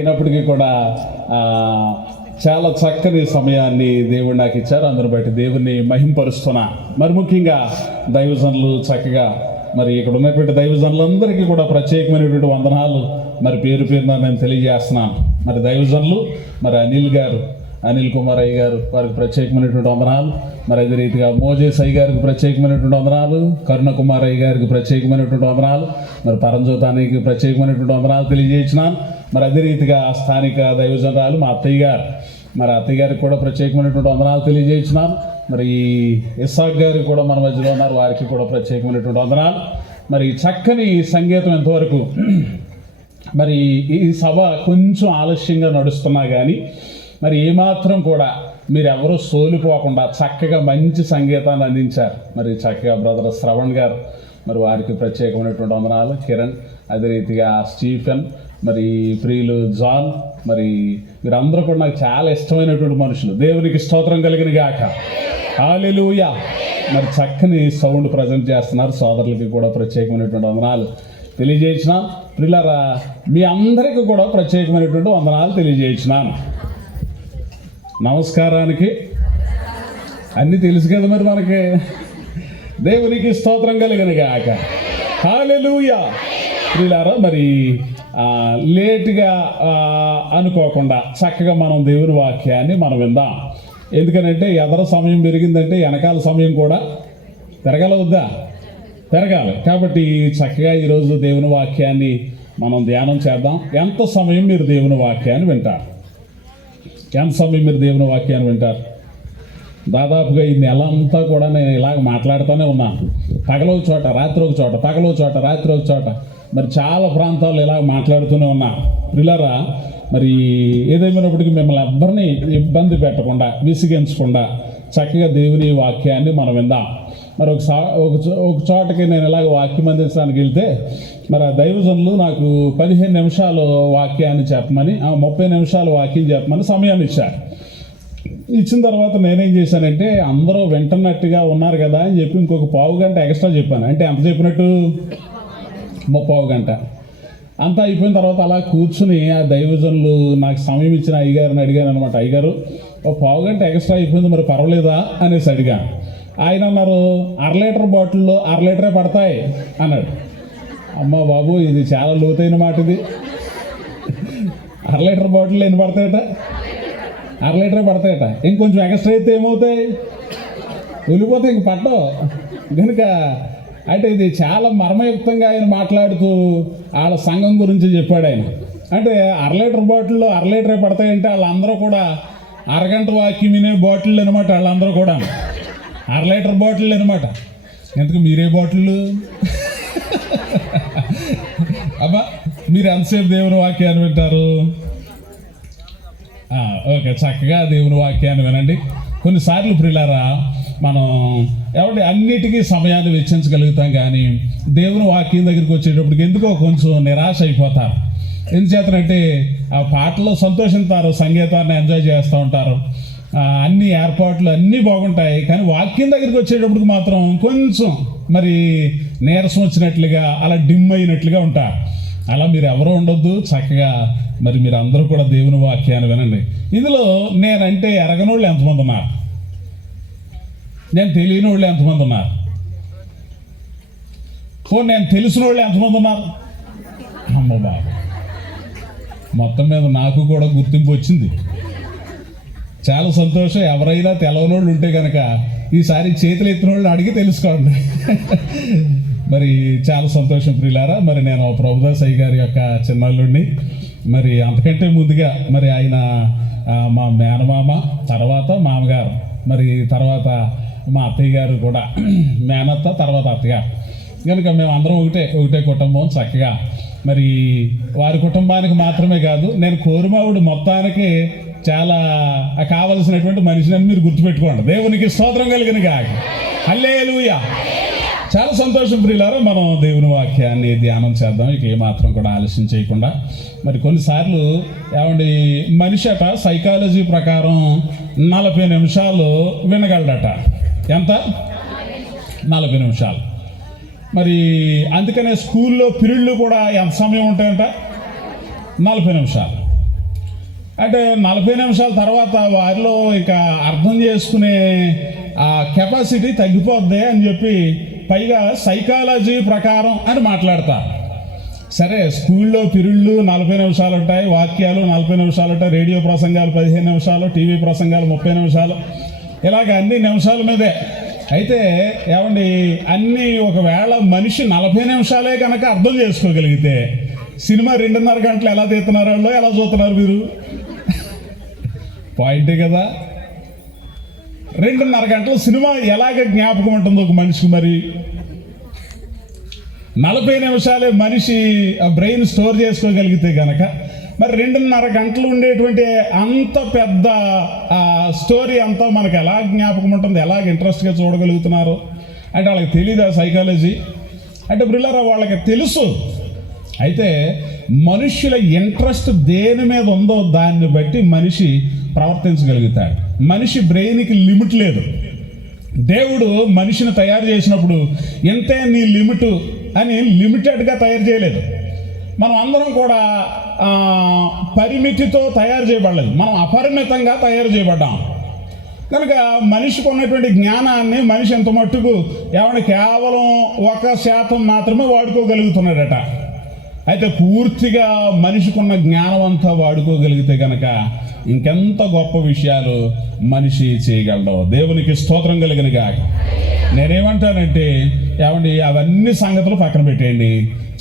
అయినప్పటికీ కూడా చాలా చక్కని సమయాన్ని దేవుడు నాకు ఇచ్చారు. అందరూ బట్టి దేవుణ్ణి మహింపరుస్తున్నా. మరి ముఖ్యంగా దైవజనులు చక్కగా మరి ఇక్కడ ఉన్నటువంటి దైవజనులందరికీ కూడా ప్రత్యేకమైనటువంటి వందనాలు మరి పేరు పేరున నేను తెలియజేస్తున్నాను. మరి దైవజనులు మరి అనిల్ కుమార్ అయ్య గారు వారికి ప్రత్యేకమైనటువంటి వందనాలు. మరి అదే రీతిగా మోజేస్ అయ్య గారికి ప్రత్యేకమైనటువంటి వందనాలు, కరుణ కుమార్ అయ్య గారికి ప్రత్యేకమైనటువంటి వందనాలు, మరి పరంజ్యోతానికి ప్రత్యేకమైనటువంటి వందనాలు తెలియజేసినాను. మరి అదే రీతిగా స్థానిక దైవజనరాలు మా అత్తయ్య గారు, మరి అత్తయ్య గారికి కూడా ప్రత్యేకమైనటువంటి వందనాలు తెలియజేసినాను. మరి ఇస్సాక్ గారికి కూడా మన మధ్యలో ఉన్నారు, వారికి కూడా ప్రత్యేకమైనటువంటి వందనాలు. మరి చక్కని సంగీతం ఎంతవరకు మరి ఈ సభ కొంచెం ఆలస్యంగా నడుస్తున్నా కానీ మరి ఏమాత్రం కూడా మీరు ఎవరూ సోలిపోకుండా చక్కగా మంచి సంగీతాన్ని అందించారు. మరి చక్కగా బ్రదర్ శ్రవణ్ గారు, మరి వారికి ప్రత్యేకమైనటువంటి వందనాలు. కిరణ్, అదే రీతిగా స్టీఫెన్, మరి ప్రియులు జాన్, మరి వీరందరూ కూడా నాకు చాలా ఇష్టమైనటువంటి మనుషులు. దేవునికి స్తోత్రం కలిగిన గాక. హల్లెలూయా. మరి చక్కని సౌండ్ ప్రజెంట్ చేస్తున్నారు. సోదరులకి కూడా ప్రత్యేకమైనటువంటి వందనాలు తెలియజేసినాను. ప్రియులారా, మీ అందరికీ కూడా ప్రత్యేకమైనటువంటి వందనాలు తెలియజేసినాను. నమస్కారానికి అన్నీ తెలుసు కదా మరి మనకి. దేవునికి స్తోత్రం కలిగిన గాక. హల్లెలూయా. ప్రియులారా, మరి లేటుగా అనుకోకుండా చక్కగా మనం దేవుని వాక్యాన్ని మనం విందాం. ఎందుకనంటే ఎదర సమయం పెరిగిందంటే వెనకాల సమయం కూడా పెరగలవద్దా? పెరగాలి. కాబట్టి చక్కగా ఈరోజు దేవుని వాక్యాన్ని మనం ధ్యానం చేద్దాం. ఎంత సమయం మీరు దేవుని వాక్యాన్ని వింటారు? ఎంత సమయం మీరు దేవుని వాక్యాన్ని వింటారు? దాదాపుగా ఈ నెల అంతా కూడా నేను ఇలాగ మాట్లాడుతూనే ఉన్నాను. పగల ఒక చోట, రాత్రి ఒక చోట, పగల ఒక చోట, రాత్రి ఒక చోట, మరి చాలా ప్రాంతాల్లో ఇలాగ మాట్లాడుతూనే ఉన్నాను. ప్రియులారా, మరి ఏదేమైనప్పటికీ మిమ్మల్ని ఎవ్వరిని ఇబ్బంది పెట్టకుండా, విసిగించకుండా చక్కగా దేవుని వాక్యాన్ని మనం విందాం. మరి ఒక చోటకి నేను ఇలాగ వాక్యం అందించడానికి వెళ్తే మరి ఆ దైవజనులు నాకు 15 నిమిషాలు వాక్యాన్ని చెప్పమని, 30 నిమిషాలు వాక్యం చెప్పమని సమయాన్ని ఇచ్చారు. ఇచ్చిన తర్వాత నేనేం చేశానంటే అందరూ వింటున్నట్టుగా ఉన్నారు కదా అని చెప్పి ఇంకొక పావు గంట ఎక్స్ట్రా చెప్పాను. అంటే ఎంత చెప్పినట్టు 30 గంట అంతా అయిపోయిన తర్వాత అలా కూర్చుని ఆ దైవజనులు నాకు సమయం ఇచ్చిన అయ్యగారిని అడిగాను అనమాట. అయ్యగారు, ఒక పావు గంట ఎక్స్ట్రా అయిపోయింది, మరి పర్వాలేదా అనేసి అడిగాను. ఆయన అన్నారు, 1/2 లీటర్ బాటిల్లో 1/2 లీటరే పడతాయి అన్నాడు. అమ్మ బాబు, ఇది చాలా లోతైన మాట. ఇది 1/2 లీటర్ బాటిల్లో ఎన్ని పడతాయట? 1/2 లీటరే పడతాయట. ఇంకొంచెం ఎక్స్ట్రా అయితే ఏమవుతాయి? వెళ్ళిపోతే ఇంక పట్టవు కనుక. అంటే ఇది చాలా మర్మయుక్తంగా ఆయన మాట్లాడుతూ వాళ్ళ సంఘం గురించి చెప్పాడు ఆయన. అంటే 1/2 లీటర్ బాటిల్లో 1/2 లీటరే పడతాయంటే వాళ్ళందరూ కూడా అరగంట వాక్యం వినే బాటిల్ అనమాట. వాళ్ళందరూ కూడా 1/2 లీటర్ బాటిల్ అనమాట. ఎందుకు మీరే బాటిల్? అబ్బా, మీరు ఎంతసేపు దేవుని వాక్యాన్ని వింటారు? ఓకే, చక్కగా దేవుని వాక్యాన్ని వినండి. కొన్నిసార్లు ప్రియులారా, మనం అన్నిటికీ సమయాన్ని వెచ్చించగలుగుతాం, కానీ దేవుని వాక్యం దగ్గరికి వచ్చేటప్పటికి ఎందుకో కొంచెం నిరాశ అయిపోతారు. ఎందుచేతనంటే ఆ పాటలో సంతోషిస్తారు, సంగీతాన్ని ఎంజాయ్ చేస్తూ ఉంటారు, అన్ని ఏర్పాట్లు అన్నీ బాగుంటాయి, కానీ వాక్యం దగ్గరికి వచ్చేటప్పటికి మాత్రం కొంచెం మరి నీరసం వచ్చినట్లుగా, అలా డిమ్ అయినట్లుగా ఉంటారు. అలా మీరు ఎవరో ఉండొద్దు. చక్కగా మరి మీరు అందరూ కూడా దేవుని వాక్యాన్ని వినండి. ఇందులో నేనంటే ఎరగనోళ్ళు ఎంతమంది ఉన్నారు? నేను తెలియని వాళ్ళు ఎంతమంది ఉన్నారు? నేను తెలిసిన వాళ్ళు ఎంతమంది ఉన్నారు? అమ్మ బాబు, మొత్తం మీద నాకు కూడా గుర్తింపు వచ్చింది. చాలా సంతోషం. ఎవరైనా తెలవనోళ్ళు ఉంటే కనుక ఈసారి చేతులు ఎత్తిన వాళ్ళు అడిగి తెలుసుకోండి. మరి చాలా సంతోషం ప్రియులారా. మరి నేను ప్రభుదాస్ అయ్య గారి యొక్క చిన్నల్లుడిని. మరి అంతకంటే ముందుగా మరి ఆయన మా మేనమామ, తర్వాత మామగారు, మరి తర్వాత మా అత్తయ్య గారు కూడా, మేనత్త తర్వాత అత్తగారు. కనుక మేము అందరం ఒకటే కుటుంబం. చక్కగా మరి వారి కుటుంబానికి మాత్రమే కాదు, నేను కోరుమావుడు మొత్తానికి చాలా కావలసినటువంటి మనిషిని మీరు గుర్తుపెట్టుకోండి. దేవునికి స్తోత్రం కలిగిన గాక. హల్లెలూయా. చాలా సంతోషం ప్రియులారా. మనం దేవుని వాక్యాన్ని ధ్యానం చేద్దాం. ఇక ఏమాత్రం కూడా ఆలస్యం చేయకుండా. మరి కొన్నిసార్లు మనిషి అట సైకాలజీ ప్రకారం 40 నిమిషాలు వినగలడట. ఎంత? 40 నిమిషాలు. మరి అందుకనే స్కూల్లో పీరియడ్లు కూడా ఎంత సమయం ఉంటాయంట? 40 నిమిషాలు. అంటే 40 నిమిషాల తర్వాత వారిలో ఇక అర్థం చేసుకునే ఆ కెపాసిటీ తగ్గిపోద్ది అని చెప్పి పైగా సైకాలజీ ప్రకారం అని మాట్లాడతారు. సరే, స్కూల్లో పిరిళ్ళు 40 నిమిషాలు ఉంటాయి, వాక్యాలు 40 నిమిషాలు ఉంటాయి, రేడియో ప్రసంగాలు 15 నిమిషాలు, టీవీ ప్రసంగాలు 30 నిమిషాలు, ఇలాగ అన్ని నిమిషాల మీదే. అయితే ఏమండి, అన్నీ ఒకవేళ మనిషి 40 నిమిషాలే కనుక అర్థం చేసుకోగలిగితే సినిమా 2.5 గంటలు ఎలా తీస్తున్నారు వాళ్ళు, ఎలా చూస్తున్నారు మీరు? పాయింటే కదా. 2.5 గంటల సినిమా ఎలాగ జ్ఞాపకం ఉంటుంది ఒక మనిషికి? మరి 40 నిమిషాలే మనిషి బ్రెయిన్ స్టోర్ చేసుకోగలిగితే కనుక మరి 2.5 గంటలు ఉండేటువంటి అంత పెద్ద స్టోరీ అంతా మనకు ఎలా జ్ఞాపకం ఉంటుంది, ఎలాగ ఇంట్రెస్ట్గా చూడగలుగుతున్నారు అంటే వాళ్ళకి తెలియదు ఆ సైకాలజీ. అంటే బ్రిల్లరా, వాళ్ళకి తెలుసు. అయితే మనుష్యుల ఇంట్రెస్ట్ దేని మీద ఉందో దాన్ని బట్టి మనిషి ప్రవర్తించగలుగుతాడు. మనిషి బ్రెయిన్కి లిమిట్ లేదు. దేవుడు మనిషిని తయారు చేసినప్పుడు ఎంతే నీ లిమిట్ అని లిమిటెడ్గా తయారు చేయలేదు. మనం అందరం కూడా పరిమితితో తయారు చేయబడలేదు, మనం అపరిమితంగా తయారు చేయబడ్డాం. కనుక మనిషికి ఉన్నటువంటి జ్ఞానాన్ని మనిషి ఎంత మట్టుకు కేవలం 1% మాత్రమే వాడుకోగలుగుతున్నాడట. అయితే పూర్తిగా మనిషికున్న జ్ఞానం అంతా వాడుకోగలిగితే కనుక ఇంకెంత గొప్ప విషయాలు మనిషి చేయగలడు. దేవునికి స్తోత్రం కలిగిన గాక. నేనేమంటానంటే అవన్నీ సంగతులు పక్కన పెట్టేయండి.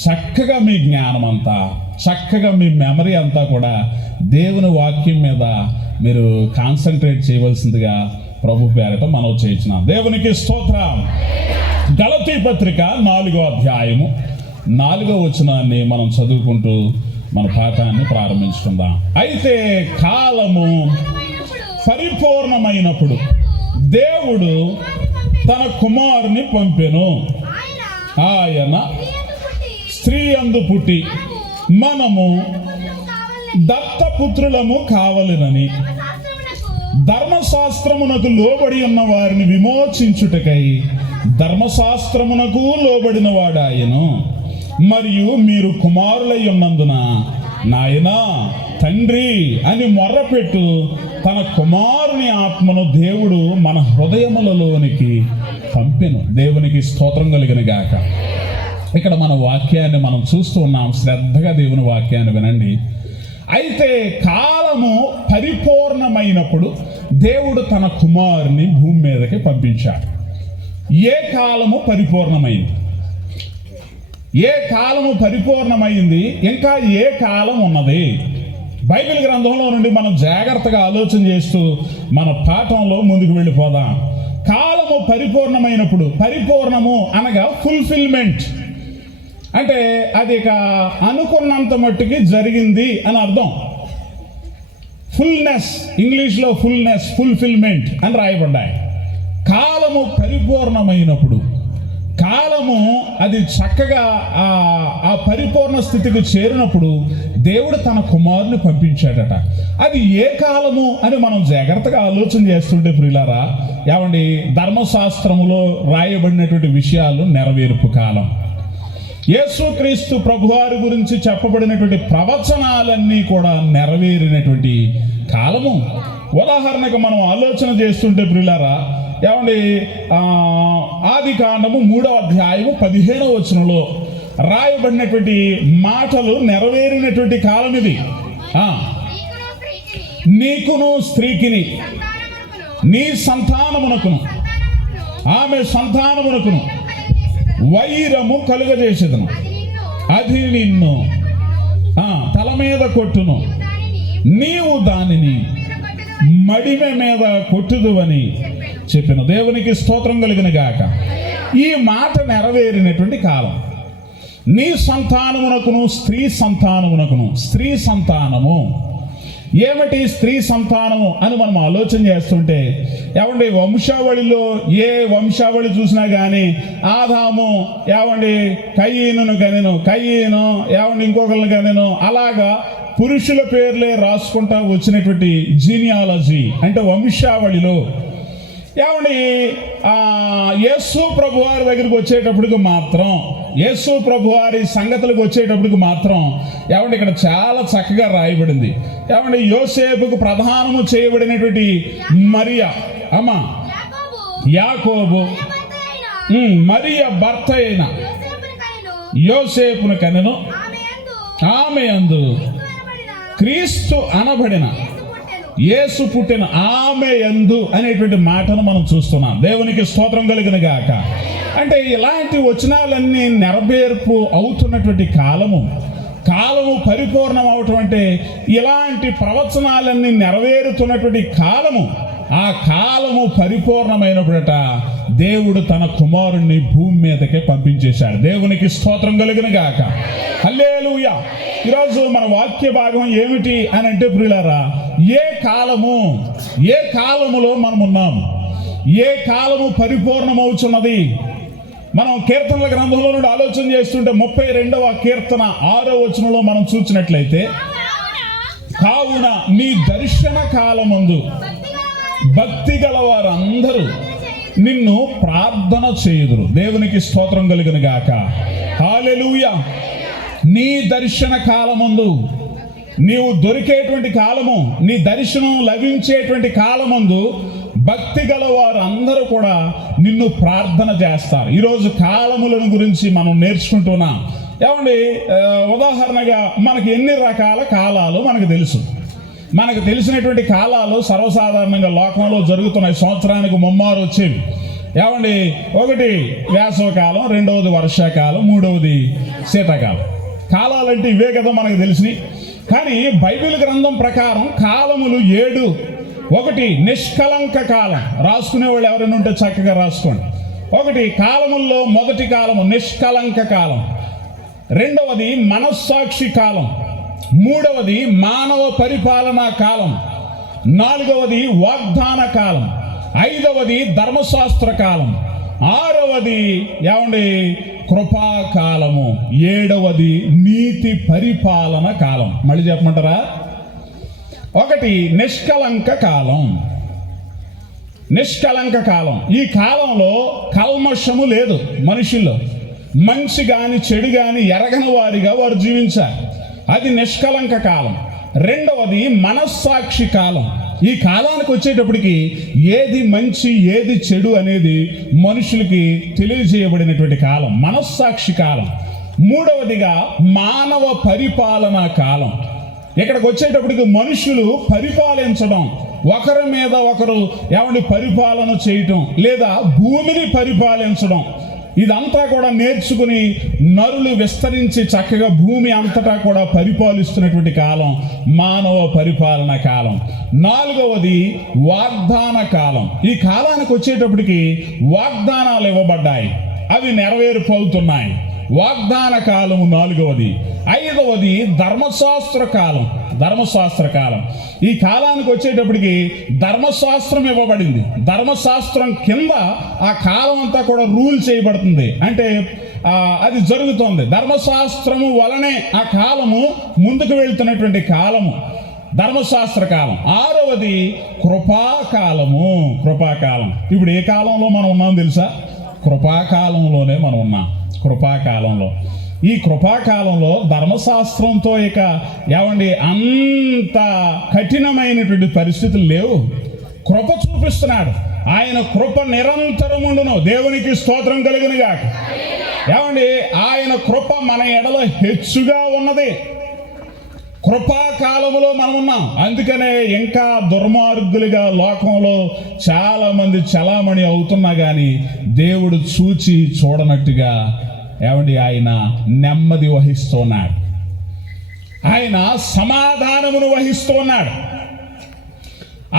చక్కగా మీ జ్ఞానం అంతా, చక్కగా మీ మెమరీ అంతా కూడా దేవుని వాక్యం మీద మీరు కాన్సన్ట్రేట్ చేయవలసిందిగా ప్రభు పేరట మనం చేయించున్నాం. దేవునికి స్తోత్రం. గలతీ పత్రిక 4వ అధ్యాయము 4వ వచనాన్ని మనం చదువుకుంటూ మన పాఠాన్ని ప్రారంభించుకుందాం. అయితే కాలము పరిపూర్ణమైనప్పుడు దేవుడు తన కుమారుని పంపెను. ఆయన స్త్రీ యందు పుట్టి మనము దత్తపుత్రులము కావలెనని ధర్మశాస్త్రమునకు లోబడి ఉన్న వారిని విమోచించుటకై ధర్మశాస్త్రమునకు లోబడిన వాడాయను. మరియు మీరు కుమారులై ఉన్నందున నాయనా తండ్రి అని మొర్రపెట్టు తన కుమారుని ఆత్మను దేవుడు మన హృదయములలోనికి పంపెను. దేవునికి స్తోత్రం కలిగిన గాక. ఇక్కడ మన వాక్యాన్ని మనం చూస్తూ ఉన్నాం. శ్రద్ధగా దేవుని వాక్యాన్ని వినండి. అయితే కాలము పరిపూర్ణమైనప్పుడు దేవుడు తన కుమారుని భూమి మీదకి పంపించాడు. ఏ కాలము పరిపూర్ణమైంది? ఏ కాలము పరిపూర్ణమైంది? ఇంకా ఏ కాలం ఉన్నది? బైబిల్ గ్రంథంలో నుండి మనం జాగ్రత్తగా ఆలోచన చేస్తూ మన పాఠంలో ముందుకు వెళ్ళిపోదాం. కాలము పరిపూర్ణమైనప్పుడు, పరిపూర్ణము అనగా ఫుల్ఫిల్మెంట్ అంటే అది ఇక అనుకున్నంత మట్టుకి జరిగింది అని అర్థం. ఫుల్నెస్, ఇంగ్లీష్లో ఫుల్నెస్, ఫుల్ఫిల్మెంట్ అని రాయబడ్డాయి. కాలము పరిపూర్ణమైనప్పుడు, కాలము అది చక్కగా ఆ పరిపూర్ణ స్థితికి చేరినప్పుడు దేవుడు తన కుమారుని పంపించాడట. అది ఏ కాలము అని మనం జాగ్రత్తగా ఆలోచన చేస్తుంటే ప్రియులారా, ధర్మశాస్త్రములో రాయబడినటువంటి విషయాలు నెరవేర్పు కాలం. యేసుక్రీస్తు ప్రభువారి గురించి చెప్పబడినటువంటి ప్రవచనాలన్నీ కూడా నెరవేరినటువంటి కాలము. ఉదాహరణకు మనం ఆలోచన చేస్తుంటే ప్రియులారా, ఆదికాండము 3వ అధ్యాయము 15వ వచనంలో రాయబడినటువంటి మాటలు నెరవేరినటువంటి కాలం ఇది. నీకును స్త్రీకిని, నీ సంతానమునకును ఆమె సంతానమునకును వైరము కలుగజేసేదను, అది నిన్ను తల మీద కొట్టును, నీవు దానిని మడిమె మీద కొట్టుదువని చెప్పిన. దేవునికి స్తోత్రం కలిగిన గాక. ఈ మాట నెరవేరినటువంటి కాలం. నీ సంతానమునకును స్త్రీ సంతానమునకును. స్త్రీ సంతానము ఏమిటి? స్త్రీ సంతానము అని మనం ఆలోచన చేస్తుంటే వంశావళిలో ఏ వంశావళి చూసినా కానీ ఆదాము కయీనును కనెను, కయీను ఇంకొకరిని కనెను, అలాగా పురుషుల పేర్లే రాసుకుంటా వచ్చినటువంటి జీనియాలజీ అంటే వంశావళిలో ఏమండి యేసు ప్రభు వారి దగ్గరికి వచ్చేటప్పటికి మాత్రం, యేసు ప్రభు వారి సంగతులకు వచ్చేటప్పటికి మాత్రం ఏమండి ఇక్కడ చాలా చక్కగా రాయబడింది. ఏమండి యోసేపుకు ప్రధానము చేయబడినటువంటి మరియా అమ్మ యాకోబు మరియ భర్త అయిన యోసేపును కనెను, ఆమె యందు క్రీస్తు అనబడిన యేసు పుట్టిన, ఆమె యందు అనేటువంటి మాటను మనం చూస్తున్నాం. దేవునికి స్తోత్రం కలుగును గాక. అంటే ఇలాంటి వచనాలన్నీ నెరవేర్పు అవుతున్నటువంటి కాలము పరిపూర్ణం అవటం అంటే ఇలాంటి ప్రవచనాలన్నీ నెరవేరుతున్నటువంటి కాలము. ఆ కాలము పరిపూర్ణమైనప్పుడట దేవుడు తన కుమారుణ్ణి భూమి మీదకే పంపించేశాడు. దేవునికి స్తోత్రం కలుగును గాక. హల్లెలూయా. ఈరోజు మన వాక్య భాగం ఏమిటి అని అంటే ప్రియులారా, ఏ కాలములో మనం ఉన్నాము, ఏ కాలము పరిపూర్ణమవుతున్నది. మనం కీర్తనల గ్రంథంలో నుండి ఆలోచన చేస్తుంటే 32వ కీర్తన 6వ వచనంలో మనం చూసినట్లయితే, కావున నీ దర్శన కాలమందు భక్తి గల వారందరూ నిన్ను ప్రార్థన చేయుదురు. దేవునికి స్తోత్రం కలుగును గాక. హల్లెలూయా. నీ దర్శన కాలమందు, నీవు దొరికేటువంటి కాలము, నీ దర్శనం లభించేటువంటి కాలమందు భక్తి గల వారు అందరూ కూడా నిన్ను ప్రార్థన చేస్తారు. ఈరోజు కాలములను గురించి మనం నేర్చుకుంటున్నాం. ఏమండి, ఉదాహరణగా మనకి ఎన్ని రకాల కాలాలు మనకు తెలుసు. మనకు తెలిసినటువంటి కాలాలు సర్వసాధారణంగా లోకంలో జరుగుతున్నాయి. సంవత్సరానికి ముమ్మారు వచ్చేవి. ఏమండి, ఒకటి వేసవకాలం, రెండవది వర్షాకాలం, మూడవది శీతాకాలం. కాలాలంటే ఇవే కదా మనకు తెలిసినవి. కానీ బైబిల్ గ్రంథం ప్రకారం కాలములు 7. ఒకటి నిష్కలంక కాలం. రాసుకునే వాళ్ళు ఎవరైనా ఉంటే చక్కగా రాసుకోండి. ఒకటి కాలముల్లో మొదటి కాలము నిష్కలంక కాలం, రెండవది మనస్సాక్షి కాలం, మూడవది మానవ పరిపాలనా కాలం, నాలుగవది వాగ్దాన కాలం, ఐదవది ధర్మశాస్త్ర కాలం, ఆరవది ఏమండి కృపాకాలము, ఏడవది నీతి పరిపాలన కాలం. మళ్ళీ చెప్పమంటారా? ఒకటి నిష్కలంక కాలం. నిష్కలంక కాలం. ఈ కాలంలో కల్మషము లేదు మనుషుల్లో. మంచి గాని చెడు గాని ఎరగని వారిగా వారు జీవించారు. అది నిష్కలంక కాలం. రెండవది మనస్సాక్షి కాలం. ఈ కాలానికి వచ్చేటప్పటికి ఏది మంచి ఏది చెడు అనేది మనుషులకి తెలియజేయబడినటువంటి కాలం, మనస్సాక్షి కాలం. మూడవదిగా మానవ పరిపాలనా కాలం. ఇక్కడికి వచ్చేటప్పటికి మనుషులు పరిపాలించడం, ఒకరి మీద ఒకరు ఏమండి పరిపాలన చేయటం, లేదా భూమిని పరిపాలించడం, ఇదంతా కూడా నేర్చుకుని నరులు విస్తరించి చక్కగా భూమి అంతటా కూడా పరిపాలిస్తున్నటువంటి కాలం మానవ పరిపాలన కాలం. నాలుగవది వాగ్దాన కాలం. ఈ కాలానికి వచ్చేటప్పటికి వాగ్దానాలు ఇవ్వబడ్డాయి, అవి నెరవేర్పవుతున్నాయి. వాగ్దాన కాలము నాలుగవది. ఐదవది ధర్మశాస్త్ర కాలం. ధర్మశాస్త్ర కాలం. ఈ కాలానికి వచ్చేటప్పటికి ధర్మశాస్త్రం ఇవ్వబడింది. ధర్మశాస్త్రం కింద ఆ కాలం అంతా కూడా రూల్ చేయబడుతుంది. అంటే అది జరుగుతుంది. ధర్మశాస్త్రము వలనే ఆ కాలము ముందుకు వెళ్తున్నటువంటి కాలము ధర్మశాస్త్ర కాలం. ఆరవది కృపాకాలము. కృపాకాలం. ఇప్పుడు ఏ కాలంలో మనం ఉన్నాం తెలుసా? కృపాకాలంలోనే మనం ఉన్నాం. కృపాకాలంలో. ఈ కృపాకాలంలో ధర్మశాస్త్రంతో ఇక ఏమండి అంత కఠినమైనటువంటి పరిస్థితులు లేవు. కృప చూపిస్తున్నాడు. ఆయన కృప నిరంతరముండును. దేవునికి స్తోత్రం కలుగును గాక. ఏమండి, ఆయన కృప మన ఎడల హెచ్చుగా ఉన్నది. కృపాకాలములో మనం ఉన్నాం. అందుకనే ఇంకా దుర్మార్గులుగా లోకంలో చాలా మంది చలామణి అవుతున్నా కానీ దేవుడు చూచి చూడనట్టుగా ఏమండి ఆయన నెమ్మది వహిస్తున్నాడు. ఆయన సమాధానమును వహిస్తున్నాడు.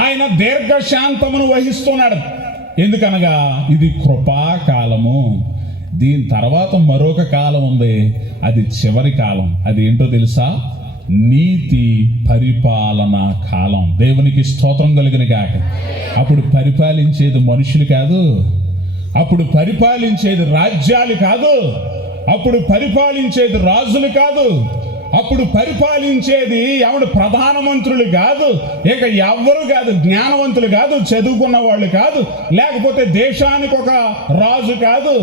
ఆయన దీర్ఘశాంతమును వహిస్తున్నాడు. ఎందుకనగా ఇది కృపాకాలము. దీని తర్వాత మరొక కాలం ఉంది, అది చివరి కాలం. అది ఏంటో తెలుసా? నీతి పరిపాలన కాలం. దేవునికి స్తోత్రం కలుగును గాక. అప్పుడు పరిపాలించేది మనుషులు కాదు, అప్పుడు పరిపాలించేది రాజ్యాలు కాదు, అప్పుడు పరిపాలించేది రాజులు కాదు, అప్పుడు పరిపాలించేది ఎవడు? ప్రధానమంత్రులు కాదు, ఇక ఎవ్వరు కాదు, జ్ఞానవంతులు కాదు, చదువుకున్న వాళ్ళు కాదు, లేకపోతే దేశానికి ఒక రాజు కాదు.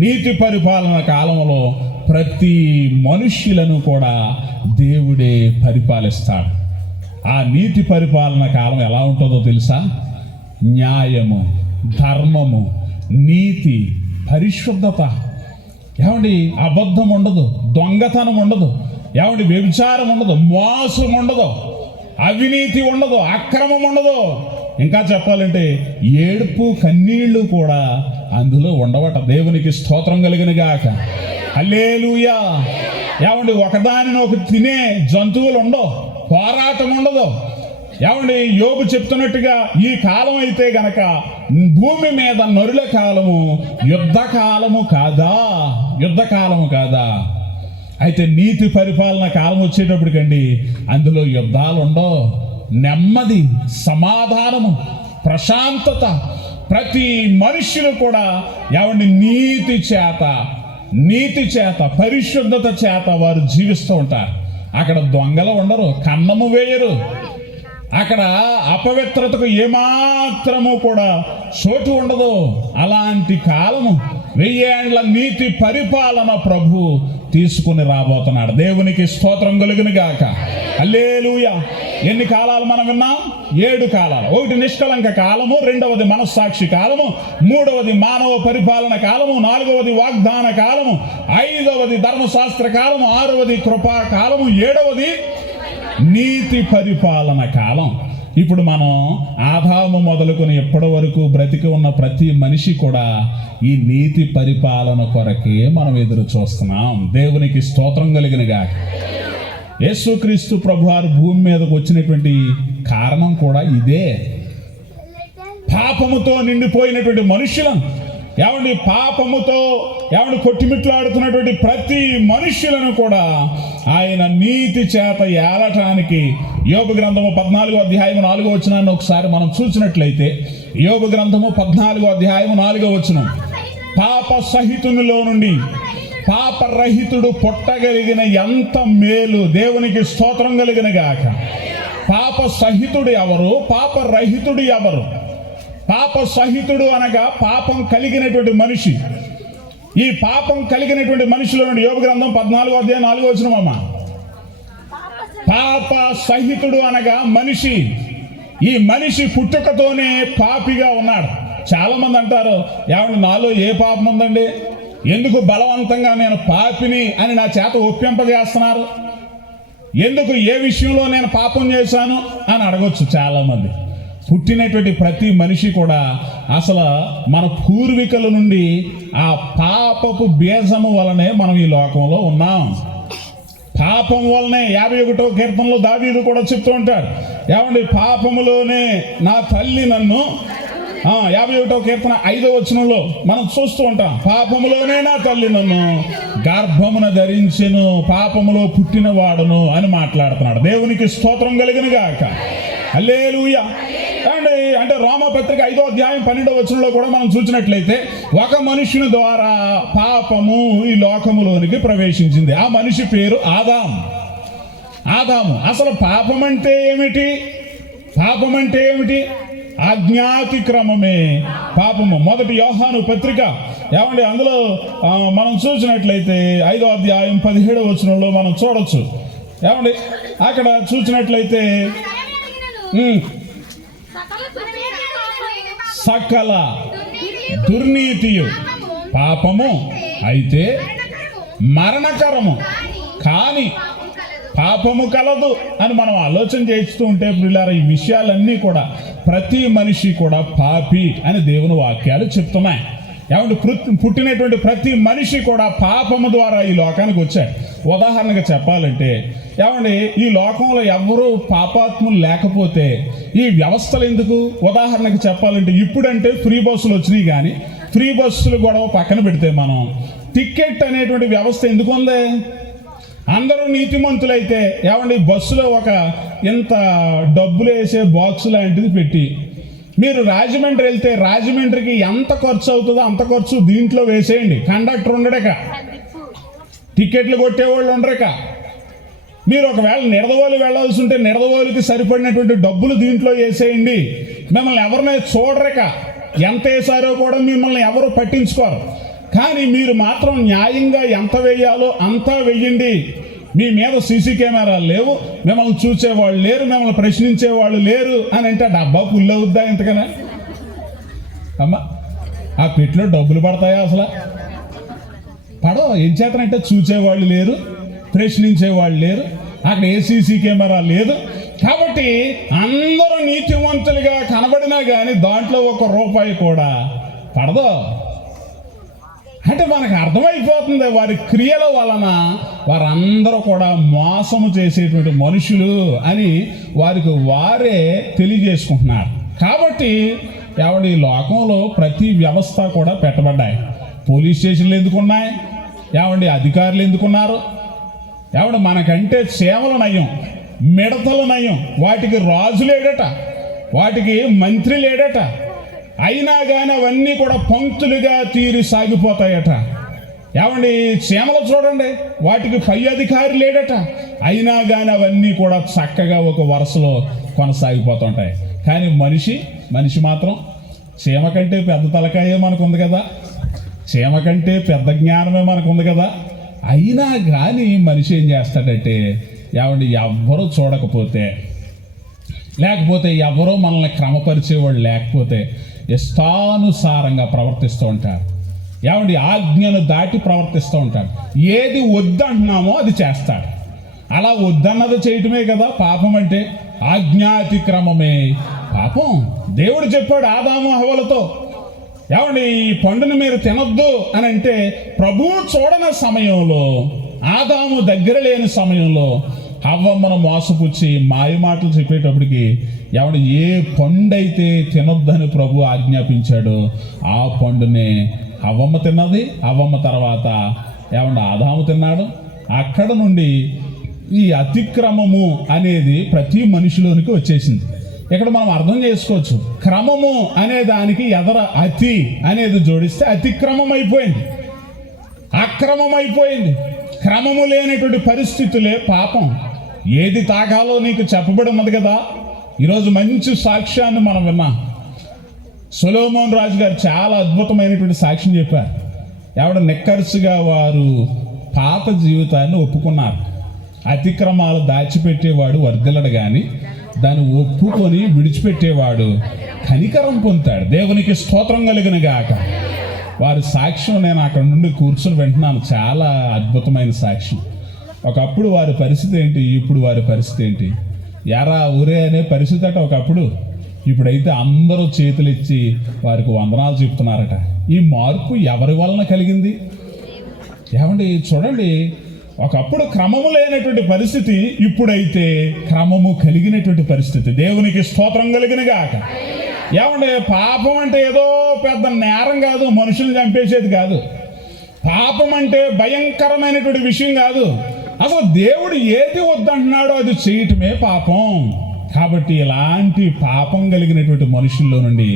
నీతి పరిపాలన కాలంలో ప్రతి మనుష్యులను కూడా దేవుడే పరిపాలిస్తాడు. ఆ నీతి పరిపాలన కాలం ఎలా ఉంటుందో తెలుసా? న్యాయము, ధర్మము, నీతి, పరిశుద్ధత. ఏమండి? అబద్ధం ఉండదు, దొంగతనం ఉండదు, ఏమండి? వ్యభిచారం ఉండదు, మోసం ఉండదు, అవినీతి ఉండదు, అక్రమం ఉండదు. ఇంకా చెప్పాలంటే ఏడుపు, కన్నీళ్లు కూడా అందులో ఉండవట. దేవునికి స్తోత్రం కలిగిన గాక. హల్లెలూయా. ఏమండి? ఒకదానిని ఒకటి తినే జంతువులు ఉండవు, పోరాటం ఉండదు. ఏమండి? యోబు చెప్తున్నట్టుగా ఈ కాలం అయితే గనక భూమి మీద నరుల కాలము, యుద్ధ కాలము కాదా? యుద్ధ కాలము కాదా? అయితే నీతి పరిపాలన కాలం వచ్చేటప్పటికండి అందులో యుద్ధాలు ఉండవు. నెమ్మది, సమాధానము, ప్రశాంతత. ప్రతి మనుష్యులు కూడా ఏమండి? నీతి చేత పరిశుద్ధత చేత వారు జీవిస్తూ ఉంటారు. అక్కడ దొంగలు ఉండరు, కన్నము వేయరు. అక్కడ అపవిత్రతకు ఏమాత్రము కూడా చోటు ఉండదు. అలాంటి కాలము, 1000 ఏండ్ల నీతి పరిపాలన ప్రభు తీసుకుని రాబోతున్నాడు. దేవునికి స్తోత్రం కలుగును గాక. హల్లెలూయా. ఎన్ని కాలాలు మనం విన్నాం? 7 కాలాలు. 1 నిష్కలంక కాలము, 2వది మనస్సాక్షి కాలము, 3వది మానవ పరిపాలన కాలము, 4వది వాగ్దాన కాలము, 5వది ధర్మశాస్త్ర కాలము, 6వది కృపా కాలము, 7వది నీతి పరిపాలన కాలం. ఇప్పుడు మనం ఆదాము మొదలుకొని ఎప్పటి వరకు బ్రతికి ఉన్న ప్రతి మనిషి కూడా ఈ నీతి పరిపాలన కొరకే మనం ఎదురు చూస్తున్నాం. దేవునికి స్తోత్రం కలిగిన గాక. యేసుక్రీస్తు ప్రభువారు భూమి మీదకు వచ్చినటువంటి కారణం కూడా ఇదే. పాపముతో నిండిపోయినటువంటి మనుషులను, ఏమండి? పాపముతో కొట్టిమిట్లాడుతున్నటువంటి ప్రతి మనుష్యులను కూడా ఆయన నీతి చేత ఏలటానికి యోబు గ్రంథము 14వ అధ్యాయము 4వ వచనాన్ని ఒకసారి మనం చూసినట్లయితే, యోబు గ్రంథము 14వ అధ్యాయము 4వ వచనం, పాప సహితునిలో నుండి పాపరహితుడు పుట్టగలిగిన ఎంత మేలు. దేవునికి స్తోత్రం కలిగిన గాక. పాప సహితుడు ఎవరు? పాపరహితుడు ఎవరు? పాప సహితుడు అనగా పాపం కలిగినటువంటి మనిషి. ఈ పాపం కలిగినటువంటి మనిషిలో నుండి యోబు గ్రంథం 14వ అధ్యాయం 4వ వచనం అమ్మ. పాప సహితుడు అనగా మనిషి. ఈ మనిషి పుట్టుకతోనే పాపిగా ఉన్నాడు. చాలా మంది అంటారు, ఏమండి నాలో ఏ పాపం ఉందండి, ఎందుకు బలవంతంగా నేను పాపిని అని నా చేత ఒప్పింపజేస్తున్నారు, ఎందుకు ఏ విషయంలో నేను పాపం చేశాను అని అడగొచ్చు చాలా మంది. పుట్టినటువంటి ప్రతి మనిషి కూడా అసలు మన పూర్వీకుల నుండి ఆ పాపపు బీజము వలనే మనం ఈ లోకంలో ఉన్నాం. పాపం వలనే 51వ కీర్తనలో దావీదు కూడా చెప్తూ ఉంటాడు, ఏమండి? పాపములోనే నా తల్లి నన్ను, 51వ కీర్తన 5వ వచనంలో మనం చూస్తూ ఉంటాం, పాపములోనే నా తల్లి నన్ను గర్భమున ధరించెను, పాపములో పుట్టిన వాడును అని మాట్లాడుతున్నాడు. దేవునికి స్తోత్రం కలిగిన గాక. హల్లెలూయా. అంటే రోమాపత్రిక 5వ అధ్యాయం 12వ వచనంలో కూడా మనం చూసినట్లయితే, ఒక మనుషుని ద్వారా పాపము ఈ లోకములోనికి ప్రవేశించింది. ఆ మనిషి పేరు ఆదాము. అసలు పాపం అంటే ఏమిటి? పాపం అంటే ఏమిటి? అజ్ఞాతిక్రమమే పాపము. 1 యోహాను పత్రిక, ఏమండి? అందులో మనం చూసినట్లయితే 5వ అధ్యాయం 17వ వచనంలో మనం చూడొచ్చు. ఏమండి? అక్కడ చూసినట్లయితే సకల దుర్నీతియు పాపము అయితే మరణకరము కాని పాపము కలదు అని మనం ఆలోచన చేస్తూ ఉంటే ప్రియులారా, ఈ విషయాలన్నీ కూడా ప్రతి మనిషి కూడా పాపి అని దేవుని వాక్యాలు చెప్తున్నాయి. ఏమంటే పుట్టినటువంటి ప్రతి మనిషి కూడా పాపము ద్వారా ఈ లోకానికి వచ్చాడు. ఉదాహరణగా చెప్పాలంటే, ఏమండి, ఈ లోకంలో ఎవరూ పాపాత్ములు లేకపోతే ఈ వ్యవస్థలు ఎందుకు? ఉదాహరణకు చెప్పాలంటే, ఇప్పుడంటే ఫ్రీ బస్సులు వచ్చినాయి, కానీ ఫ్రీ బస్సులు గొడవ పక్కన పెడితే మనం టికెట్ అనేటువంటి వ్యవస్థ ఎందుకు ఉంది? అందరూ నీతిమంతులైతే ఏమండి బస్సులో ఒక ఇంత డబ్బులు వేసే బాక్స్ లాంటిది పెట్టి మీరు రాజమండ్రి వెళ్తే రాజమండ్రికి ఎంత ఖర్చు అవుతుందో అంత ఖర్చు దీంట్లో వేసేయండి. కండక్టర్ ఉండడక, టికెట్లు కొట్టేవాళ్ళు ఉండరక, మీరు ఒకవేళ నిడదవోలు వెళ్ళాల్సి ఉంటే నిడదవోలుకి సరిపడినటువంటి డబ్బులు దీంట్లో వేసేయండి. మిమ్మల్ని ఎవరినై చూడరేక, ఎంత వేసారో కూడా మిమ్మల్ని ఎవరు పట్టించుకోరు. కానీ మీరు మాత్రం న్యాయంగా ఎంత వేయాలో అంతా వెయ్యండి. మీ మీద సీసీ కెమెరాలు లేవు, మిమ్మల్ని చూసేవాళ్ళు లేరు, మిమ్మల్ని ప్రశ్నించేవాళ్ళు లేరు అని అంటే డబ్బా ఫుల్ అవుద్దా ఎంతకన్నా? అమ్మా, ఆ పెట్టులో డబ్బులు పడతాయా? అసలు పడవ. ఏం చేతనంటే చూసేవాళ్ళు లేరు, ప్రశ్నించేవాళ్ళు లేరు, అక్కడ ఏ సీసీ కెమెరా లేదు. కాబట్టి అందరూ నీతివంతులుగా కనబడినా కానీ దాంట్లో ₹1 కూడా పడదు. అంటే మనకు అర్థమైపోతుంది వారి క్రియల వలన వారందరూ కూడా మోసము చేసేటువంటి మనుషులు అని వారికి వారే తెలియజేసుకుంటున్నారు. కాబట్టి ఈ లోకంలో ప్రతి వ్యవస్థ కూడా పెట్టబడ్డాయి. పోలీస్ స్టేషన్లు ఎందుకున్నాయి? అధికారులు ఎందుకున్నారు? మనకంటే సేవల నయం, మిడతల నయం. వాటికి రాజు లేడట, వాటికి మంత్రి లేడట. అయినా కానీ అవన్నీ కూడా పంక్తులుగా తీరి సాగిపోతాయట. చీమలు చూడండి, వాటికి పై అధికారి లేడట. అయినా కానీ అవన్నీ కూడా చక్కగా ఒక వరుసలో కొనసాగిపోతుంటాయి. కానీ మనిషి మాత్రం చీమ కంటే పెద్ద తలకాయే మనకు ఉంది కదా, చీమ కంటే పెద్ద జ్ఞానమే మనకు ఉంది కదా. అయినా కానీ మనిషి ఏం చేస్తాడంటే ఎవ్వరూ చూడకపోతే, లేకపోతే ఎవరో మనల్ని క్రమపరిచేవాళ్ళు లేకపోతే ఇష్టానుసారంగా ప్రవర్తిస్తూ ఉంటారు. ఆజ్ఞను దాటి ప్రవర్తిస్తూ ఉంటాడు. ఏది వద్దంటున్నామో అది చేస్తాడు. అలా వద్దన్నది చేయటమే కదా పాపం అంటే. ఆజ్ఞాతిక్రమమే పాపం. దేవుడు చెప్పాడు ఆదాము హవ్వలతో, ఈ పండును మీరు తినొద్దు అని అంటే ప్రభువు చూడని సమయంలో, ఆదాము దగ్గర లేని సమయంలో హవ్వమ్మను మోసపుచ్చి మాయ మాటలు చెప్పేటప్పటికి ఏ పండు అయితే తినొద్దని ప్రభు ఆజ్ఞాపించాడో ఆ పండునే హవ్వమ్మ తిన్నది. హవ్వమ్మ తర్వాత ఆదాము తిన్నాడు. అక్కడ నుండి ఈ అతిక్రమము అనేది ప్రతి మనిషిలోనికి వచ్చేసింది. ఇక్కడ మనం అర్థం చేసుకోవచ్చు, క్రమము అనే దానికి ఎదర అతి అనేది జోడిస్తే అతిక్రమం అయిపోయింది, అక్రమం అయిపోయింది. క్రమము లేనటువంటి పరిస్థితులే పాపం. ఏది తాగాలో నీకు చెప్పబడి ఉన్నది కదా. ఈరోజు మంచి సాక్ష్యాన్ని మనం విన్నాం. సొలొమోన్ రాజు గారు చాలా అద్భుతమైనటువంటి సాక్ష్యం చెప్పారు. నిక్కర్సుగా వారు పాత జీవితాన్ని ఒప్పుకున్నారు. అతిక్రమాలు దాచిపెట్టేవాడు వర్ధిల్లడు కానీ దాన్ని ఒప్పుకొని విడిచిపెట్టేవాడు కనికరం పొందుతాడు. దేవునికి స్తోత్రం కలిగిన గాక. వారి సాక్ష్యం నేను అక్కడ నుండి కూర్చొని వింటున్నాను. చాలా అద్భుతమైన సాక్ష్యం. ఒకప్పుడు వారి పరిస్థితి ఏంటి, ఇప్పుడు వారి పరిస్థితి ఏంటి? ఊరే అనే పరిస్థితి అట ఒకప్పుడు. ఇప్పుడైతే అందరూ చేతులు ఇచ్చి వారికి వందనాలు చెప్తున్నారట. ఈ మార్పు ఎవరి వలన కలిగింది? చూడండి, ఒకప్పుడు క్రమము లేనటువంటి పరిస్థితి, ఇప్పుడైతే క్రమము కలిగినటువంటి పరిస్థితి. దేవునికి స్తోత్రం కలిగిన గాక. పాపం అంటే ఏదో పెద్ద నేరం కాదు, మనుషుల్ని చంపేసేది కాదు. పాపం అంటే భయంకరమైనటువంటి విషయం కాదు. అసలు దేవుడు ఏది వద్దంటున్నాడో అది చేయటమే పాపం. కాబట్టి ఇలాంటి పాపం కలిగినటువంటి మనుషుల్లో నుండి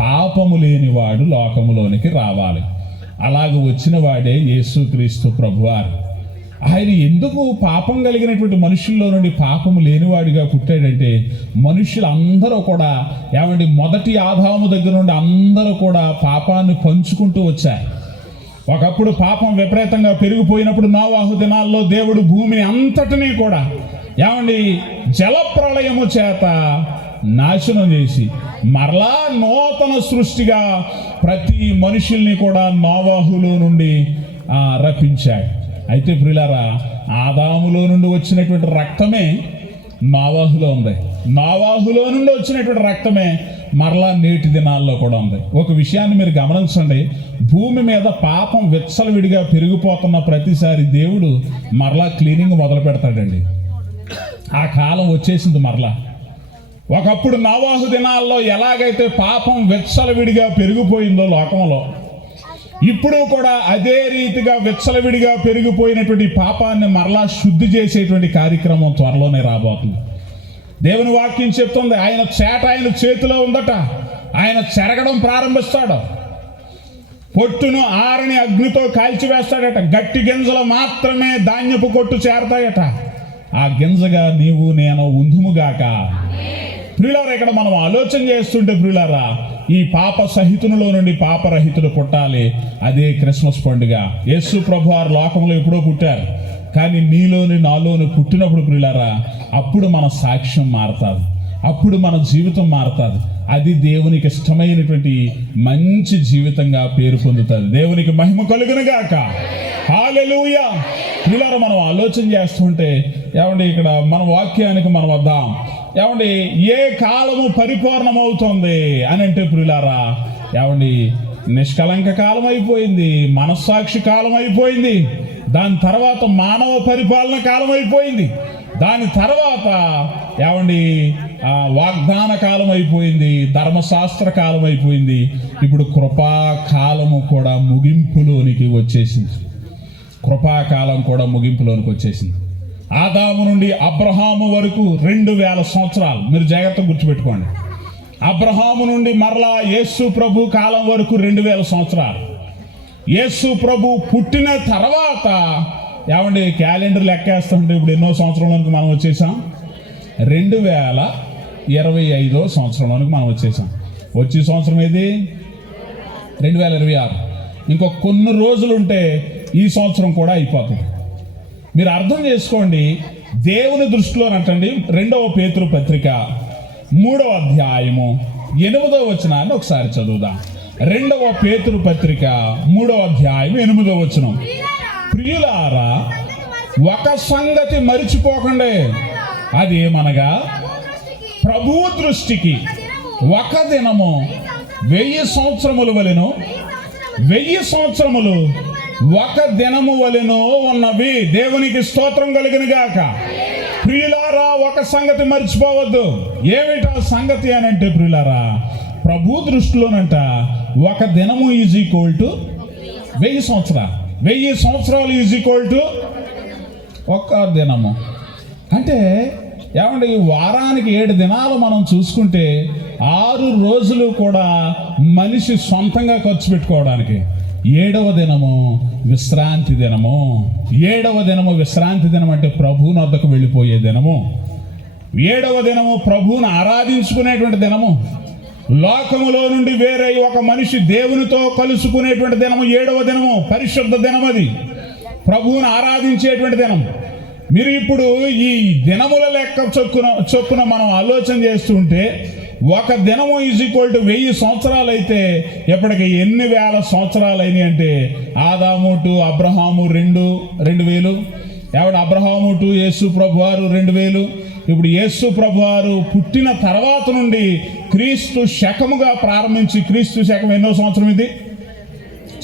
పాపము లేనివాడు లోకములోనికి రావాలి. అలాగ వచ్చిన వాడే యేసుక్రీస్తు ప్రభువారు. ఆయన ఎందుకు పాపం కలిగినటువంటి మనుషుల్లో నుండి పాపము లేనివాడిగా పుట్టాడంటే, మనుషులందరూ కూడా మొదటి ఆదాము దగ్గర నుండి అందరూ కూడా పాపాన్ని పంచుకుంటూ వచ్చారు. ఒకప్పుడు పాపం విపరీతంగా పెరిగిపోయినప్పుడు నోవాహు దినాల్లో దేవుడు భూమిని అంతటినీ కూడా జలప్రళయము చేత నాశనం చేసి మరలా నూతన సృష్టిగా ప్రతి మనుషుల్ని కూడా నోవాహులో నుండి రప్పించాడు. అయితే ప్రియులారా, ఆదాములో నుండి వచ్చినటువంటి రక్తమే నోవాహులో ఉంది. నోవాహులో నుండి వచ్చినటువంటి రక్తమే మరలా నేటి దినాల్లో కూడా ఉంది. ఒక విషయాన్ని మీరు గమనించండి, భూమి మీద పాపం విచ్చలవిడిగా పెరిగిపోతున్న ప్రతిసారి దేవుడు మరలా క్లీనింగ్ మొదలు పెడతాడండి. ఆ కాలం వచ్చేసింది మరలా. ఒకప్పుడు నోవాహు దినాల్లో ఎలాగైతే పాపం విచ్చలవిడిగా పెరిగిపోయిందో లోకంలో, ఇప్పుడు కూడా అదే రీతిగా విచ్చలవిడిగా పెరిగిపోయినటువంటి పాపాన్ని మరలా శుద్ధి చేసేటువంటి కార్యక్రమం త్వరలోనే రాబోతుంది. దేవుని వాక్యం చెప్తుంది, ఆయన చేతిలో ఉందట. ఆయన చెరగడం ప్రారంభిస్తాడు. పొట్టును ఆరని అగ్నితో కాల్చివేస్తాడట. గట్టి గింజలు మాత్రమే ధాన్యపు కొట్టు చేరతాయట. ఆ గింజగా నీవు నేను ఉందుముగాక. ప్రియులారా, ఇక్కడ మనం ఆలోచన చేస్తుంటే ప్రియులారా, ఈ పాప సహితునిలో నుండి పాపరహితుడు పుట్టాలి. అదే క్రిస్మస్ పండుగ. యేసు ప్రభువారు లోకంలో ఎప్పుడో పుట్టారు, కానీ నీలోని నాలోని పుట్టినప్పుడు ప్రియులారా, అప్పుడు మన సాక్ష్యం మారుతుంది, అప్పుడు మన జీవితం మారుతుంది. అది దేవునికి ఇష్టమైనటువంటి మంచి జీవితంగా పేరు పొందుతుంది. దేవునికి మహిమ కలుగును గాక. హల్లెలూయా. ప్రియులారా, మనం ఆలోచన చేస్తుంటే ఏమండి, ఇక్కడ మన వాక్యానికి మనం వద్దాం. ఏమండి, ఏ కాలము పరిపూర్ణమవుతుంది అని అంటే ప్రియులారా, ఏమండి, నిష్కలంక కాలం అయిపోయింది, మనస్సాక్షి కాలం అయిపోయింది, దాని తర్వాత మానవ పరిపాలన కాలం అయిపోయింది, దాని తర్వాత ఏమండి వాగ్దాన కాలం అయిపోయింది, ధర్మశాస్త్ర కాలం అయిపోయింది. ఇప్పుడు కృపాకాలము కూడా ముగింపులోనికి వచ్చేసింది. కృపాకాలం కూడా ముగింపులోనికి వచ్చేసింది. ఆదాము నుండి అబ్రహాము వరకు 2000 సంవత్సరాలు. మీరు జాగ్రత్తగా గుర్తుపెట్టుకోండి. అబ్రహాము నుండి మరలా యేసు ప్రభు కాలం వరకు 2000 సంవత్సరాలు. యేసు ప్రభు పుట్టిన తర్వాత ఏమండి క్యాలెండర్ లెక్కేస్తుంటే ఇప్పుడు ఎన్నో సంవత్సరంలోనికి మనం వచ్చేసాం? 2025 సంవత్సరంలోనికి మనం వచ్చేసాం. వచ్చే సంవత్సరం ఏది? 2026. ఇంకో కొన్ని రోజులు ఉంటే ఈ సంవత్సరం కూడా అయిపోతుంది. మీరు అర్థం చేసుకోండి, దేవుని దృష్టిలోనంటండి 2వ పేతురు పత్రిక 3వ అధ్యాయము 8వ వచనాన్ని ఒకసారి చదువుదాం. 2వ పేతురు పత్రిక 3వ అధ్యాయం 8వ వచనం. ప్రియులారా, ఒక సంగతి మరిచిపోకండి. అదేమనగా ప్రభు దృష్టికి ఒక దినము 1000 సంవత్సరములు వలెను, 1000 సంవత్సరములు ఒక దినము వలెను ఉన్నవి. దేవునికి స్తోత్రం కలుగును గాక. ప్రియులారా, ఒక సంగతి మర్చిపోవద్దు. ఏమిటా సంగతి అని అంటే ప్రియులారా, ప్రభు దృష్టిలోనంట ఒక దినము ఈజ్ ఈక్వల్ టు 1000 సంవత్సరాలు. 1000 సంవత్సరాలు ఈజ్ ఈక్వల్ టు ఒక దినము. అంటే ఏమంటే ఈ వారానికి 7 దినాలు మనం చూసుకుంటే 6 రోజులు కూడా మనిషి సొంతంగా ఖర్చు పెట్టుకోవడానికి. 7వ దినము విశ్రాంతి దినము. 7వ దినము విశ్రాంతి దినం అంటే ప్రభువుని వద్దకు వెళ్ళిపోయే దినము. 7వ దినము ప్రభువుని ఆరాధించుకునేటువంటి దినము. లోకములో నుండి వేరే ఒక మనిషి దేవునితో కలుసుకునేటువంటి దినము 7వ దినము. పరిశుద్ధ దినం అది, ప్రభువుని ఆరాధించేటువంటి దినం. మీరు ఇప్పుడు ఈ దినముల లెక్క చొప్పున మనం ఆలోచన చేస్తుంటే ఒక దినము ఈజ్ ఈక్వల్ టు 1000 సంవత్సరాలు అయితే ఎప్పటికి ఎన్ని వేల సంవత్సరాలు అయినాయి అంటే ఆదాము టు అబ్రహాము 2000, అబ్రహాము టు యేసు ప్రభువారు 2000. ఇప్పుడు యేసు ప్రభువారు పుట్టిన తర్వాత నుండి క్రీస్తు శకముగా ప్రారంభించి, క్రీస్తు శకం ఎన్నో సంవత్సరం ఇది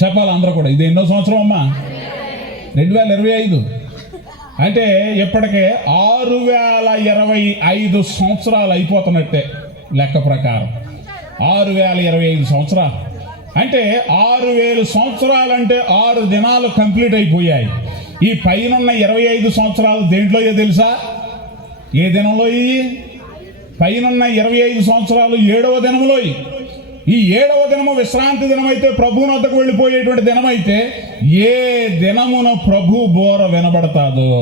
చెప్పాలి అందరూ కూడా. ఇది ఎన్నో సంవత్సరం అమ్మా? 2025. అంటే ఇప్పటికే 6025 సంవత్సరాలు అయిపోతున్నట్టే లెక్క ప్రకారం. 6025 సంవత్సరాలు అంటే 6000 సంవత్సరాలు అంటే 6 దినాలు కంప్లీట్ అయిపోయాయి. ఈ పైనున్న 25 సంవత్సరాలు దేంట్లో తెలుసా? ఏ దినంలో? ఈ పైనున్న 25 సంవత్సరాలు 7వ దినంలో. ఈ 7వ దినము విశ్రాంతి దినం అయితే, ప్రభువుని వద్దకు వెళ్ళిపోయేటువంటి దినం అయితే, ఏ దినమున ప్రభు బోర వినబడతాదో,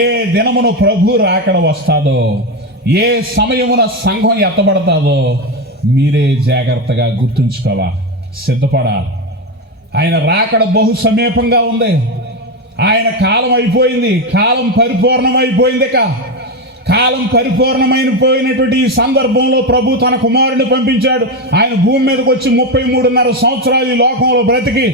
ఏ దినమున ప్రభు రాకడ వస్తాదో, ఏ సమయమున సంఘం ఎత్తబడతాదో మీరే జాగ్రత్తగా గుర్తుంచుకోవాలి, సిద్ధపడాలి. ఆయన రాకడ బహు సమీపంగా ఉంది. ఆయన కాలం అయిపోయింది, కాలం పరిపూర్ణమైపోయింది. కాలం పరిపూర్ణమైపోయినటువంటి ఈ సందర్భంలో ప్రభు తన కుమారుడిని పంపించాడు. ఆయన భూమి మీదకి వచ్చి 33.5 సంవత్సరాలు ఈ లోకంలో బ్రతికి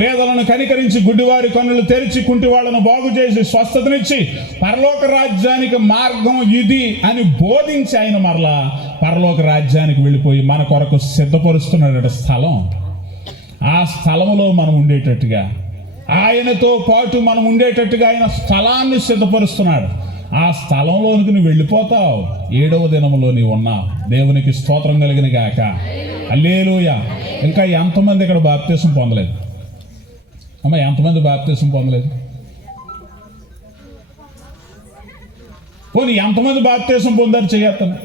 బేదలను కనికరించి, గుడ్డివారి కన్నులు తెరిచి, కుంటి వాళ్ళను బాగు చేసి, స్వస్థతనిచ్చి, పరలోక రాజ్యానికి మార్గం ఇది అని బోధించి ఆయన మరలా పరలోక రాజ్యానికి వెళ్ళిపోయి మన కొరకు సిద్ధపరుస్తున్నాడు స్థలం. ఆ స్థలంలో మనం ఉండేటట్టుగా, ఆయనతో పాటు మనం ఉండేటట్టుగా ఆయన స్థలాన్ని సిద్ధపరుస్తున్నాడు. ఆ స్థలంలోనికి నువ్వు వెళ్ళిపోతావు. 7వ దినములో నీవు ఉన్నావు. దేవునికి స్తోత్రం కలిగిన గాక. హల్లెలూయా. ఇంకా ఎంతమంది ఇక్కడ బాప్తిసం పొందలేదు? అమ్మ, ఎంతమంది బాప్తిసం పొందలేదు? పోనీ ఎంతమంది బాప్తిసం పొందారు చేయొద్దని?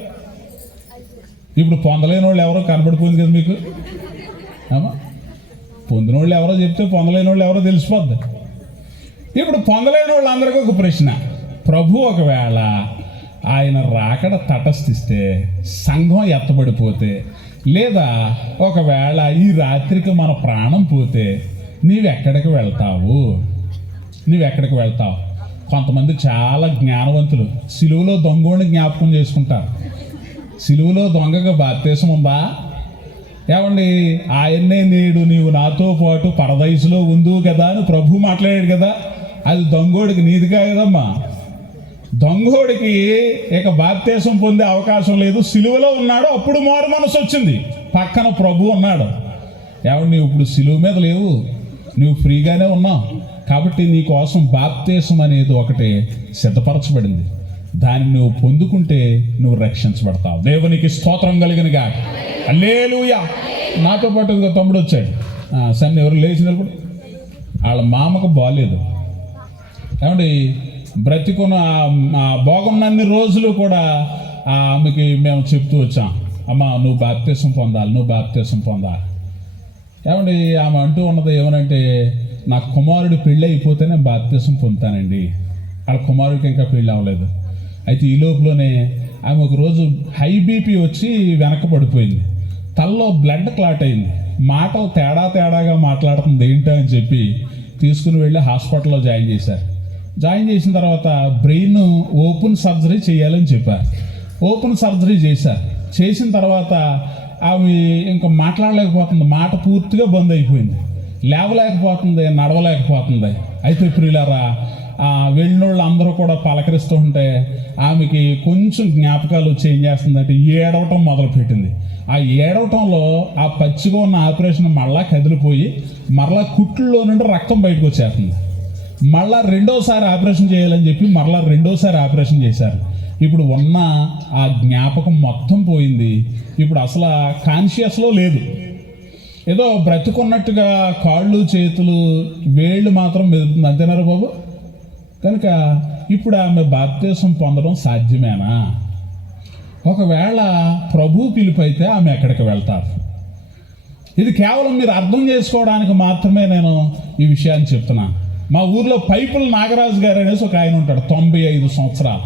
ఇప్పుడు పొందలేని వాళ్ళు ఎవరో కనబడిపోయింది కదా మీకు. అమ్మా, పొందిన వాళ్ళు ఎవరో చెప్తే పొందలేని వాళ్ళు ఎవరో తెలిసిపోద్ది. ఇప్పుడు పొందలేని వాళ్ళందరికీ ఒక ప్రశ్న. ప్రభు ఒకవేళ ఆయన రాకడ తటస్థిస్తే, సంఘం ఎత్తబడిపోతే, లేదా ఒకవేళ ఈ రాత్రికి మన ప్రాణం పోతే నీవెక్కడికి వెళ్తావు? కొంతమంది చాలా జ్ఞానవంతులు సిలువలో దొంగోడిని జ్ఞాపకం చేసుకుంటారు. సిలువలో దొంగగా బాప్తీసం ఉందా? ఏమండి, ఆయన్నే నేడు నీవు నాతో పాటు పరదైసులో ఉందువు కదా అని ప్రభు మాట్లాడాడు కదా. అది దొంగోడికి నీదిగా కదమ్మా. దొంగోడికి ఇక బాప్తీసం పొందే అవకాశం లేదు. సిలువలో ఉన్నాడు, అప్పుడు మారు మనసు వచ్చింది. పక్కన ప్రభు ఉన్నాడు. ఏమండి, నీవు ఇప్పుడు సిలువ మీద లేవు, నువ్వు ఫ్రీగానే ఉన్నావు. కాబట్టి నీ కోసం బాప్తీసం అనేది ఒకటి సిద్ధపరచబడింది. దాన్ని నువ్వు పొందుకుంటే నువ్వు రక్షించబడతావు. దేవునికి స్తోత్రం కలిగిన గాక. హల్లెలూయా. నాతో పాటు తమ్ముడు వచ్చాడు. సన్ని ఎవరు లేచినప్పుడు వాళ్ళ మామకు బాగాలేదు. ఏమండి, బ్రతికున్న బాగున్నన్ని రోజులు కూడా ఆమెకి మేము చెప్తూ వచ్చాం, అమ్మ నువ్వు బాప్తీసం పొందాలి. ఏమండి, ఆమె అంటూ ఉన్నది ఏమనంటే, నా కుమారుడు పెళ్ళి అయిపోతే నేను బాప్తీసం పొందుతానండి. వాళ్ళ కుమారుడికి ఇంకా పెళ్ళి అవ్వలేదు. అయితే ఈ లోపులోనే ఆమె ఒకరోజు హై బీపీ వచ్చి వెనక పడిపోయింది. తలలో బ్లడ్ క్లాట్ అయింది. మాటలు తేడాగా మాట్లాడుతుంది ఏంటో అని చెప్పి తీసుకుని వెళ్ళి హాస్పిటల్లో జాయిన్ చేశారు. జాయిన్ చేసిన తర్వాత బ్రెయిన్ ఓపెన్ సర్జరీ చేయాలని చెప్పారు. ఓపెన్ సర్జరీ చేశారు. చేసిన తర్వాత ఆమె ఇంకా మాట్లాడలేకపోతుంది. మాట పూర్తిగా బంద్ అయిపోయింది. లేవలేకపోతుంది, నడవలేకపోతుంది. అయితే ప్రియులారా, వెళ్ళిన వాళ్ళు అందరూ కూడా పలకరిస్తూ ఉంటే ఆమెకి కొంచెం జ్ఞాపకాలు చేంజ్ చేస్తుందంటే ఏడవటం మొదలుపెట్టింది. ఆ ఏడవటంలో ఆ పచ్చిగా ఉన్న ఆపరేషన్ మళ్ళా కదిలిపోయి మరలా కుట్లలో నుండి రక్తం బయటకు వచ్చేస్తుంది. మళ్ళా రెండోసారి ఆపరేషన్ చేయాలని చెప్పి మరలా రెండోసారి ఆపరేషన్ చేశారు. ఇప్పుడు ఉన్న ఆ జ్ఞాపకం మొత్తం పోయింది. ఇప్పుడు అసలు కాన్షియస్లో లేదు. ఏదో బ్రతుకున్నట్టుగా కాళ్ళు చేతులు వేళ్ళు మాత్రం మెదుపుతుంది. అంతేనారా బాబు? కనుక ఇప్పుడు ఆమె బాప్తీసం పొందడం సాధ్యమేనా? ఒకవేళ ప్రభు పిలుపు అయితే ఆమె ఎక్కడికి వెళ్తారు? ఇది కేవలం మీరు అర్థం చేసుకోవడానికి మాత్రమే నేను ఈ విషయాన్ని చెప్తున్నాను. మా ఊర్లో పైపుల నాగరాజు గారు అనేసి ఒక ఆయన ఉంటాడు, 95 సంవత్సరాలు.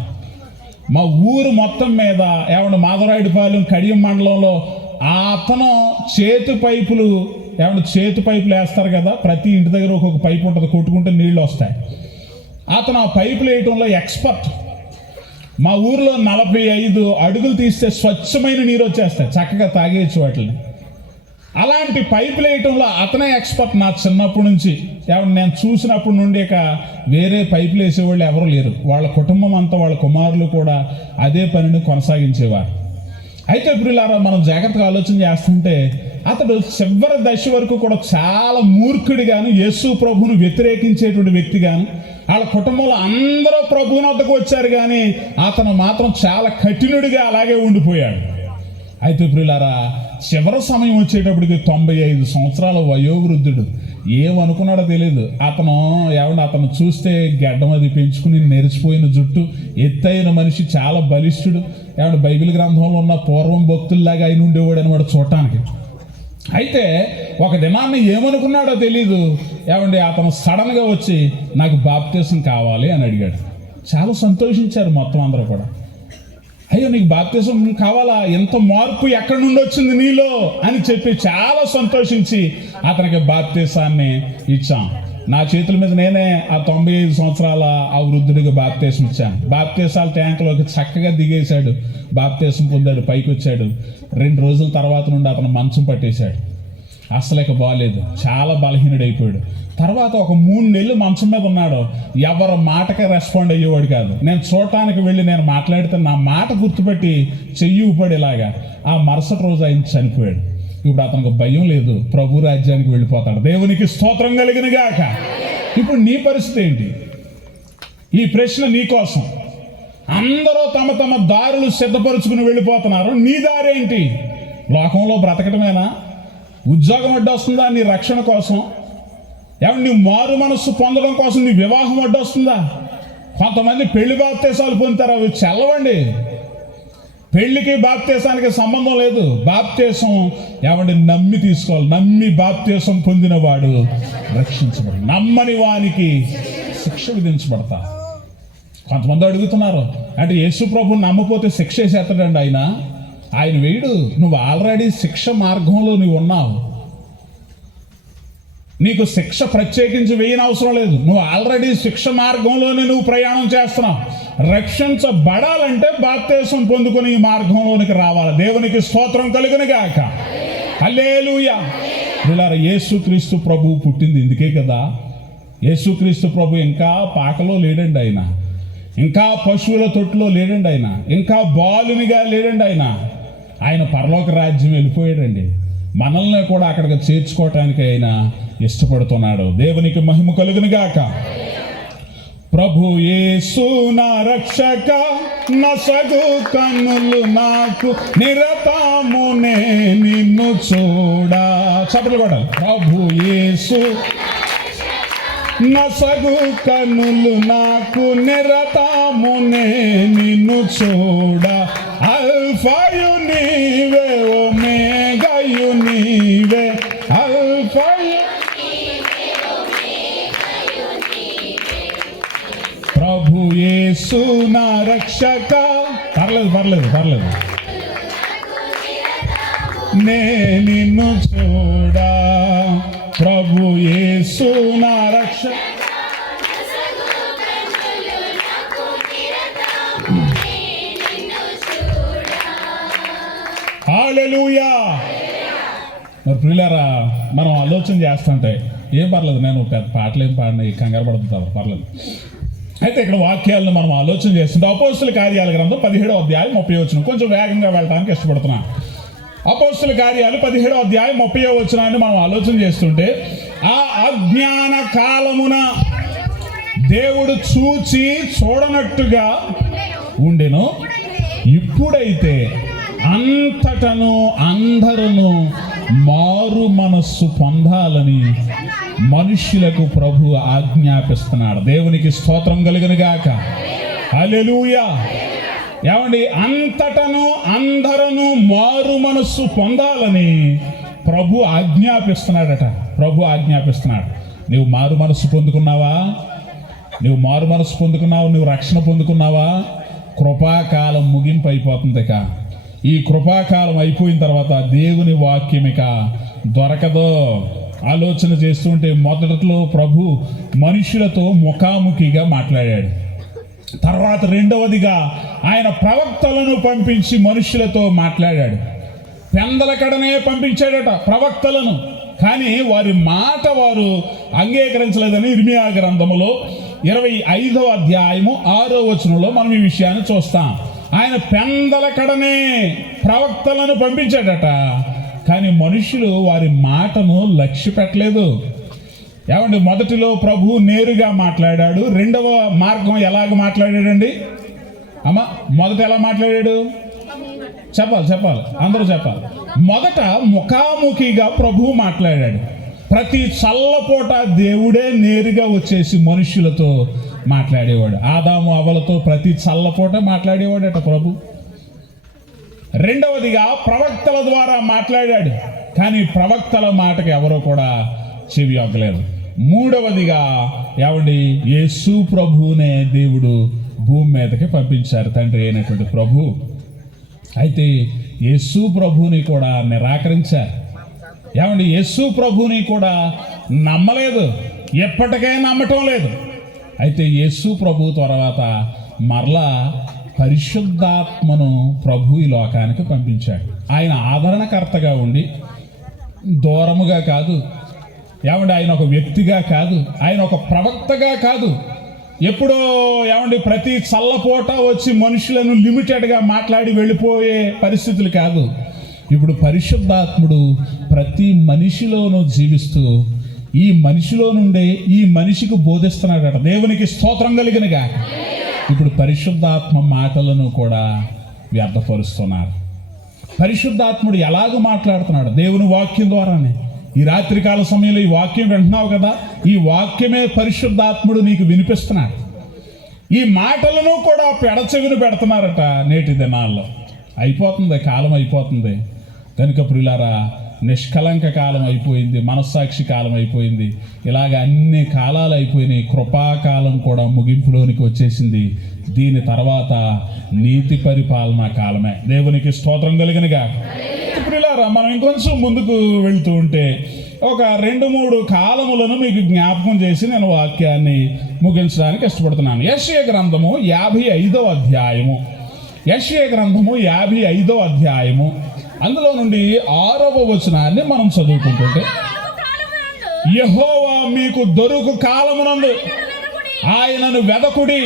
మా ఊరు మొత్తం మీద ఏమన్నా మాధవరాయుడిపాలెం కడియం మండలంలో అతను చేతి పైపులు వేస్తారు కదా, ప్రతి ఇంటి దగ్గర ఒక్కొక్క పైపు ఉంటుంది, కొట్టుకుంటే నీళ్ళు వస్తాయి. అతను ఆ పైపులు వేయటంలో ఎక్స్పర్ట్. మా ఊరిలో 45 అడుగులు తీస్తే స్వచ్ఛమైన నీరు వచ్చేస్తాయి, చక్కగా తాగేయచ్చు వాటిని. అలాంటి పైపులు వేయటంలో అతనే ఎక్స్పర్ట్. నా చిన్నప్పటి నుంచి నేను చూసినప్పటి నుండి ఇక వేరే పైపులు వేసేవాళ్ళు ఎవరు లేరు. వాళ్ళ కుటుంబం అంతా, వాళ్ళ కుమారులు కూడా అదే పనిని కొనసాగించేవారు. అయితే ప్రియులారా, మనం జాగ్రత్తగా ఆలోచన చేస్తుంటే అతడు చివరి దశ వరకు కూడా చాలా మూర్ఖుడిగాను, యేసు ప్రభువును వ్యతిరేకించేటువంటి వ్యక్తిగాను, వాళ్ళ కుటుంబంలో అందరూ ప్రభువుని వద్దకు వచ్చారు కానీ అతను మాత్రం చాలా కఠినుడిగా అలాగే ఉండిపోయాడు. అయితే ప్రియులారా, చివరి సమయం వచ్చేటప్పటికి 95 సంవత్సరాల వయోవృద్ధుడు. ఏమనుకున్నాడో తెలియదు. అతను చూస్తే గడ్డం అది పెంచుకుని నెరిచిపోయిన జుట్టు, ఎత్తైన మనిషి, చాలా బలిష్ఠుడు. బైబిల్ గ్రంథంలో ఉన్న పూర్వం భక్తుల్లాగా ఆయన ఉండేవాడు అనమాట చూడటానికి. అయితే ఒక దినాన్ని ఏమనుకున్నాడో తెలీదు. అతను సడన్గా వచ్చి నాకు బాప్తీసం కావాలి అని అడిగాడు. చాలా సంతోషించారు మొత్తం అందరూ కూడా. అయ్యో నీకు బాప్తీసం కావాలా, ఎంత మార్పు ఎక్కడి నుండి వచ్చింది నీలో అని చెప్పి చాలా సంతోషించి అతనికి బాప్తీసాన్ని ఇచ్చాం. నా చేతుల మీద నేనే ఆ 95 సంవత్సరాల ఆ వృద్ధుడికి బాప్తీసం ఇచ్చాను. బాప్తీసాల ట్యాంకులోకి చక్కగా దిగేశాడు, బాప్తీసం పొందాడు, పైకి వచ్చాడు. 2 రోజుల తర్వాత నుండి అతను మంచం పట్టేశాడు. అసలు ఇక బాగాలేదు, చాలా బలహీనుడైపోయాడు. తర్వాత ఒక 3 నెలలు మంచం మీద ఉన్నాడు. ఎవరి మాటకే రెస్పాండ్ అయ్యేవాడు కాదు. నేను చూడటానికి వెళ్ళి నేను మాట్లాడితే నా మాట గుర్తుపెట్టి చెయ్యి ఊపడేలాగా ఆ మరుసటి రోజు ఆయన చనిపోయాడు. ఇప్పుడు అతనికి భయం లేదు, ప్రభు రాజ్యానికి వెళ్ళిపోతాడు. దేవునికి స్తోత్రం కలిగిన గాక. ఇప్పుడు నీ పరిస్థితి ఏంటి? ఈ ప్రశ్న నీ కోసం. అందరూ తమ తమ దారులు సిద్ధపరుచుకుని వెళ్ళిపోతున్నారు. నీ దారేంటి? లోకంలో బ్రతకటమేనా? ఉద్యోగం అడ్డొస్తుందా నీ రక్షణ కోసం? నీ మారు మనస్సు పొందడం కోసం నీ వివాహం అడ్డొస్తుందా? కొంతమంది పెళ్లి బాప్తీసాలు పొందుతారు, అవి చల్లవండి. పెళ్లికి బాప్తీసానికి సంబంధం లేదు. బాప్తీసం నమ్మి తీసుకోవాలి. నమ్మి బాప్తీసం పొందినవాడు రక్షించబడు, నమ్మని వానికి శిక్ష విధించబడతా. కొంతమంది అడుగుతున్నారు, అంటే యేసు ప్రభుని నమ్మపోతే శిక్ష వేసేస్తాడండి ఆయన వేయడు. నువ్వు ఆల్రెడీ శిక్ష మార్గంలో నువ్వు ఉన్నావు. నీకు శిక్ష ప్రత్యేకించి వేయని అవసరం లేదు. నువ్వు ఆల్రెడీ శిక్ష మార్గంలోనే నువ్వు ప్రయాణం చేస్తున్నావు. రక్షించబడాలంటే బాప్తిసం పొందుకొని ఈ మార్గంలోనికి రావాలి. దేవునికి స్తోత్రం కలుగును గాక. హల్లెలూయా. వీళ్ళారా, యేసుక్రీస్తు ప్రభువు పుట్టింది ఇందుకే కదా. యేసుక్రీస్తు ప్రభు ఇంకా పాకలో లేడండి ఆయన, ఇంకా పశువుల తొట్టులో లేడండి ఆయన, ఇంకా బాలునిగా లేడండి ఆయన పరలోక రాజ్యం వెళ్ళిపోయాడండి. మనల్ని కూడా అక్కడికి చేర్చుకోవటానికి ఆయన ఇష్టపడుతున్నాడు. దేవునికి మహిమ కలుగును గాక. ప్రభు యేసు నా రక్షక, నసగు కన్నులు నాకు నిరతమునే నిన్ను చూడా. చప్పట్లు కొట్టాలి. ప్రభు యేసు నసగు కన్నులు నాకు నిరతమునే నిన్ను చూడా. అల్ఫాయు నీవే, ఒమేగాయు నీవే, అల్ఫాయు. ప్రభు యేసు నా రక్షక. పర్లేదు నే నిన్ను చూడా. ప్రభు యేసు నా రక్షక. హల్లెలూయా. మరి ప్రియులారా, మనం ఆలోచన చేస్తుంటే ఏం పర్లేదు, నేను పెద్ద పాటలు ఏం పాడినా కంగారు పడుతుంటారు, పర్లేదు. అయితే ఇక్కడ వాక్యాలను మనం ఆలోచన చేస్తుంటే అపోస్తుల కార్యాల గ్రంథం 17వ అధ్యాయం 30వ వచనం, కొంచెం వేగంగా వెళ్ళడానికి ఇష్టపడుతున్నా. అపోస్తుల కార్యాలు 17వ అధ్యాయం 30వ వచనాన్ని మనం ఆలోచన చేస్తుంటే, ఆ అజ్ఞాన కాలమున దేవుడు చూచి చూడనట్టుగా ఉండెను, ఇప్పుడైతే అంతటను అందరూ మారు మనస్సు పొందాలని మనుష్యులకు ప్రభు ఆజ్ఞాపిస్తున్నాడు. దేవునికి స్తోత్రం కలుగును గాక. హల్లెలూయా. ఏమండి, అంతటను అందరూ మారు మనస్సు పొందాలని ప్రభు ఆజ్ఞాపిస్తున్నాడట. ప్రభు ఆజ్ఞాపిస్తున్నాడు. నువ్వు మారు మనస్సు పొందుకున్నావా? నువ్వు రక్షణ పొందుకున్నావా? కృపాకాలం ముగింపు అయిపోతుంది. ఈ కృపాకాలం అయిపోయిన తర్వాత దేవుని వాక్యమిక దొరకదో. ఆలోచన చేస్తుంటే మొదట్లో ప్రభు మనుషులతో ముఖాముఖిగా మాట్లాడాడు. తర్వాత రెండవదిగా ఆయన ప్రవక్తలను పంపించి మనుషులతో మాట్లాడాడు. పెందలకడనే పంపించాడట ప్రవక్తలను. కానీ వారి మాట వారు అంగీకరించలేదని ఇర్మియా గ్రంథములో 25వ అధ్యాయము 6వ వచనంలో మనం ఈ విషయాన్ని చూస్తాం. ఆయన పెందలకడనే ప్రవక్తలను పంపించాడట, కానీ మనుషులు వారి మాటను లక్ష్య పెట్టలేదు. ఏమండి, మొదటిలో ప్రభు నేరుగా మాట్లాడాడు. రెండవ మార్గం ఎలాగ మాట్లాడాడండి అమ్మ? మొదట ఎలా మాట్లాడాడు? చెప్పాలి, అందరూ చెప్పాలి. మొదట ముఖాముఖిగా ప్రభు మాట్లాడాడు. ప్రతి చల్లపూట దేవుడే నేరుగా వచ్చేసి మనుషులతో మాట్లాడేవాడు. ఆదాము అవ్వలతో ప్రతి చల్లపూట మాట్లాడేవాడట ప్రభు. రెండవదిగా ప్రవక్తల ద్వారా మాట్లాడాడు, కానీ ప్రవక్తల మాటకి ఎవరో కూడా చెవి ఒగ్గలేదు. మూడవదిగా ఏమండి, యేసు ప్రభువునే దేవుడు భూమి మీదకి పంపించారు, తండ్రి అయినటువంటి ప్రభు. అయితే యేసు ప్రభువుని కూడా నిరాకరించారు. ఏమండి, యేసు ప్రభువుని కూడా నమ్మలేదు, ఎప్పటికే నమ్మటం లేదు. అయితే యేసు ప్రభు తర్వాత మరలా పరిశుద్ధాత్మను ప్రభు ఈ లోకానికి పంపించాడు. ఆయన ఆదరణకర్తగా ఉండి దూరముగా కాదు, ఏమండి ఆయన ఒక వ్యక్తిగా కాదు, ఆయన ఒక ప్రవక్తగా కాదు, ఎప్పుడో ఏమండి ప్రతి చల్లపూట వచ్చి మనుషులను లిమిటెడ్గా మాట్లాడి వెళ్ళిపోయే పరిస్థితులు కాదు. ఇప్పుడు పరిశుద్ధాత్ముడు ప్రతి మనిషిలోనూ జీవిస్తూ ఈ మనిషిలో నుండే ఈ మనిషికి బోధిస్తున్నాడట. దేవునికి స్తోత్రం కలిగినగా. ఇప్పుడు పరిశుద్ధాత్మ మాటలను కూడా వ్యర్థపరుస్తున్నారు. పరిశుద్ధాత్ముడు ఎలాగ మాట్లాడుతున్నాడు? దేవుని వాక్యం ద్వారానే. ఈ రాత్రికాల సమయంలో ఈ వాక్యం వింటున్నావు కదా, ఈ వాక్యమే పరిశుద్ధాత్ముడు నీకు వినిపిస్తున్నాడు. ఈ మాటలను కూడా పెడచెవిని పెడుతున్నారట నేటి దినాల్లో. అయిపోతుంది, కాలం అయిపోతుంది. కనుక ప్రియులారా, నిష్కలంక కాలం అయిపోయింది, మనస్సాక్షి కాలం అయిపోయింది, ఇలాగ అన్ని కాలాలు అయిపోయినాయి. కృపాకాలం కూడా ముగింపులోనికి వచ్చేసింది. దీని తర్వాత నీతి పరిపాలనా కాలమే. దేవునికి స్తోత్రం కలిగినగా. ఇప్పుడు ఇలారా మనం ఇంకొంచెం ముందుకు వెళ్తూ ఉంటే ఒక 2-3 కాలములను మీకు జ్ఞాపకం చేసి నేను వాక్యాన్ని ముగించడానికి ఇష్టపడుతున్నాను. యెషయా గ్రంథము 55వ అధ్యాయము. యెషయా గ్రంథము 55వ అధ్యాయము, అందులో నుండి 6వ వచనాన్ని మనం చదువుకుంటుంటే, యెహోవా మీకు దొరుకు కాలమునందు ఆయనను వెదకుడి,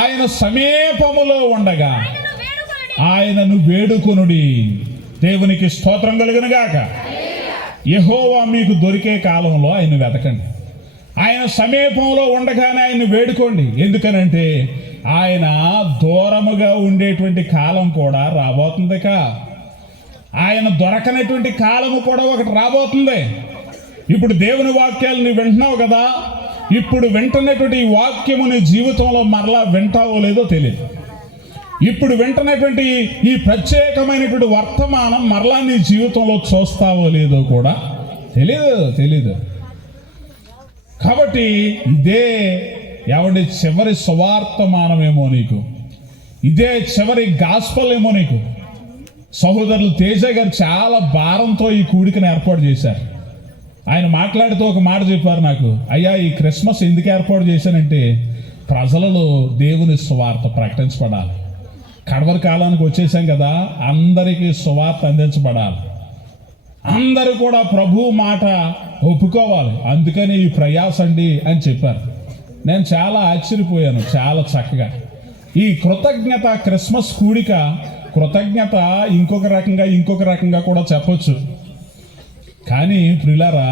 ఆయన సమీపములో ఉండగా ఆయనను వేడుకొనుడి. దేవునికి స్తోత్రం కలుగునుగాక. యెహోవా మీకు దొరికే కాలంలో ఆయన వెతకండి, ఆయన సమీపంలో ఉండగానే ఆయన్ని వేడుకోండి. ఎందుకనంటే ఆయన దూరముగా ఉండేటువంటి కాలం కూడా రాబోతుందిక. ఆయన దొరకనటువంటి కాలము కూడా ఒకటి రాబోతుంది. ఇప్పుడు దేవుని వాక్యాలని వింటున్నావు కదా, ఇప్పుడు వింటున్నటువంటి ఈ వాక్యము నీ జీవితంలో మరలా వింటావో లేదో తెలియదు. ఇప్పుడు వింటున్నటువంటి ఈ ప్రత్యేకమైనటువంటి వర్తమానం మరలా నీ జీవితంలో చూస్తావో లేదో కూడా తెలీదు. కాబట్టి ఇదే చివరి సువార్తమానమేమో నీకు, ఇదే చివరి గాస్పల్ ఏమో నీకు. సహోదరులు తేజ గారు చాలా భారంతో ఈ కూడికను ఏర్పాటు చేశారు. ఆయన మాట్లాడుతూ ఒక మాట చెప్పారు నాకు, అయ్యా ఈ క్రిస్మస్ ఎందుకు ఏర్పాటు చేశానంటే ప్రజలలో దేవుని సువార్త ప్రకటించబడాలి. కడవరి కాలానికి వచ్చేసాం కదా, అందరికీ సువార్త అందించబడాలి, అందరూ కూడా ప్రభు మాట ఒప్పుకోవాలి, అందుకని ఈ ప్రయాస అండి అని చెప్పారు. నేను చాలా ఆశ్చర్యపోయాను, చాలా చక్కగా. ఈ కృతజ్ఞత క్రిస్మస్ కూడిక, కృతజ్ఞత ఇంకొక రకంగా కూడా చెప్పొచ్చు. కానీ ప్రియులారా,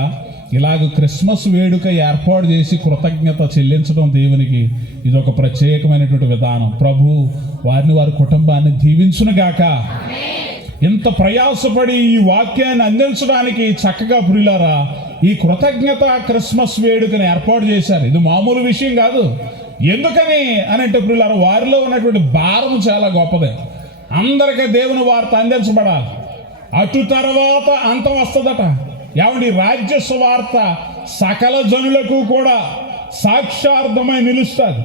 ఇలాగ క్రిస్మస్ వేడుక ఏర్పాటు చేసి కృతజ్ఞత చెల్లించడం దేవునికి ఇదొక ప్రత్యేకమైనటువంటి విధానం. ప్రభు వారి కుటుంబాన్ని దీవించునుగాక. ఇంత ప్రయాసపడి ఈ వాక్యాన్ని అందించడానికి చక్కగా ప్రియులారా ఈ కృతజ్ఞత క్రిస్మస్ వేడుకను ఏర్పాటు చేశారు. ఇది మామూలు విషయం కాదు. ఎందుకని అని అంటే ప్రియులారా, వారిలో ఉన్నటువంటి భారం చాలా గొప్పదే. అందరికీ దేవుని వార్త అందించబడాలి. అటు తర్వాత అంతం వస్తుందట. ఏమండి, రాజ్య సువార్త సకల జనులకు కూడా సాక్షార్థమై నిలుస్తుంది.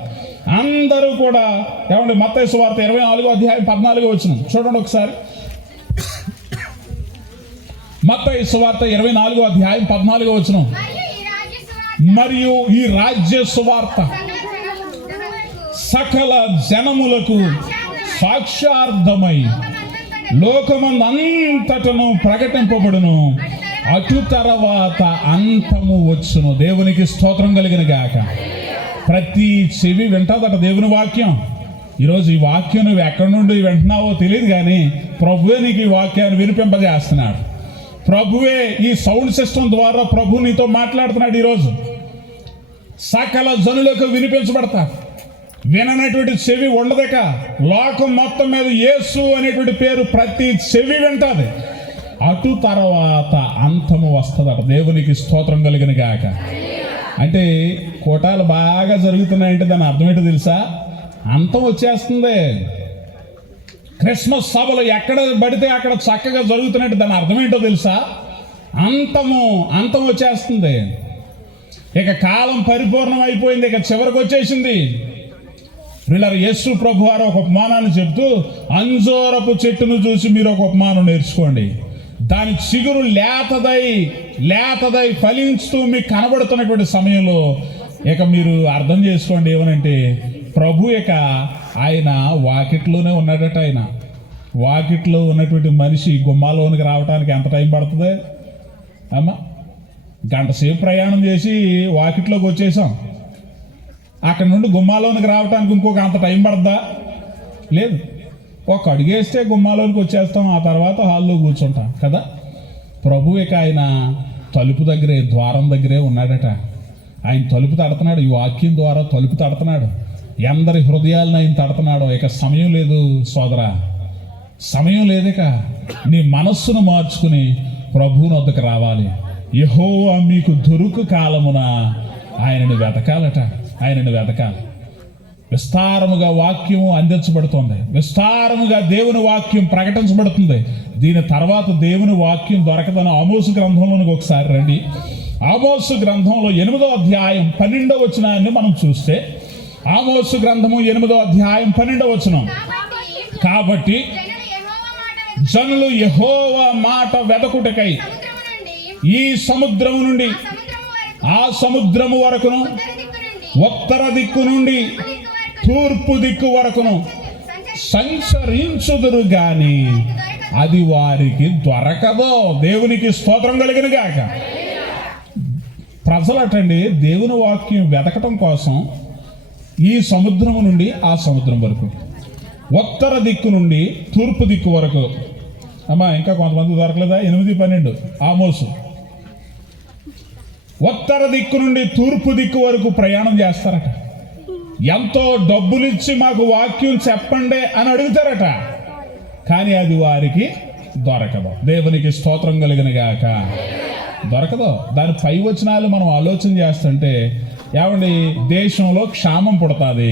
అందరూ కూడా ఏమండి, మత్తయి సువార్త 24వ అధ్యాయం 14వ వచనం చూడండి ఒకసారి. మత్తయి సువార్త 24వ అధ్యాయం 14వ వచనం. మరియు ఈ రాజ్య సువార్త సకల జనములకు సాక్షార్థమై లోకమందంతటను ప్రకటింపబడును, అటు తర్వాత అంతము వచ్చును. దేవునికి స్తోత్రం కలిగిన గాక. ప్రతి చెవి వింటాదట దేవుని వాక్యం. ఈరోజు ఈ వాక్యం నువ్వు ఎక్కడి నుండి వింటున్నావో తెలియదు, కానీ ప్రభువే నీకు ఈ వాక్యాన్ని వినిపింపజేస్తున్నాడు. ప్రభువే ఈ సౌండ్ సిస్టమ్ ద్వారా ప్రభు నీతో మాట్లాడుతున్నాడు. ఈరోజు సకల జనులకు వినిపించబడతాడు. విననటువంటి చెవి ఉండదక. లోకం మొత్తం మీద యేసు అనేటువంటి పేరు ప్రతి చెవి వింటుంది. అటు తర్వాత అంతము వస్తుందట. దేవునికి స్తోత్రం కలిగిన గాక. అంటే కోటాలు బాగా జరుగుతున్నాయంటే దాని అర్థం ఏంటో తెలుసా? అంతం వచ్చేస్తుంది. క్రిస్మస్ సభలు ఎక్కడ పడితే అక్కడ చక్కగా జరుగుతున్నట్టు దాని అర్థం ఏంటో తెలుసా? అంతం వచ్చేస్తుంది. ఇక కాలం పరిపూర్ణం అయిపోయింది, ఇక చివరికి వచ్చేసింది. వీళ్ళ యేసు ప్రభు వారు ఒక ఉపమానాన్ని చెప్తూ, అంజూరపు చెట్టును చూసి మీరు ఒక ఉపమానం నేర్చుకోండి. దాని చిగురు లేతదై ఫలించుతూ మీకు కనబడుతున్నటువంటి సమయంలో ఇక మీరు అర్థం చేసుకోండి ఏమనంటే, ప్రభు ఇక ఆయన వాకిట్లోనే ఉన్నాడట. ఆయన వాకిట్లో ఉన్నటువంటి మనిషి గుమ్మాలోనికి రావడానికి ఎంత టైం పడుతుంది అమ్మా? గంట సేపు ప్రయాణం చేసి వాకిట్లోకి వచ్చేసాం. అక్కడ నుండి గుమ్మాలోనికి రావడానికి ఇంకొక అంత టైం పడుతుందా? లేదు. ఒక అడుగేస్తే గుమ్మాలోనికి వచ్చేస్తాం, ఆ తర్వాత హాల్లో కూర్చుంటాం కదా. ప్రభు ఇక ఆయన తలుపు దగ్గరే, ద్వారం దగ్గరే ఉన్నాడట. ఆయన తలుపు తడుతున్నాడు. ఈ వాక్యం ద్వారా తలుపు తడుతున్నాడు. ఎందరి హృదయాలను ఆయన తడుతున్నాడు. ఇక సమయం లేదు సోదరా, సమయం లేదిక. నీ మనస్సును మార్చుకుని ప్రభువుని వద్దకు రావాలి. యెహోవా మీకు దొరుకు కాలమున ఆయనను వెతకాలట. ఆయనను వెతకాలి. విస్తారముగా వాక్యం అందించబడుతుంది, విస్తారముగా దేవుని వాక్యం ప్రకటించబడుతుంది. దీని తర్వాత దేవుని వాక్యం దొరకదని ఆమోసు గ్రంథంలోనికి ఒకసారి రండి. ఆమోసు గ్రంథంలో 8వ అధ్యాయం 12వ వచనాన్ని మనం చూస్తే, ఆమోసు గ్రంథము 8వ అధ్యాయం 12వ వచనం, కాబట్టి జనులు యెహోవా మాట వెదకుటకై ఈ సముద్రము నుండి ఆ సముద్రము వరకును, ఉత్తర దిక్కు నుండి తూర్పు దిక్కు వరకును సంచరించుదురు గాని అది వారికి దొరకదో. దేవునికి స్తోత్రం కలిగిన గాక. ప్రజలటండి దేవుని వాక్యం వెతకటం కోసం ఈ సముద్రము నుండి ఆ సముద్రం వరకు, ఉత్తర దిక్కు నుండి తూర్పు దిక్కు వరకు. అమ్మా ఇంకా కొంతమంది దొరకలేదా? 8:12 ఆమోసు. ఉత్తర దిక్కు నుండి తూర్పు దిక్కు వరకు ప్రయాణం చేస్తారట. ఎంతో డబ్బులిచ్చి మాకు వాక్యం చెప్పండి అని అడుగుతారట, కానీ అది వారికి దొరకదు. దేవునికి స్తోత్రం కలిగిన గాక. దొరకదు. దాని పై వచనాలు మనం ఆలోచన చేస్తుంటే, ఏమండి, దేశంలో క్షామం పుడుతుంది.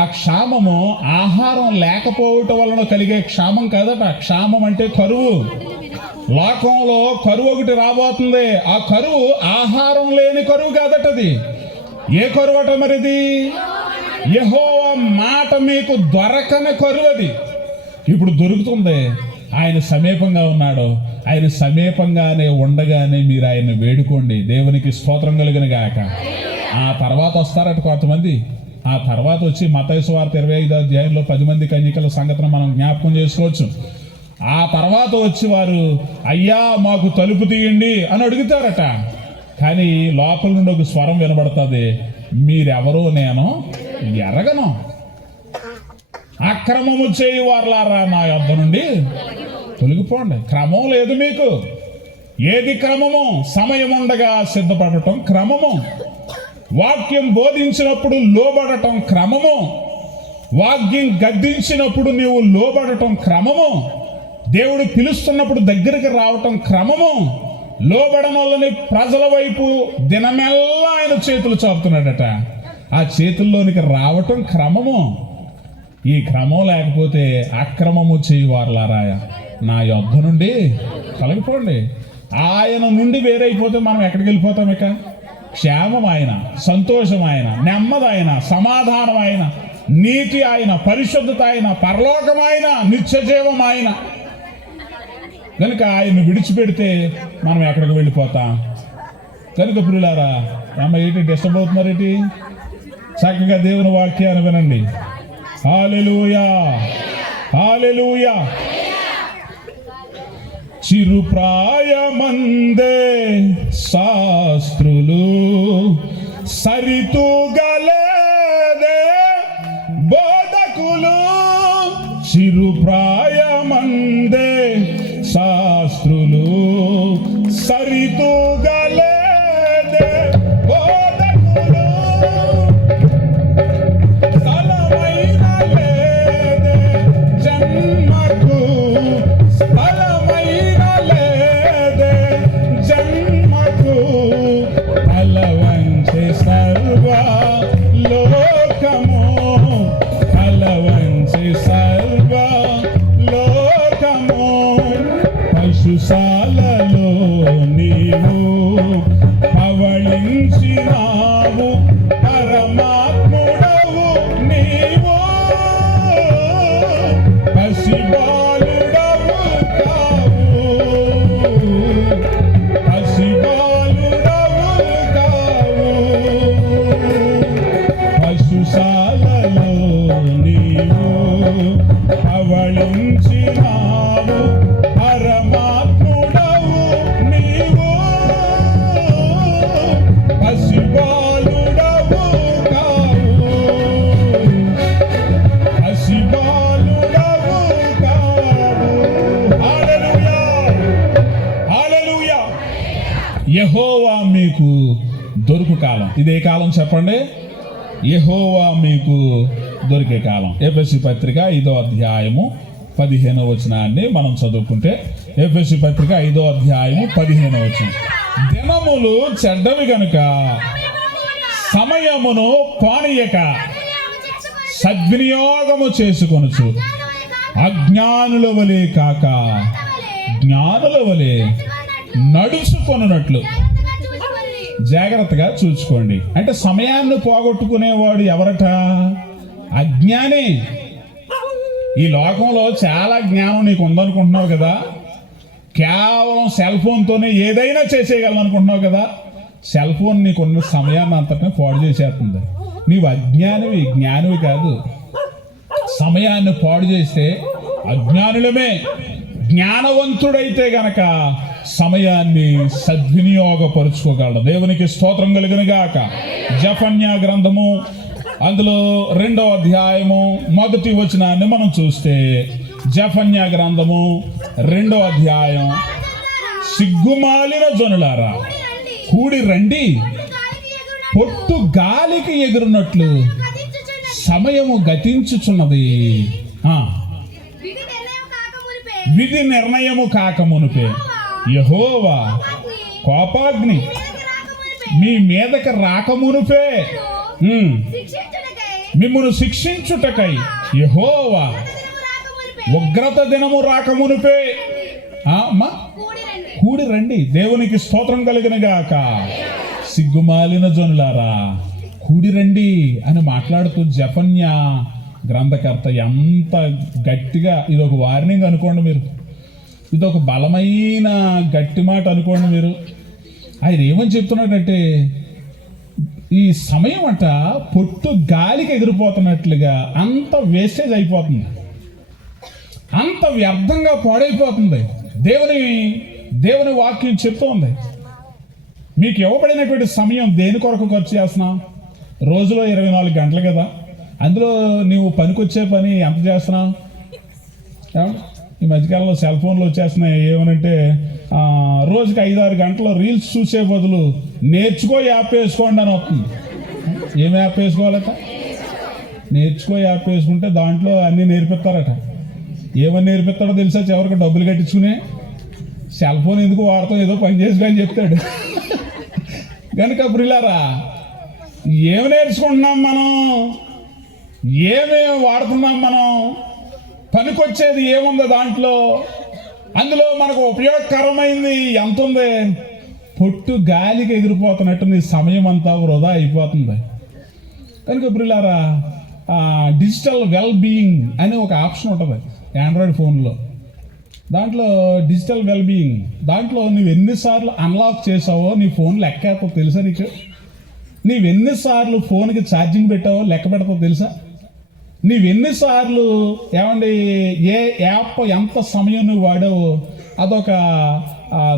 ఆ క్షామము ఆహారం లేకపోవటం వలన కలిగే క్షామం కాదట. క్షామం అంటే కరువు. లోకంలో కరువు ఒకటి రాబోతుంది. ఆ కరువు ఆహారం లేని కరువు కాదట. అది ఏ కరువు అట మరిది? యెహోవా మాట మీకు దొరకని కరువు. అది ఇప్పుడు దొరుకుతుంది. ఆయన సమీపంగా ఉన్నాడు. ఆయన సమీపంగానే ఉండగానే మీరు ఆయన్ని వేడుకోండి. దేవునికి స్తోత్రం కలిగిన గాక. ఆ తర్వాత వస్తారట కొంతమంది. ఆ తర్వాత వచ్చి మత్తయి సువార్త 25వ అధ్యాయంలో 10 మంది కన్యకల సంగతిని మనం జ్ఞాపకం చేసుకోవచ్చు. ఆ తర్వాత వచ్చి వారు, అయ్యా మాకు తలుపు తీయండి అని అడుగుతారట. కానీ లోపల నుండి ఒక స్వరం వినబడుతుంది, మీరెవరో నేను ఎరగను, అక్రమము చేయి వారలారా నా యొద్ద నుండి తొలగిపోండి. క్రమం లేదు మీకు. ఏది క్రమము? సమయం ఉండగా సిద్ధపడటం క్రమము. వాక్యం బోధించినప్పుడు లోబడటం క్రమము. వాక్యం గద్దించినప్పుడు నీవు లోబడటం క్రమము. దేవుడు పిలుస్తున్నప్పుడు దగ్గరికి రావటం క్రమము. లోబడడం వల్లని ప్రజల వైపు దినమెల్లా ఆయన చేతులు చాపుతున్నాడట. ఆ చేతుల్లోనికి రావటం క్రమము. ఈ క్రమం లేకపోతే అక్రమము చేయువారలారా నా యొద్ద నుండి తొలగిపోండి. ఆయన నుండి వేరైపోతే మనం ఎక్కడికి వెళ్ళిపోతాం? ఇక క్షేమం ఆయన, సంతోషం ఆయన, నెమ్మది ఆయన, సమాధానం ఆయన, నీతి ఆయన, పరిశుద్ధత ఆయన, పరలోకం ఆయన, నిత్య జీవం ఆయన. కనుక ఆయన్ని విడిచిపెడితే మనం ఎక్కడికి వెళ్ళిపోతాం? కనుక ప్రియులారా, ఏంటి డిస్టర్బ్ అవుతున్నారేంటి? చక్కగా దేవుని వాక్యాన్ని వినండి. హల్లెలూయా, హల్లెలూయా. చిరుప్రాయమందే శాస్త్రులు సరితూగలేదే బోధకులు. చిరుప్రాయమందే శాస్త్రులు సరితూగలేదే బోధకులు. స్థలమైన లేదే జన్మకు, స్థలమైన లేదే జన్మకు. అలవంచే సర్వ లోకము, అలవంచే సర్వ లోకము. పశుశాలలో నీవు పవళించినావు, పరమాత్ముడవు నీవు. పసిబాలుడవు కావు, పసిబాలుడవు కావు. పశుశాలలో నీవు పవళించినావు, పరమాత్ముడవు నీవు. పసిబాలుడవు కావు, పసిబాలుడవు కావు. హల్లెలూయా, హల్లెలూయా. యెహోవా మీకు దొరుకు కాలం. ఇదే కాలం చెప్పండి, యెహోవా మీకు దొరికే కాలం. ఎఫెసీ పత్రిక 5వ అధ్యాయము 15వ వచనాన్ని మనం చదువుకుంటే, ఎఫెసీ పత్రిక 5వ అధ్యాయము 15వ వచనం. దినములు చెడ్డవి గనుక సమయమును పోనీయక సద్వినియోగము చేసుకొనుచు అజ్ఞానుల వలె కాక జ్ఞానుల వలె నడుచుకొనున్నట్లు జాగ్రత్తగా చూసుకోండి. అంటే సమయాన్ని పోగొట్టుకునేవాడు ఎవరట? అజ్ఞాని. ఈ లోకంలో చాలా జ్ఞానం నీకు ఉందనుకుంటున్నావు కదా, కేవలం సెల్ ఫోన్తోనే ఏదైనా చేసేయగలను అనుకుంటున్నావు కదా. సెల్ ఫోన్ నీకున్న సమయాన్ని అంతటిని పాడు చేసేస్తుంది. నీవు అజ్ఞానివి, జ్ఞానివి కాదు. సమయాన్ని పాడు చేస్తే అజ్ఞానులమే. జ్ఞానవంతుడైతే గనక సమయాన్ని సద్వినియోగపరుచుకోగలడు. దేవునికి స్తోత్రం కలుగును గాక. జెఫన్యా గ్రంథము అందులో 2వ అధ్యాయము 1వ వచనాన్ని మనం చూస్తే, జెఫన్యా గ్రంథము 2వ అధ్యాయం, సిగ్గుమాలిన జనులారా కూడి రండి, పొట్టు గాలికి ఎగురున్నట్లు సమయము గతించుచున్నది. విధి నిర్ణయము కాకమునుపే యెహోవా కోపాగ్ని మీ మీదకి రాకమునుపే మిమ్మును శిక్షించుటకై యెహోవా ఉగ్రత దినము రాకమునుపే కూడి రండి. దేవునికి స్తోత్రం కలిగిన గాక. సిగ్గుమాలిన జనులారా కూడి రండి అని మాట్లాడుతూ జెఫన్యా గ్రంథకర్త ఎంత గట్టిగా, ఇది ఒక వార్నింగ్ అనుకోండి మీరు, ఇది ఒక బలమైన గట్టి మాట అనుకోండి మీరు. ఆయన ఏమని చెప్తున్నాడంటే, ఈ సమయం అంట పొట్టు గాలికి ఎగిరిపోతున్నట్లుగా అంత వేస్టేజ్ అయిపోతుంది, అంత వ్యర్థంగా పాడైపోతుంది. దేవుని వాక్యం చెప్తోంది, మీకు ఇవ్వబడినటువంటి సమయం దేని కొరకు ఖర్చు చేస్తున్నావు? రోజులో 24 గంటలు కదా, అందులో నీవు పనికొచ్చే పని ఎంత చేస్తున్నావు? ఈ మధ్యకాలంలో సెల్ ఫోన్లు వచ్చేస్తున్నాయి. ఏమనంటే రోజుకి 5-6 గంటలు రీల్స్ చూసే బదులు నేర్చుకో యాప్ వేసుకోండి అని వస్తుంది. ఏం యాప్ వేసుకోవాలట? నేర్చుకో యాప్ వేసుకుంటే దాంట్లో అన్నీ నేర్పిస్తారట. ఏమని నేర్పిస్తాడో తెలుసా? చివరికి డబ్బులు కట్టించుకునే సెల్ ఫోన్ ఎందుకు వాడతాం, ఏదో పని చేసుకొని చెప్తాడు. కనుక ప్రియులారా, ఏమి నేర్చుకుంటున్నాం మనం? ఏమేమి వాడుతున్నాం మనం? పనికొచ్చేది ఏముంది దాంట్లో? అందులో మనకు ఉపయోగకరమైంది ఎంత ఉంది? పొట్టు గాలికి ఎగిరిపోతున్నట్టు నీ సమయం అంతా వృధా అయిపోతుంది. కనుక ప్రియులారా, డిజిటల్ వెల్ బీయింగ్ అని ఒక ఆప్షన్ ఉంటుంది ఆండ్రాయిడ్ ఫోన్లో. దాంట్లో డిజిటల్ వెల్ బీయింగ్, దాంట్లో నువ్వు ఎన్నిసార్లు అన్లాక్ చేసావో నీ ఫోన్ లెక్క తెలుసా నీకు? నీవెన్నిసార్లు ఫోన్కి ఛార్జింగ్ పెట్టావో లెక్క పెడతావు తెలుసా? నీవెన్నిసార్లు ఏ యాప్ ఎంత సమయం నువ్వు వాడావో అదొక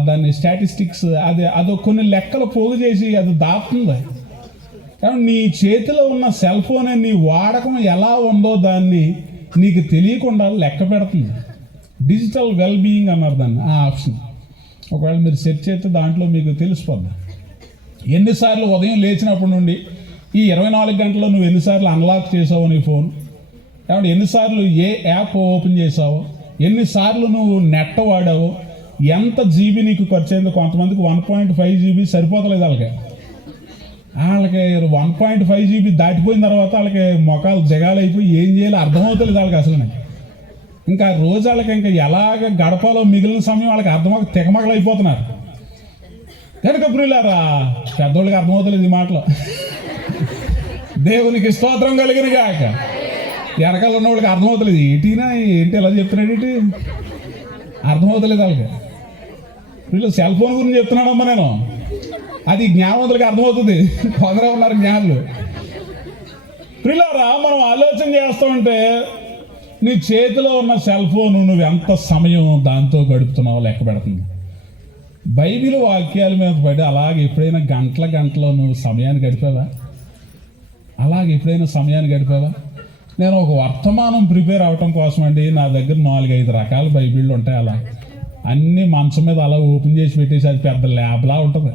దాన్ని స్టాటిస్టిక్స్, అదొక కొన్ని లెక్కలు పోగు చేసి అది దాటుతుంది. నీ చేతిలో ఉన్న సెల్ ఫోన్ నీ వాడకం ఎలా ఉందో దాన్ని నీకు తెలియకుండా లెక్క పెడుతుంది. డిజిటల్ వెల్ బీయింగ్ అన్నారు దాన్ని, ఆ ఆప్షన్. ఒకవేళ మీరు సెర్చ్ చేస్తే దాంట్లో మీకు తెలిసిపోద్ది ఎన్నిసార్లు ఉదయం లేచినప్పటి నుండి ఈ 24 గంటల్లో నువ్వు ఎన్నిసార్లు అన్లాక్ చేసావో నీ ఫోన్, ఎన్నిసార్లు ఏ యాప్ ఓపెన్ చేసావో, ఎన్నిసార్లు నువ్వు నెట్ వాడావో, ఎంత జీబీ నీకు ఖర్చు అయిందో. కొంతమందికి 1.5 GB సరిపోతలేదు. వాళ్ళకి 1.5 GB దాటిపోయిన తర్వాత వాళ్ళకి మొఖాలు జగాలైపోయి ఏం చేయాలో అర్థమవుతలేదు వాళ్ళకి అసలు. ఇంకా రోజు వాళ్ళకి ఇంకా ఎలాగ గడపాలో మిగిలిన సమయం వాళ్ళకి అర్థమవుక తెగమగలైపోతున్నారు. కనుక ప్రియులారా, పెద్దోళ్ళకి అర్థమవుతలేదు ఈ మాటలు. దేవునికి స్తోత్రం కలిగిన గాక. వెనకాల ఉన్న వాళ్ళకి అర్థమవుతలేదు, ఏంటి ఎలా చెప్తున్నాడు, ఏంటి అర్థమవుతలేదు వాళ్ళకి. వీళ్ళు సెల్ ఫోన్ గురించి చెప్తున్నాడమ్మా నేను. అది జ్ఞానవంతులకి అర్థమవుతుంది, కొందరే ఉన్నారు జ్ఞానులు. ప్రియులారా, మనం ఆలోచన చేస్తామంటే నీ చేతిలో ఉన్న సెల్ ఫోన్ నువ్వు ఎంత సమయం దాంతో గడుపుతున్నావో లెక్క పెడుతుంది. బైబిల్ వాక్యాల మీద పడి అలాగే ఎప్పుడైనా గంటల నువ్వు సమయాన్ని గడిపావా? అలాగే ఎప్పుడైనా సమయాన్ని గడిపావా? నేను ఒక వర్తమానం ప్రిపేర్ అవటం కోసం అండి నా దగ్గర 4-5 రకాల బైబిళ్ళు ఉంటాయి. అలా అన్నీ మంచం మీద అలా ఓపెన్ చేసి పెట్టేసి అది పెద్ద ల్యాబ్లా ఉంటుంది.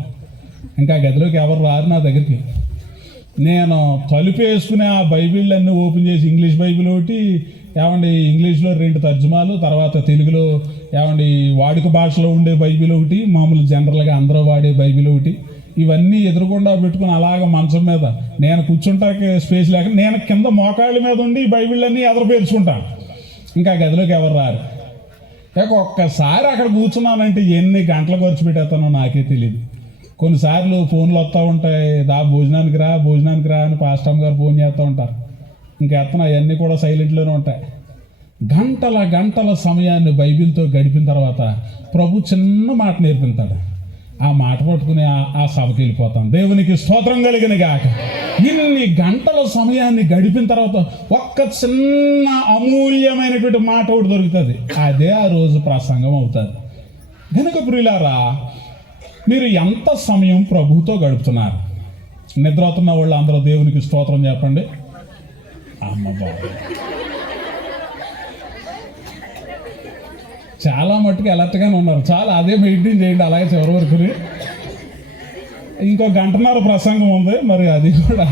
ఇంకా గదిలోకి ఎవరు రారు నా దగ్గరికి. నేను తలుపు వేసుకునే ఆ బైబిళ్ళు అన్నీ ఓపెన్ చేసి ఇంగ్లీష్ బైబిల్ ఒకటి, ఇంగ్లీష్లో 2 తర్జుమాలు, తర్వాత తెలుగులో వాడుక భాషలో ఉండే బైబిల్ ఒకటి, మామూలు జనరల్గా అందరూ వాడే బైబిల్ ఒకటి, ఇవన్నీ ఎదురుగుండా పెట్టుకుని అలాగ మంచం మీద నేను కూర్చుంటాకే స్పేస్ లేక నేను కింద మోకాళ్ళ మీద ఉండి ఈ బైబిళ్ళన్నీ ఎదురు పేర్చుకుంటాను. ఇంకా గదిలోకి ఎవరు రారు. ఇక ఒక్కసారి అక్కడ కూర్చున్నానంటే ఎన్ని గంటలు ఖర్చు పెట్టేస్తానో నాకే తెలియదు. కొన్నిసార్లు ఫోన్లు వస్తూ ఉంటాయి, భోజనానికి రా అని పాస్టమ్ గారు ఫోన్ చేస్తూ ఉంటారు. ఇంకెత్తన అవన్నీ కూడా సైలెంట్లోనే ఉంటాయి. గంటల సమయాన్ని బైబిల్తో గడిపిన తర్వాత ప్రభు చిన్న మాట నేర్పిస్తాడు. ఆ మాట పట్టుకుని ఆ సభకి వెళ్ళిపోతాం. దేవునికి స్తోత్రం కలిగిన గాక. ఇన్ని గంటల సమయాన్ని గడిపిన తర్వాత ఒక్క చిన్న అమూల్యమైనటువంటి మాట ఒకటి దొరుకుతుంది. అదే ఆ రోజు ప్రసంగం అవుతుంది. కనుక ప్రియులారా, మీరు ఎంత సమయం ప్రభుతో గడుపుతున్నారు? నిద్రపోతున్న వాళ్ళు అందరూ దేవునికి స్తోత్రం చెప్పండి. అమ్మ బాబు, చాలా మట్టుకు అలర్ట్గానే ఉన్నారు. చాలా అదే మెయింటైన్ చేయండి. అలాగే చివరి వరకు ఇంకో గంటన్నర ప్రసంగం ఉంది, మరి అది కూడా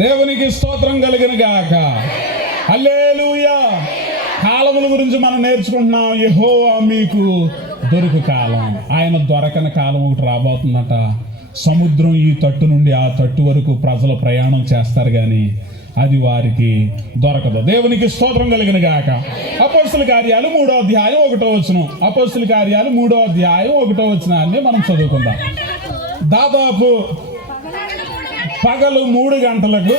దేవునికి స్తోత్రం కలిగిన గాక. హల్లెలూయా. కాలముల గురించి మనం నేర్చుకుంటున్నాం. యెహోవా మీకు దొరుకు కాలం, ఆయన దొరకని కాలం ఒకటి రాబోతుందట. సముద్రం ఈ తట్టు నుండి ఆ తట్టు వరకు ప్రజలు ప్రయాణం చేస్తారు, కానీ అది వారికి దొరకదు. దేవునికి స్తోత్రం కలిగిన గాక. అపోస్తుల కార్యాలు 3వ అధ్యాయం 1వ వచనం. అపోస్తుల కార్యాలు 3వ అధ్యాయం 1వ వచనాన్ని మనం చదువుకుందాం. దాదాపు పగలు 3 గంటలకు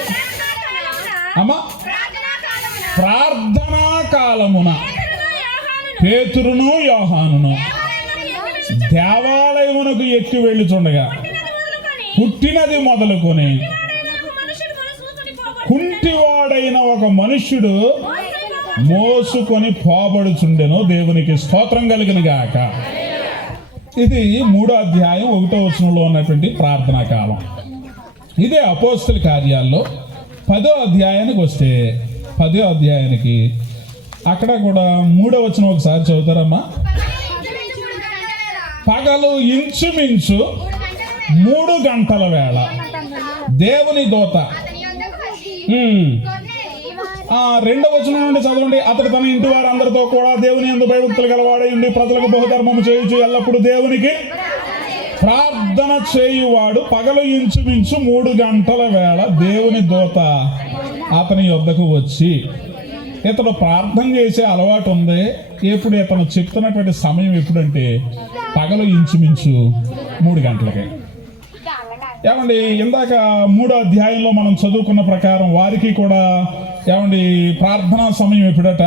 ప్రార్థనా కాలమున పేతురును యోహానును దేవాలయమునకు ఎక్కి వెళ్ళుచుండగా పుట్టినది మొదలుకొని కుంటివాడైన ఒక మనుష్యుడు మోసుకొని పోబడుచుండెను. దేవునికి స్తోత్రం కలిగిన గాక. ఇది 3వ అధ్యాయం 1వ వచనంలో ఉన్నటువంటి ప్రార్థనా కాలం. ఇదే అపోస్తుల కార్యాల్లో 10వ అధ్యాయానికి వస్తే 10వ అధ్యాయానికి అక్కడ కూడా 3వ వచనం ఒకసారి చదువుతారమ్మా. పగలు ఇంచుమించు 3 గంటల వేళ దేవుని దూత 2వ వచనం నుండి చదవండి. అతడు తన ఇంటి వారందరితో కూడా దేవుని యందు భయభక్తులు గలవాడై ఉండి ప్రజలకు బహుధర్మము చేయుచు ఎల్లప్పుడు దేవునికి ప్రార్థన చేయువాడు. పగలు ఇంచుమించు 3 గంటల వేళ దేవుని దూత అతని యొద్దకు వచ్చి, ఇతడు ప్రార్థన చేసే అలవాటు ఉంది. ఎప్పుడు ఇతను చెప్తున్నటువంటి సమయం ఎప్పుడంటే పగలు ఇంచుమించు 3 గంటలకే. ఏమండి, ఇందాక 3వ అధ్యాయంలో మనం చదువుకున్న ప్రకారం వారికి కూడా ఏమండి ప్రార్థనా సమయం ఎప్పుడట?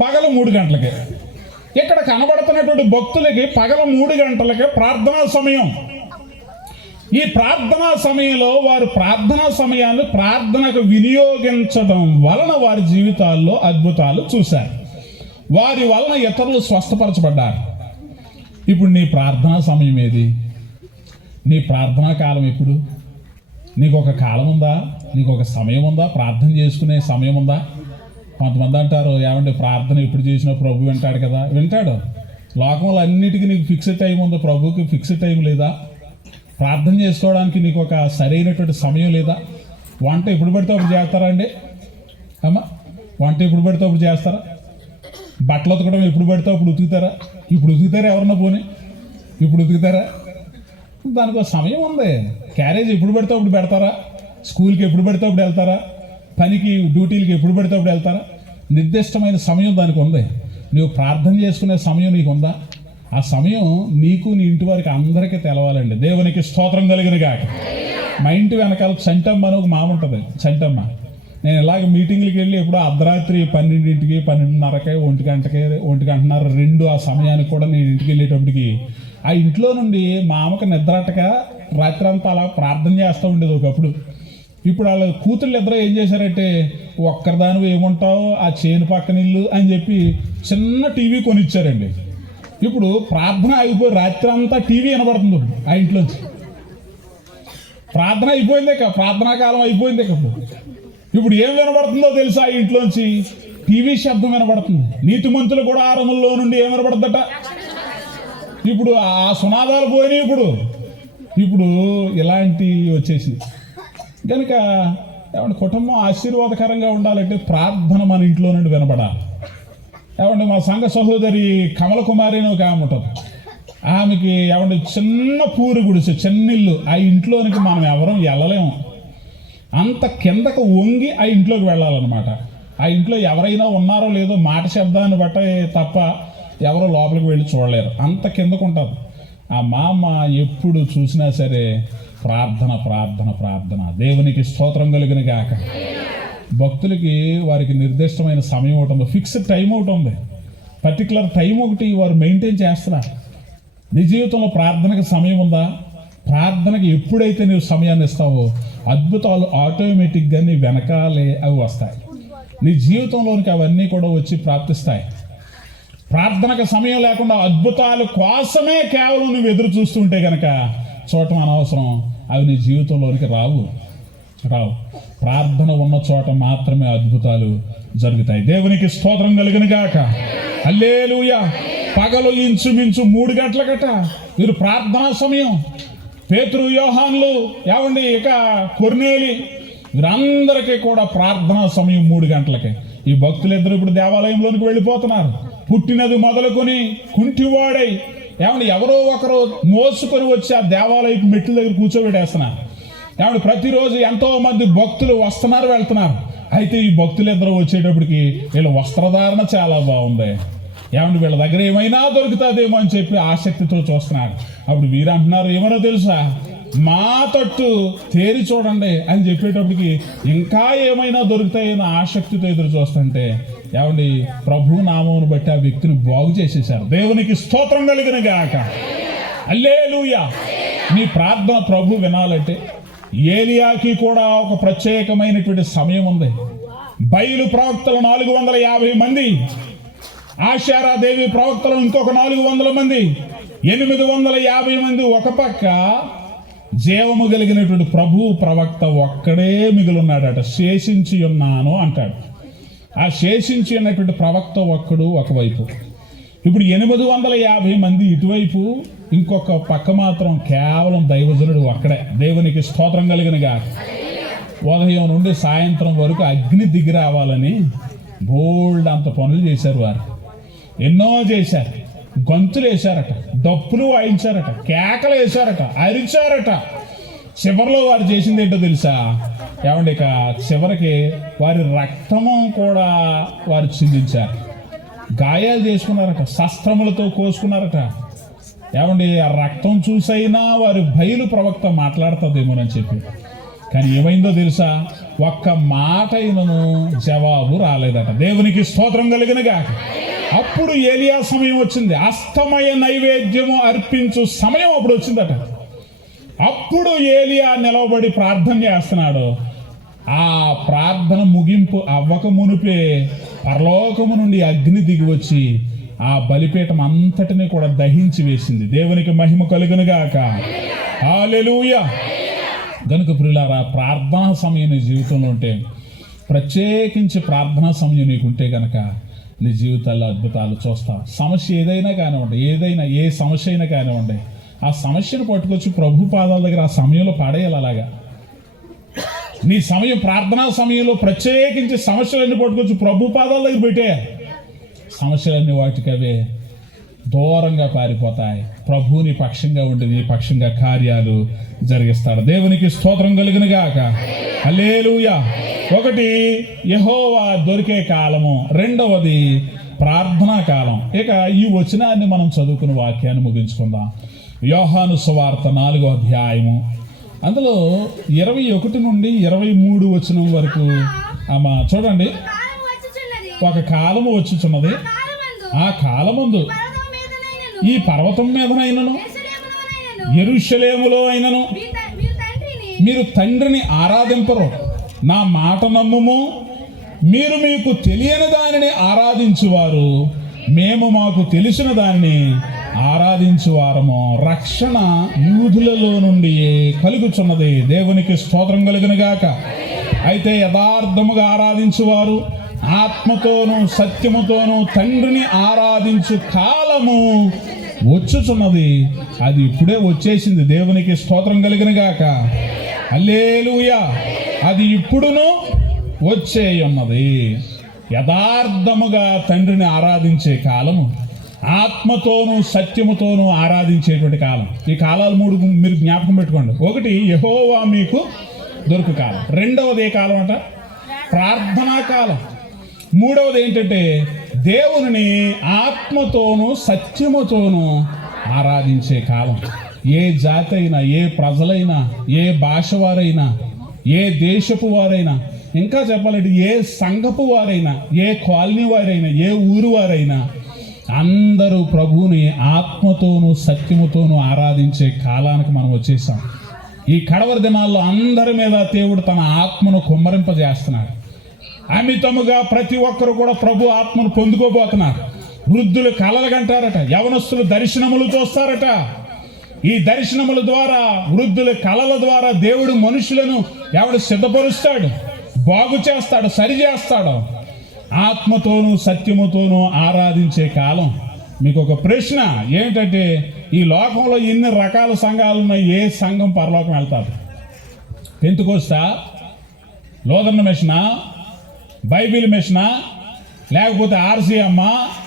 పగలు 3 గంటలకే. ఇక్కడ కనబడుతున్నటువంటి భక్తులకి పగలు 3 గంటలకే ప్రార్థనా సమయం. ఈ ప్రార్థనా సమయంలో వారు ప్రార్థనా సమయాన్ని ప్రార్థనకు వినియోగించడం వలన వారి జీవితాల్లో అద్భుతాలు చూశారు. వారి వలన ఇతరులు స్వస్థపరచబడ్డారు. ఇప్పుడు నీ ప్రార్థనా సమయం ఏది? నీ ప్రార్థనా కాలం ఎప్పుడు? నీకు ఒక కాలం ఉందా? నీకు ఒక సమయం ఉందా? ప్రార్థన చేసుకునే సమయం ఉందా? కొంతమంది అంటారు, ఏమంటే ప్రార్థన ఎప్పుడు చేసినా ప్రభు వింటాడు కదా. వింటాడు. లోకంలో అన్నిటికీ నీకు ఫిక్స్డ్ టైం ఉందా? ప్రభుకి ఫిక్స్డ్ టైం లేదా? ప్రార్థన చేసుకోవడానికి నీకు ఒక సరైనటువంటి సమయం లేదా? వంట ఎప్పుడు పడితే అప్పుడు చేస్తారా అండి? అమ్మా, వంట ఎప్పుడు పడితే అప్పుడు చేస్తారా? బట్టలు ఉతకడం ఎప్పుడు పడితే అప్పుడు ఉతుకుతారా? ఇప్పుడు ఉతుకుతారా? ఎవరన్నా పోనీ ఇప్పుడు ఉతుకుతారా? దానికి ఒక సమయం ఉంది. క్యారేజ్ ఎప్పుడు పడితే అప్పుడు పెడతారా? స్కూల్కి ఎప్పుడు పడితే అప్పుడు వెళ్తారా? పనికి డ్యూటీలకి ఎప్పుడు పడితే అప్పుడు వెళ్తారా? నిర్దిష్టమైన సమయం దానికి ఉంది. నువ్వు ప్రార్థన చేసుకునే సమయం నీకు ఉందా? ఆ సమయం నీకు నీ ఇంటి వారికి అందరికీ తెలవాలండి. దేవునికి స్తోత్రం కలిగిన గాక. మా ఇంటి వెనకాల చంటమ్మ అని ఒక మామ ఉంటుంది. చంటమ్మ, నేను ఇలాగ మీటింగ్లకి వెళ్ళి ఎప్పుడో అర్ధరాత్రి 12ంటికి 12:30కి 1 గంటకి 1 గంటన్నర 2 ఆ సమయానికి కూడా నేను ఇంటికి వెళ్ళేటప్పటికి ఆ ఇంట్లో నుండి మా అమ్మకి నిద్రటక రాత్రి అంతా అలా ప్రార్థన చేస్తూ ఉండేది ఒకప్పుడు. ఇప్పుడు వాళ్ళ కూతుళ్ళు ఇద్దరు ఏం చేశారంటే, ఒక్కరిదాని ఏముంటావు ఆ చేను పక్కన ఇల్లు అని చెప్పి చిన్న టీవీ కొనిచ్చారండి. ఇప్పుడు ప్రార్థన అయిపోయి రాత్రి అంతా టీవీ వినబడుతుంది ఆ ఇంట్లోంచి. ప్రార్థన అయిపోయిందే కా, ప్రార్థనా కాలం అయిపోయిందే కదా. ఇప్పుడు ఏం వినబడుతుందో తెలుసా? ఆ ఇంట్లోంచి టీవీ శబ్దం వినబడుతుంది. నీతిమంతుల గుడారముల్లో నుండి ఏం వినబడుతుందట? ఇప్పుడు ఆ సునాదాలు పోయినాయి. ఇప్పుడు ఇలాంటివి వచ్చేసింది. కనుక ఏమంటే కుటుంబం ఆశీర్వాదకరంగా ఉండాలంటే ప్రార్థన మన ఇంట్లో నుండి వినబడాలి. ఏమంటే మా సంఘ సహోదరి కమల కుమారి అని ఒక ఆమె ఉంటుంది. ఆమెకి ఏమంటే చిన్న పూరి గుడిసె, చిన్నిల్లు. ఆ ఇంట్లోనికి మనం ఎవరం వెళ్ళలేము. అంత కిందకు వంగి ఆ ఇంట్లోకి వెళ్ళాలన్నమాట. ఆ ఇంట్లో ఎవరైనా ఉన్నారో లేదో మాట శబ్దాన్ని బట్టి తప్ప ఎవరో లోపలికి వెళ్ళి చూడలేరు, అంత కిందకు ఉంటుంది. ఆ మామ ఎప్పుడు చూసినా సరే ప్రార్థన ప్రార్థన ప్రార్థన. దేవునికి స్తోత్రం కలిగిన గాక. భక్తులకి వారికి నిర్దిష్టమైన సమయం ఒకటి ఉంది, ఫిక్స్డ్ టైం ఒకటి ఉంది, పర్టికులర్ టైం ఒకటి వారు మెయింటైన్ చేస్తున్నారు. నీ జీవితంలో ప్రార్థనకి సమయం ఉందా? ప్రార్థనకి ఎప్పుడైతే నీవు సమయాన్ని ఇస్తావో అద్భుతాలు ఆటోమేటిక్గా నీ వెనకాలే అవి వస్తాయి. నీ జీవితంలోనికి అవన్నీ కూడా వచ్చి ప్రాప్తిస్తాయి. ప్రార్థనకు సమయం లేకుండా అద్భుతాల కోసమే కేవలం నువ్వు ఎదురు చూస్తుంటే కనుక చూడటం అనవసరం, అవి నీ జీవితంలోనికి రావు. ప్రార్థన ఉన్న చోట మాత్రమే అద్భుతాలు జరుగుతాయి. దేవునికి స్తోత్రం కలిగిన గాక. హల్లెలూయా. పగలు ఇంచుమించు 3 గంటల గట వీరు ప్రార్థనా సమయం. పేతురు, యోహాన్లు, ఏమండి ఇక కొర్నేలి, వీరందరికీ కూడా ప్రార్థనా సమయం 3 గంటలకే. ఈ భక్తులిద్దరు ఇప్పుడు దేవాలయంలోనికి వెళ్ళిపోతున్నారు. పుట్టినది మొదలుకొని కుంటివాడై ఏమండి ఎవరో ఒకరు మోసుకొని వచ్చి ఆ దేవాలయపు మెట్ల దగ్గర కూర్చోబెట్టేస్తున్నారు. ఏమంటే ప్రతిరోజు ఎంతో మంది భక్తులు వస్తున్నారు, వెళ్తున్నారు. అయితే ఈ భక్తులిద్దరూ వచ్చేటప్పటికి వీళ్ళ వస్త్రధారణ చాలా బాగుంది. ఏమంటే వీళ్ళ దగ్గర ఏమైనా దొరుకుతుందేమో అని చెప్పి ఆసక్తితో చూస్తున్నారు. అప్పుడు వీరు అంటున్నారు, ఏమనో తెలుసా, మా తట్టు తేరి చూడండి అని చెప్పేటప్పటికి ఇంకా ఏమైనా దొరుకుతాయని ఆసక్తితో ఎదురు చూస్తుంటే ఏమండి ప్రభు నామమును బట్టి ఆ వ్యక్తిని బాగు చేసేశారు. దేవునికి స్తోత్రం కలిగిన గాక. హల్లెలూయా. మీ ప్రార్థన ప్రభు వినాలంటే ఏలియాకి కూడా ఒక ప్రత్యేకమైనటువంటి సమయం ఉంది. బయలు ప్రవక్తలు 450 మంది, ఆషారాదేవి ప్రవక్తలు ఇంకొక 400 మంది, 850 మంది ఒక పక్క, జీవము కలిగినటువంటి ప్రభు ప్రవక్త ఒక్కడే మిగులున్నాడట. శేషించి ఉన్నాను అంటాడు. ఆ శేషించి ఉన్నటువంటి ప్రవక్త ఒక్కడు ఒకవైపు, ఇప్పుడు 850 మంది ఇటువైపు, ఇంకొక పక్క మాత్రం కేవలం దైవజనుడు ఒక్కడే. దేవునికి స్తోత్రం కలిగినగా. ఉదయం నుండి సాయంత్రం వరకు అగ్ని దిగి రావాలని బోల్డ్ అంత పనులు చేశారు. వారు ఎన్నో చేశారు. గొంతులు వేశారట, డప్పులు వాయించారట, కేకలు వేశారట, అరిచారట. చివరిలో వారు చేసింది ఏంటో తెలుసా? ఏమండి ఇక చివరికి వారి రక్తము కూడా వారు చిందించారు, గాయాలు చేసుకున్నారట, శస్త్రములతో కోసుకున్నారట. ఏమండి ఆ రక్తం చూసైనా వారి బయలు ప్రవక్త మాట్లాడుతుందేమోనని చెప్పి. కానీ ఏమైందో తెలుసా? ఒక్క మాట అయినను జవాబు రాలేదట. దేవునికి స్తోత్రం కలిగినగా. అప్పుడు ఏలియా సమయం వచ్చింది. అస్తమయ నైవేద్యము అర్పించు సమయం అప్పుడు వచ్చిందట. అప్పుడు ఏలియా నిలవబడి ప్రార్థన చేస్తున్నాడు. ఆ ప్రార్థన ముగింపు అవ్వక మునిపే పరలోకము నుండి అగ్ని దిగి వచ్చి ఆ బలిపీఠం అంతటిని కూడా దహించి వేసింది. దేవునికి మహిమ కలుగునుగాక. హల్లెలూయా. గనుక ప్రియులారా, ప్రార్థనా సమయం నీ జీవితంలో ఉంటే, ప్రత్యేకించి ప్రార్థనా సమయం నీకుంటే గనక నీ జీవితాల్లో అద్భుతాలు చూస్తావు. సమస్య ఏదైనా కానివ్వండి, ఏ సమస్య అయినా కానివ్వండి, ఆ సమస్యను పట్టుకొచ్చి ప్రభు పాదాల దగ్గర ఆ సమయంలో పడేయాలి. అలాగా నీ సమయం, ప్రార్థనా సమయంలో ప్రత్యేకించి సమస్యలన్నీ పట్టుకొచ్చి ప్రభు పాదాల దగ్గర పెట్టేయాలి. సమస్యలన్నీ వాటికి అవే దూరంగా పారిపోతాయి. ప్రభువుని పక్షంగా ఉండి నీ పక్షంగా కార్యాలు జరిగిస్తాడు. దేవునికి స్తోత్రం కలుగునుగాక. హల్లెలూయా. ఒకటి యెహోవా దొరికే కాలము, రెండవది ప్రార్థనా కాలం. ఇక ఈ వచనాన్ని మనం చదువుకుని వాక్యాన్ని ముగించుకుందాం. యోహాను సువార్త 4వ అధ్యాయము, అందులో 21 నుండి 23 వచనం వరకు అమ్మా చూడండి. ఒక కాలము వచ్చుచున్నది, ఆ కాలమందు ఈ పర్వతం మీదనైనను యెరూషలేములో అయినను మీరు తండ్రిని ఆరాధింపరు. నా మాట నమ్ముము. మీరు మీకు తెలియని దానిని ఆరాధించువారు, మేము మాకు తెలిసిన దానిని ఆరాధించువారము. రక్షణ యూదులలో నుండి కలుగుచున్నది. దేవునికి స్తోత్రం కలుగునుగాక. అయితే యథార్థముగా ఆరాధించువారు ఆత్మతోనూ సత్యముతోనూ తండ్రిని ఆరాధించు కాలము వచ్చుచున్నది. అది ఇప్పుడే వచ్చేసింది. దేవునికి స్తోత్రం కలుగునుగాక. హల్లెలూయా. అది ఇప్పుడును వచ్చేయున్నది. యథార్థముగా తండ్రిని ఆరాధించే కాలము, ఆత్మతోనూ సత్యముతోనూ ఆరాధించేటువంటి కాలం. ఈ కాలాలు 3 మీరు జ్ఞాపకం పెట్టుకోండి. ఒకటి యెహోవా మీకు దొరుకు కాలం, రెండవది ఏ కాలం అంట? ప్రార్థనా కాలం. మూడవది ఏంటంటే దేవుని ఆత్మతోనూ సత్యముతోనూ ఆరాధించే కాలం. ఏ జాతి అయినా, ఏ ప్రజలైనా, ఏ భాష వారైనా, ఏ దేశపు వారైనా, ఇంకా చెప్పాలంటే ఏ సంఘపు వారైనా, ఏ కాలనీ వారైనా, ఏ ఊరు వారైనా అందరూ ప్రభువుని ఆత్మతోనూ సత్యముతోనూ ఆరాధించే కాలానికి మనం వచ్చేసాం. ఈ కడవరి దినాల్లో అందరి మీద దేవుడు తన ఆత్మను కుమ్మరింపజేస్తున్నాడు. అమితముగా ప్రతి ఒక్కరు కూడా ప్రభు ఆత్మను పొందుకోబోతున్నారు. వృద్ధులు కలలు కంటారట, యవనస్తులు దర్శనములు చూస్తారట. ఈ దర్శనముల ద్వారా, వృద్ధుల కలల ద్వారా దేవుడు మనుషులను ఎవడు సిద్ధపరుస్తాడు, బాగు చేస్తాడు, సరి చేస్తాడు. ఆత్మతోనూ సత్యముతోనూ ఆరాధించే కాలం. మీకు ఒక ప్రశ్న ఏంటంటే, ఈ లోకంలో ఎన్ని రకాల సంఘాలు ఉన్నాయి, ఏ సంఘం పరలోకం వెళ్తారు? పెంతుకోస్తా, లోదర్న మిషనా, బైబిల్ మిషనా, లేకపోతే RCM,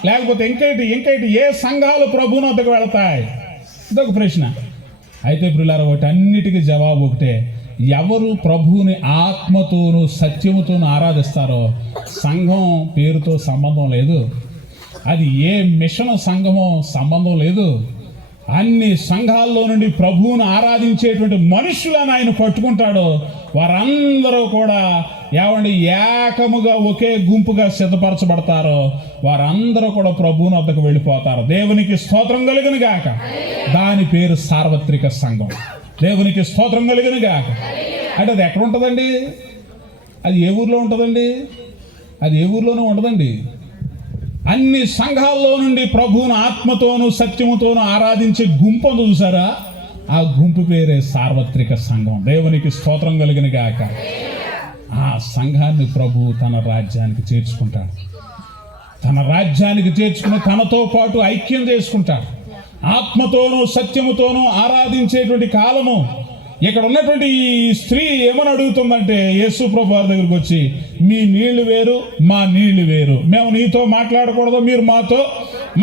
లేకపోతే ఇంకేటి ఏ సంఘాలు ప్రభువుని వద్దకు వెళతాయి? ఇదొక ప్రశ్న. అయితే ప్రియులారా, ఒకటి అన్నిటికీ జవాబు ఒకటే. ఎవరు ప్రభువుని ఆత్మతోనూ సత్యముతోనూ ఆరాధిస్తారో సంఘం పేరుతో సంబంధం లేదు, అది ఏ మిషన్ సంఘమో సంబంధం లేదు. అన్ని సంఘాల్లో నుండి ప్రభువును ఆరాధించేటువంటి మనుషులను ఆయన పట్టుకుంటాడో వారందరూ కూడా ఏకముగా ఒకే గుంపుగా సిద్ధపరచబడతారో వారందరూ కూడా ప్రభువుని వద్దకు వెళ్ళిపోతారు. దేవునికి స్తోత్రం కలుగును గాక. దాని పేరు సార్వత్రిక సంఘం. దేవునికి స్తోత్రం కలుగును గాక. అంటే అది ఎక్కడ ఉంటుందండి? అది ఏ ఊర్లో ఉంటుందండి? అది ఏ ఊర్లోనూ ఉండదండి. అన్ని సంఘాల్లో నుండి ప్రభువును ఆత్మతోనూ సత్యముతోనూ ఆరాధించే గుంపు చూసారా? ఆ గుంపు పేరే సార్వత్రిక సంఘం. దేవునికి స్తోత్రం కలుగును గాక. ఆ సంఘాన్ని ప్రభు తన రాజ్యానికి చేర్చుకుంటాడు. తన రాజ్యానికి చేర్చుకుని తనతో పాటు ఐక్యం చేసుకుంటాడు. ఆత్మతోనూ సత్యముతోనూ ఆరాధించేటువంటి కాలము. ఇక్కడ ఉన్నటువంటి ఈ స్త్రీ ఏమని అడుగుతుందంటే, యేసు ప్రభు వారి దగ్గరికి వచ్చి, మీ నీళ్లు వేరు, మా నీళ్లు వేరు, మేము నీతో మాట్లాడకూడదు, మీరు మాతో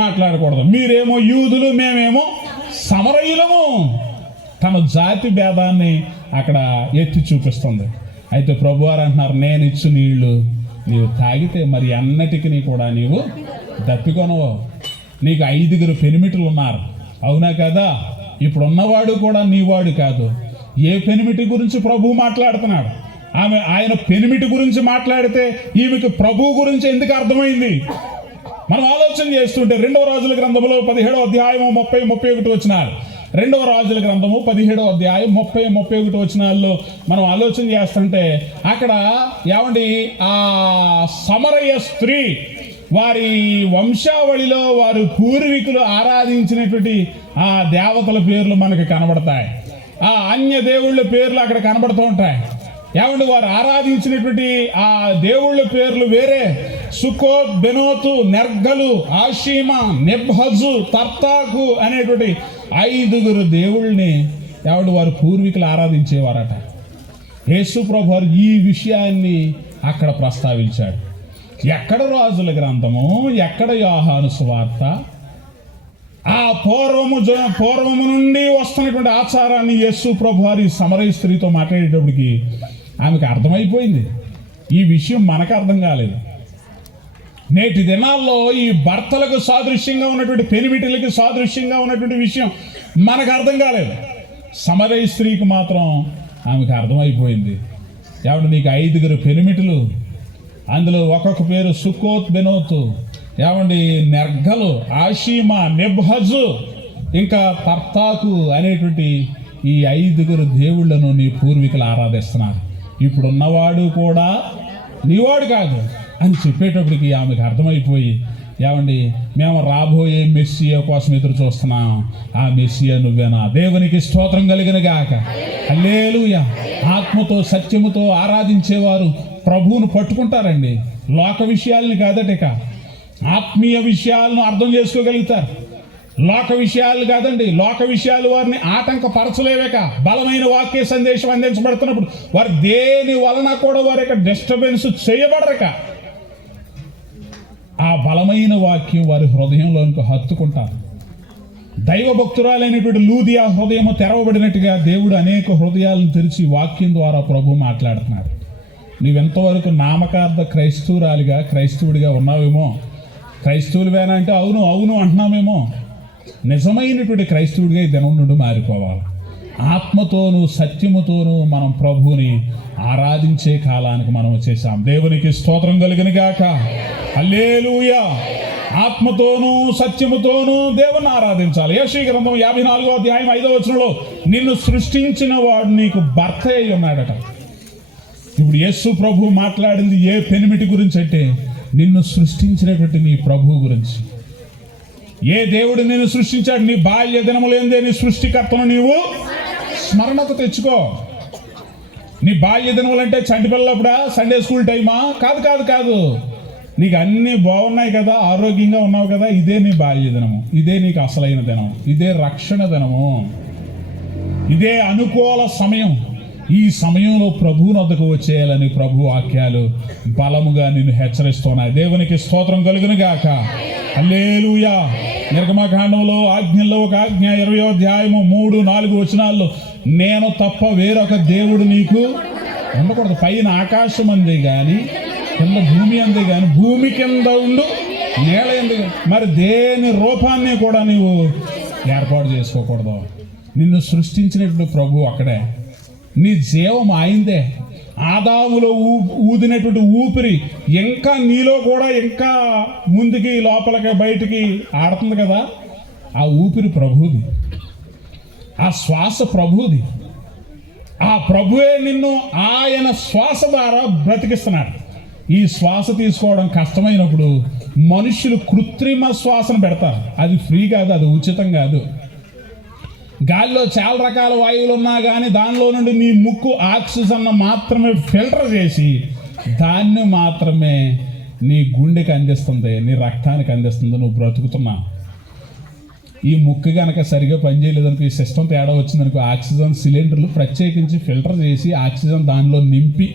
మాట్లాడకూడదు, మీరేమో యూదులు, మేమేమో సమరయులము. తన జాతి భేదాన్ని అక్కడ ఎత్తి చూపిస్తుంది. అయితే ప్రభువారు అంటున్నారు, నేను ఇచ్చు నీళ్లు నీవు తాగితే మరి అన్నిటికీ కూడా నీవు దప్పికొనవు. నీకు 5 పెనిమిటులు ఉన్నారు, అవునా కదా? ఇప్పుడు ఉన్నవాడు కూడా నీవాడు కాదు. ఏ పెనిమిటి గురించి ప్రభు మాట్లాడుతున్నాడు? ఆయన పెనిమిటి గురించి మాట్లాడితే ఈమెకు ప్రభు గురించి ఎందుకు అర్థమైంది? మనం ఆలోచన చేస్తుంటే 2వ రాజుల గ్రంథంలో 17వ అధ్యాయం 30-31 వచనాలు, 2వ రాజుల గ్రంథము 17వ అధ్యాయం 30-31 వచనాల్లో మనం ఆలోచన చేస్తుంటే అక్కడ ఆ సమరయ స్త్రీ వారి వంశావళిలో వారి పూర్వీకులు ఆరాధించినటువంటి ఆ దేవతల పేర్లు మనకు కనబడతాయి. ఆ అన్య దేవుళ్ళ పేర్లు అక్కడ కనబడుతూ ఉంటాయి. వారు ఆరాధించినటువంటి ఆ దేవుళ్ళ పేర్లు వేరే. సుకోత్, బెనోతు, నెర్గలు, ఆషీమా, నెబ్హజు, తర్తాకు అనేటువంటి 5 దేవుళ్ళని వారు పూర్వీకులు ఆరాధించేవారట. యేసు ప్రభు వారు ఈ విషయాన్ని అక్కడ ప్రస్తావించాడు. ఎక్కడ రాజుల గ్రంథము, ఎక్కడ యోహాను సువార్త? ఆ పూర్వము నుండి వస్తున్నటువంటి ఆచారాన్ని యేసు ప్రభు వారి సమరయ స్త్రీతో మాట్లాడేటప్పటికి ఆమెకు అర్థమైపోయింది. ఈ విషయం మనకు అర్థం కాలేదు. నేటి దినాల్లో ఈ భర్తలకు సాదృశ్యంగా ఉన్నటువంటి పెనిమిటిలకి సాదృశ్యంగా ఉన్నటువంటి విషయం మనకు అర్థం కాలేదు. సమరయ స్త్రీకి మాత్రం ఆమెకు అర్థమైపోయింది. నీకు 5 పెనిమిటులు, అందులో ఒక్కొక్క పేరు సుకోత్, బెనోతు, నెర్గలు, ఆషీమా, నెబ్హజు, ఇంకా తర్తాకు అనేటువంటి ఈ 5 దేవుళ్లను నీ పూర్వీకులు ఆరాధిస్తున్నారు. ఇప్పుడున్నవాడు కూడా నీవాడు కాదు అని చెప్పేటప్పటికి ఆమెకు అర్థమైపోయి, మేము రాబోయే మెస్సియా కోసం ఎదురు చూస్తున్నాం, ఆ మెస్సియా నువ్వేనా? దేవునికి స్తోత్రం కలిగిన గాక. హల్లెలూయా. ఆత్మతో సత్యముతో ఆరాధించేవారు ప్రభువును పట్టుకుంటారండి. లోక విషయాలని కాదట, ఆత్మీయ విషయాలను అర్థం చేసుకోగలుగుతారు. లోక విషయాలు కాదండి. లోక విషయాలు వారిని ఆటంకపరచలేవేక. బలమైన వాక్య సందేశం అందించబడుతున్నప్పుడు వారు దేని వలన కూడా వారి యొక్క డిస్టర్బెన్స్ చేయబడరక. ఆ బలమైన వాక్యం వారి హృదయంలోనికి హత్తుకుంటారు. దైవభక్తురాలైనటువంటి లూదియా హృదయము తెరవబడినట్టుగా దేవుడు అనేక హృదయాలను తెరిచి వాక్యం ద్వారా ప్రభు మాట్లాడుతున్నాడు. నీవెంతవరకు నామకార్థ క్రైస్తవురాలిగా క్రైస్తవుడిగా ఉన్నావేమో, క్రైస్తవులువేనా అంటే అవును అవును అంటున్నామేమో. నిజమైనటువంటి క్రైస్తవుడిగా ఈ దినం నుండి మారిపోవాలి. ఆత్మతోనూ సత్యముతోనూ మనం ప్రభువుని ఆరాధించే కాలానికి మనం వచ్చేసాం. దేవునికి స్తోత్రం కలుగును గాక. హల్లెలూయా. ఆత్మతోనూ సత్యముతోనూ దేవుని ఆరాధించాలి. యెషయా గ్రంథం 54వ అధ్యాయం 5వ వచనంలో నిన్ను సృష్టించిన వాడు నీకు భర్త అయి ఉన్నాడట. ఇప్పుడు యేసు ప్రభు మాట్లాడింది ఏ పెనిమిటి గురించి అంటే నిన్ను సృష్టించినటువంటి నీ ప్రభు గురించి. ఏ దేవుడు నిన్ను సృష్టించాడు? నీ బాల్య దినములేందే నీ సృష్టికర్తను నీవు స్మరణకు తెచ్చుకో. నీ బాల్య దినములంటే చంటి పిల్లప్పుడా, సండే స్కూల్ టైమా? కాదు కాదు కాదు. నీకు అన్నీ బాగున్నాయి కదా, ఆరోగ్యంగా ఉన్నావు కదా, ఇదే నీ బాల్య దినము, ఇదే నీకు అసలైన దినం, ఇదే రక్షణ దినము, ఇదే అనుకూల సమయం. ఈ సమయంలో ప్రభువుని వద్దకు వచ్చేయాలని ప్రభు వాక్యాలు బలముగా నిన్ను హెచ్చరిస్తున్నాయి. దేవునికి స్తోత్రం కలుగును గాక. హల్లెలూయా. నిర్గమకాండంలో ఆజ్ఞల్లో ఒక ఆజ్ఞ 20వ అధ్యాయము 3-4 వచనాల్లో నేను తప్ప వేరొక దేవుడు నీకు ఉండకూడదు. పైన ఆకాశం అందే కానీ కింద భూమి అందే కానీ భూమి కింద ఉండు నేల ఎందుకు మరి దేని రూపాన్ని కూడా నీవు ఏర్పాటు చేసుకోకూడదు. నిన్ను సృష్టించినటువంటి ప్రభు అక్కడే. నీ జీవం ఆయిందే. ఆదాములో ఊదినటువంటి ఊపిరి ఇంకా నీలో కూడా ఇంకా ముందుకి లోపలికి బయటికి ఆడుతుంది కదా. ఆ ఊపిరి ప్రభుది, ఆ శ్వాస ప్రభుది. ఆ ప్రభువే నిన్ను ఆయన శ్వాస ద్వారా బ్రతికిస్తున్నాడు. ఈ శ్వాస తీసుకోవడం కష్టమైనప్పుడు మనుషులు కృత్రిమ శ్వాసను పెడతారు. అది ఫ్రీ కాదు, అది ఉచితం కాదు. గాలిలో చాలా రకాల వాయువులు ఉన్నా కానీ దానిలో నుండి నీ ముక్కు ఆక్సిజన్ మాత్రమే ఫిల్టర్ చేసి దాన్ని మాత్రమే నీ గుండెకి అందిస్తుంది, నీ రక్తానికి అందిస్తుంది. నువ్వు బ్రతుకుతున్నా. ఈ ముక్కు కనుక సరిగా పనిచేయలేదనుకో, ఈ సిస్టమ్ తేడా వచ్చిందనుకో, ఆక్సిజన్ సిలిండర్లు ప్రత్యేకించి ఫిల్టర్ చేసి ఆక్సిజన్ దానిలో నింపి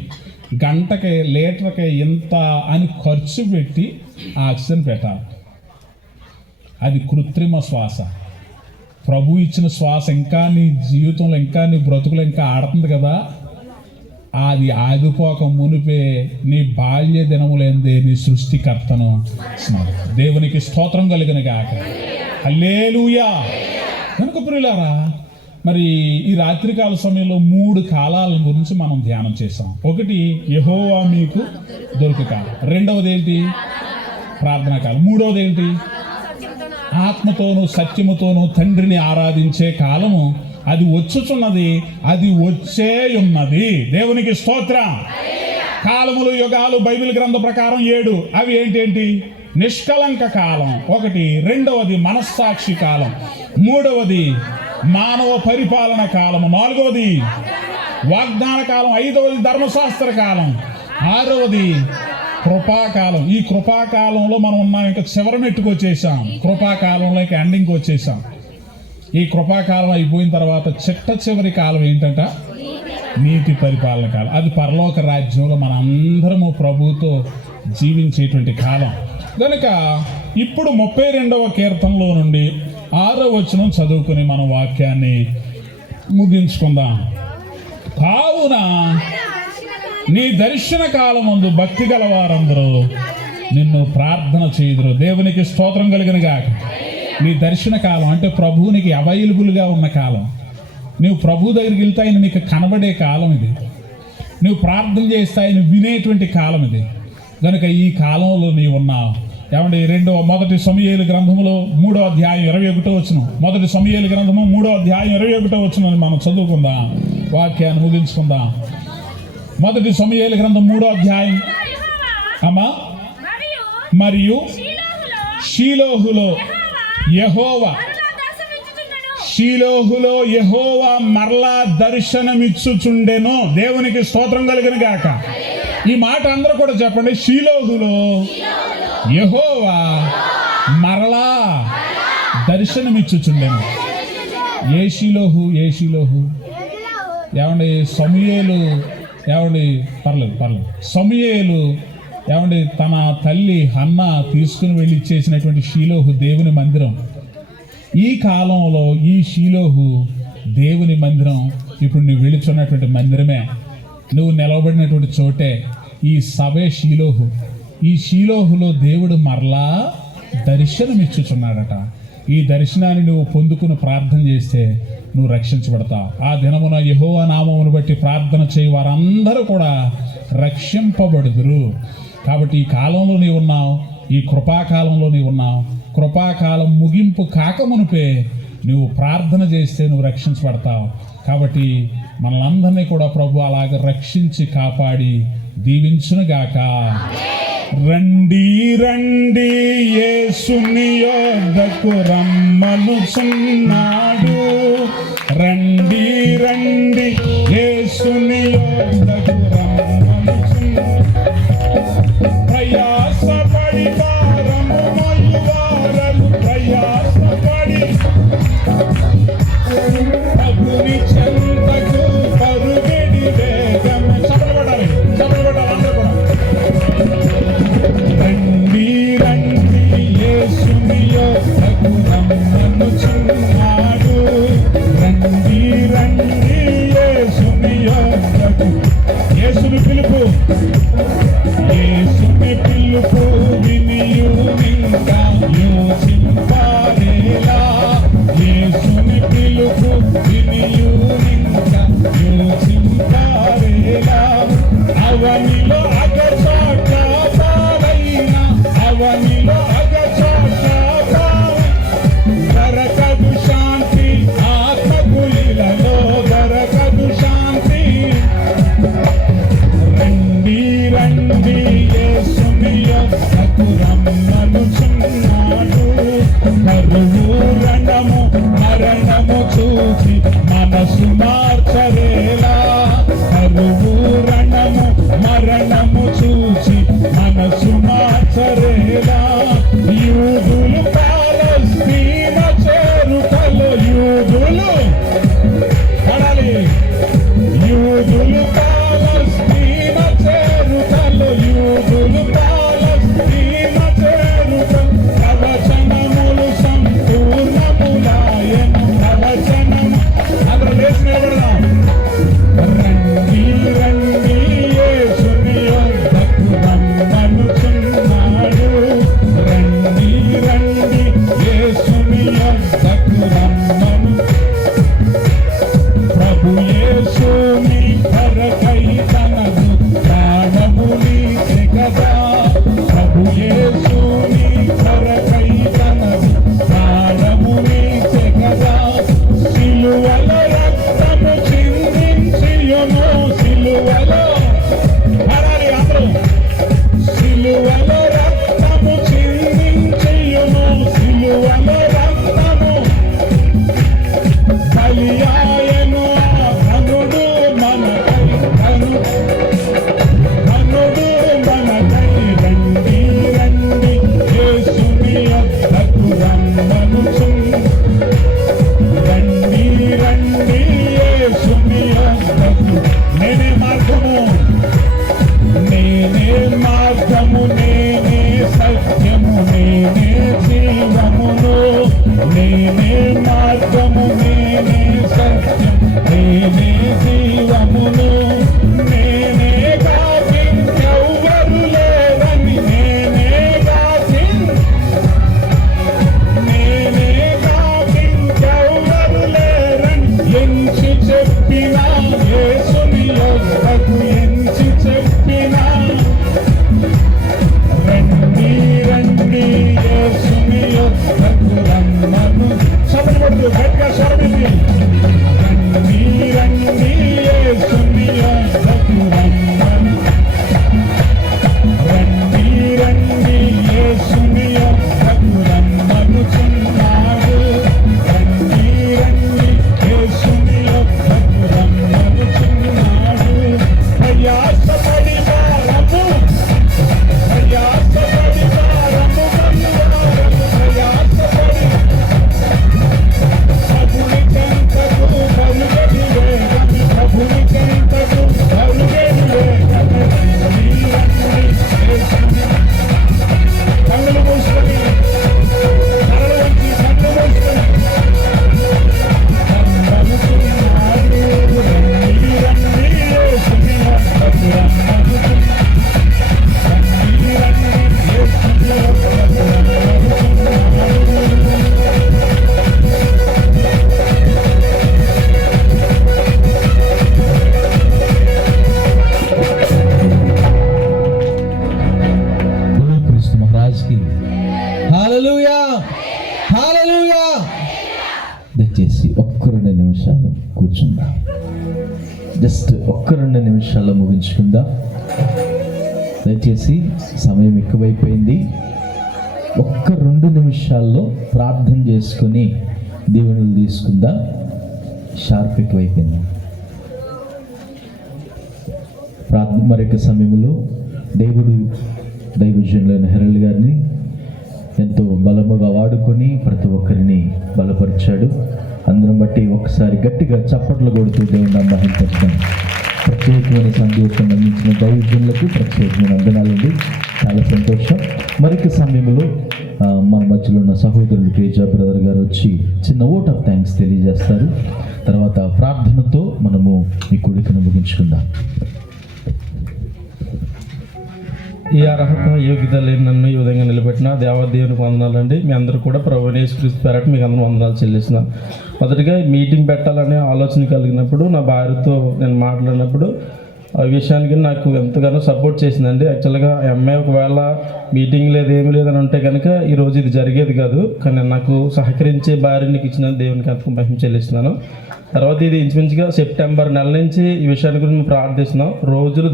గంటకి లీటర్కి ఇంత అని ఖర్చు పెట్టి ఆక్సిజన్ పెట్టాలి. అది కృత్రిమ శ్వాస. ప్రభు ఇచ్చిన శ్వాస ఇంకా నీ జీవితంలో ఇంకా నీ బ్రతుకులు ఇంకా ఆడుతుంది కదా. అది ఆగిపోక మునిపే నీ బాల్య దినములేందే నీ సృష్టికర్తను దేవునికి స్తోత్రం కలుగును గాక. హల్లెలూయా. కనుక ప్రియులారా, మరి ఈ రాత్రికాల సమయంలో 3 కాలాల గురించి మనం ధ్యానం చేసాం. ఒకటి యెహోవా మీకు దొరుకు కాలం, రెండవది ఏంటి ప్రార్థనా కాలం, మూడవది ఏంటి ఆత్మతోనూ సత్యముతోనూ తండ్రిని ఆరాధించే కాలము. అది వచ్చుచున్నది, అది వచ్చే ఉన్నది. దేవునికి స్తోత్రం. కాలములు యుగాలు బైబిల్ గ్రంథ ప్రకారం 7. అవి ఏంటేంటి? నిష్కలంక కాలం ఒకటి, రెండవది మనస్సాక్షి కాలం, మూడవది మానవ పరిపాలన కాలము, నాలుగవది వాగ్దాన కాలం, ఐదవది ధర్మశాస్త్ర కాలం, ఆరవది కృపాకాలం. ఈ కృపాకాలంలో మనం ఉన్నాం, ఇంకా చివరి మెట్టుకు వచ్చేసాం. కృపాకాలంలో ఇంకా ఎండింగ్కి వచ్చేసాం. ఈ కృపాకాలం అయిపోయిన తర్వాత చిట్ట చివరి కాలం ఏంటంట? నీతి పరిపాలన కాలం. అది పరలోక రాజ్యంలో మనందరము ప్రభువుతో జీవించేటువంటి కాలం. కనుక ఇప్పుడు 32వ కీర్తనలో నుండి 6వ వచనం చదువుకుని మన వాక్యాన్ని ముగించుకుందాం. కావున నీ దర్శన కాలమందు భక్తి గల వారందరూ నిన్ను ప్రార్థన చేయుదురు. దేవునికి స్తోత్రం కలుగును గాక. నీ దర్శన కాలం అంటే ప్రభువునికి అవైలబుల్గా ఉన్న కాలం. నువ్వు ప్రభు దగ్గరికి వెళ్తే ఆయన నీకు కనబడే కాలం ఇది. నువ్వు ప్రార్థన చేస్తే ఆయన వినేటువంటి కాలం ఇది. కనుక ఈ కాలంలో నీవు ఉన్నావు. ఏమంటే మొదటి సమూయేలు గ్రంథములో 3వ అధ్యాయం 21వ వచనం, మొదటి సమూయేలు గ్రంథము 3వ అధ్యాయం 21వ వచనం మనం చదువుకుందాం, వాక్యాన్ని ముగించుకుందాం. మొదటి సమూయేలు గ్రంథం 3వ అధ్యాయం. అమ్మా, మరియు షీలోహులో యెహోవా మరలా దర్శనమిచ్చుచుండెను. దేవునికి స్తోత్రం కలుగును గాక. ఈ మాట అందరూ కూడా చెప్పండి. షీలోహులో యెహోవా మరలా దర్శనమిచ్చుచుండెను. ఏ షీలోహు? ఏమండి సమూయేలు, ఏమండి పర్లేదు. సమూయేలు ఏమండి, తన తల్లి హన్న తీసుకుని వెళ్ళి ఇచ్చేసినటువంటి షీలోహు దేవుని మందిరం. ఈ కాలంలో ఈ షీలోహు దేవుని మందిరం ఇప్పుడు నువ్వు వెళుచున్నటువంటి మందిరమే. నువ్వు నిలవబడినటువంటి చోటే ఈ సభే షీలోహు. ఈ షీలోహులో దేవుడు మరలా దర్శనమిచ్చుచున్నాడట. ఈ దర్శనాన్ని నువ్వు పొందుకుని ప్రార్థన చేస్తే నువ్వు రక్షించబడతావు. ఆ దినమున యెహోవా నామమును బట్టి ప్రార్థన చేయి వారందరూ కూడా రక్షింపబడుదురు. కాబట్టి ఈ కాలంలో నీవు ఉన్నావు, ఈ కృపాకాలంలో నీవు ఉన్నావు. కృపాకాలం ముగింపు కాకమునుపే నువ్వు ప్రార్థన చేస్తే నువ్వు రక్షించబడతావు. కాబట్టి మనలందరినీ కూడా ప్రభు అలాగ రక్షించి కాపాడి దీవించునుగాక. రండి రండి యేసుని యొద్దకు రమ్మనుచున్నాడు. రండి రండి యేసుని యొద్దకు రమ్మనుచున్నాడు. ప్రయాసపడి భారము మోయువారలు ప్రయాసపడి ప్రభుని చెంతకు పరుగెడి వేగము. చపలబడాలి అందరూ కూడా. రండి రండి యేసుని యొద్దకు రమ్మనుచున్నాడు. రండి రండి యేసుని యొద్దకు. యేసుని పిలుపు, యేసుని పిలుపు వినియు ఇంకా యోచింపారేలా. యేసుని పిలుపు వినియు ఇంకా యోచింపారేలా. అవనిలో అగచాట పాలైన, అవనిలో అగచాట దొరకదు శాంతి ఆత్మకు ఇలలో దొరకదు శాంతి. రండి రండి యేసుని యొద్దకు రమ్మనుచున్నాడు. కరువు రణము మరణము చూచి మనసు మార్చరేలా. కరువు రణము మరణము చూచి మనసు మార్చరేలా. యూదులు పాలస్తీన చేరుటలో యూదులు పడాలి. యూదులు పాలస్తీన చేరుటలో యూదులు పాలస్తీన చేరుట. ప్రవచనములు సంపూర్ణములాయను. ప్రవచనము అందరూ లేచి నిలబడదాం. రండి రండి యేసుని యొద్దకు రమ్మనుచున్నాడు. రండి రండి యేసుని యొద్దకు రమ్మను. ప్రభు యేసుని కొరకై తనదు ప్రాణములిచ్చే కదా. ప్రభు యేసుని కొరకై తనదు ప్రాణములిచ్చే కదా. సిలువలో రక్తము చిందించియును. సిలువలో పడాలి అందరూ. సిలువలో రక్తము చిందించియును. సిలువలో రక్తము బలియాయను. ధనుడు మనకై ధనుడు మనకై. రండి రండి యేసుని యొద్దకు రమ్మనుచున్నాడు. రండి రండి యేసుని యొద్దకు. నేనే మార్గము, నేనే మార్గము, నేనే సత్యము, నేనే జీవమును. నేనే మార్గము, నేనే సత్యం, నేనే జీవమును. నేనే కాకింకెవ్వరు లేరని. నేనే కాకింకెవ్వరు లేరని ఎంచి చెప్పిన యేసుని యొద్దకు ఎంచి చెప్పిన. రండి రండి యేసుని యొద్దకు రమ్మను. చప్పట్లు కొడుతూ గట్టిగా స్వరమిది. రండి రండి దయచేసి ఒక్క 2 నిమిషాలు కూర్చుందాం. జస్ట్ ఒక్క 2 నిమిషాల్లో ముగించుకుందాం. దయచేసి సమయం ఎక్కువైపోయింది. ఒక్క 2 నిమిషాల్లో ప్రార్థన చేసుకొని దీవెనలు తీసుకుందాం. షార్ప్ ఎక్కువైపోయింది. మరొక సమయంలో దేవుడు దైవజనులైన హెరల్ గారిని ఎంతో బలముగా వాడుకొని ప్రతి ఒక్కరిని బలపరిచాడు. అందరం బట్టి ఒకసారి గట్టిగా చప్పట్లు కొడుతూ దేవుని మహిమపరుద్దాం. ప్రత్యేకమైన సందేశం అందించిన దైవజనులకు ప్రత్యేకమైన వందనాలండి. చాలా సంతోషం. మరొక సమయంలో మన మధ్యలో ఉన్న సహోదరులు తేజ బ్రదర్ గారు వచ్చి చిన్న ఓట్ ఆఫ్ థ్యాంక్స్ తెలియజేస్తారు. తర్వాత ప్రార్థనతో మనము ఈ కూడికను ముగించుకుందాం. ఈ అర్హత యోగ్యత లేని నన్ను ఈ విధంగా నిలబెట్టిన దేవాదేవునికి వందనాలండి. మీ అందరూ కూడా ప్రభువైన యేసుక్రీస్తు పేరట మీకు అందరూ వందనాలు చెల్లిస్తున్నాను. మొదటిగా మీటింగ్ పెట్టాలనే ఆలోచన కలిగినప్పుడు నా భార్యతో నేను మాట్లాడినప్పుడు ఆ విషయానికి నాకు ఎంతగానో సపోర్ట్ చేసిందండి. యాక్చువల్గా అమ్మాయి ఒకవేళ మీటింగ్ లేదు ఏమీ లేదని ఉంటే కనుక ఈరోజు ఇది జరిగేది కాదు. కానీ నాకు సహకరించే భార్యనికి ఇచ్చిన దేవునికి అంత మహిమ చెల్లిస్తున్నాను. తర్వాత ఇది ఇంచుమించుగా సెప్టెంబర్ నెల నుంచి ఈ విషయాన్ని గురించి మేము ప్రార్థిస్తున్నాం. రోజులు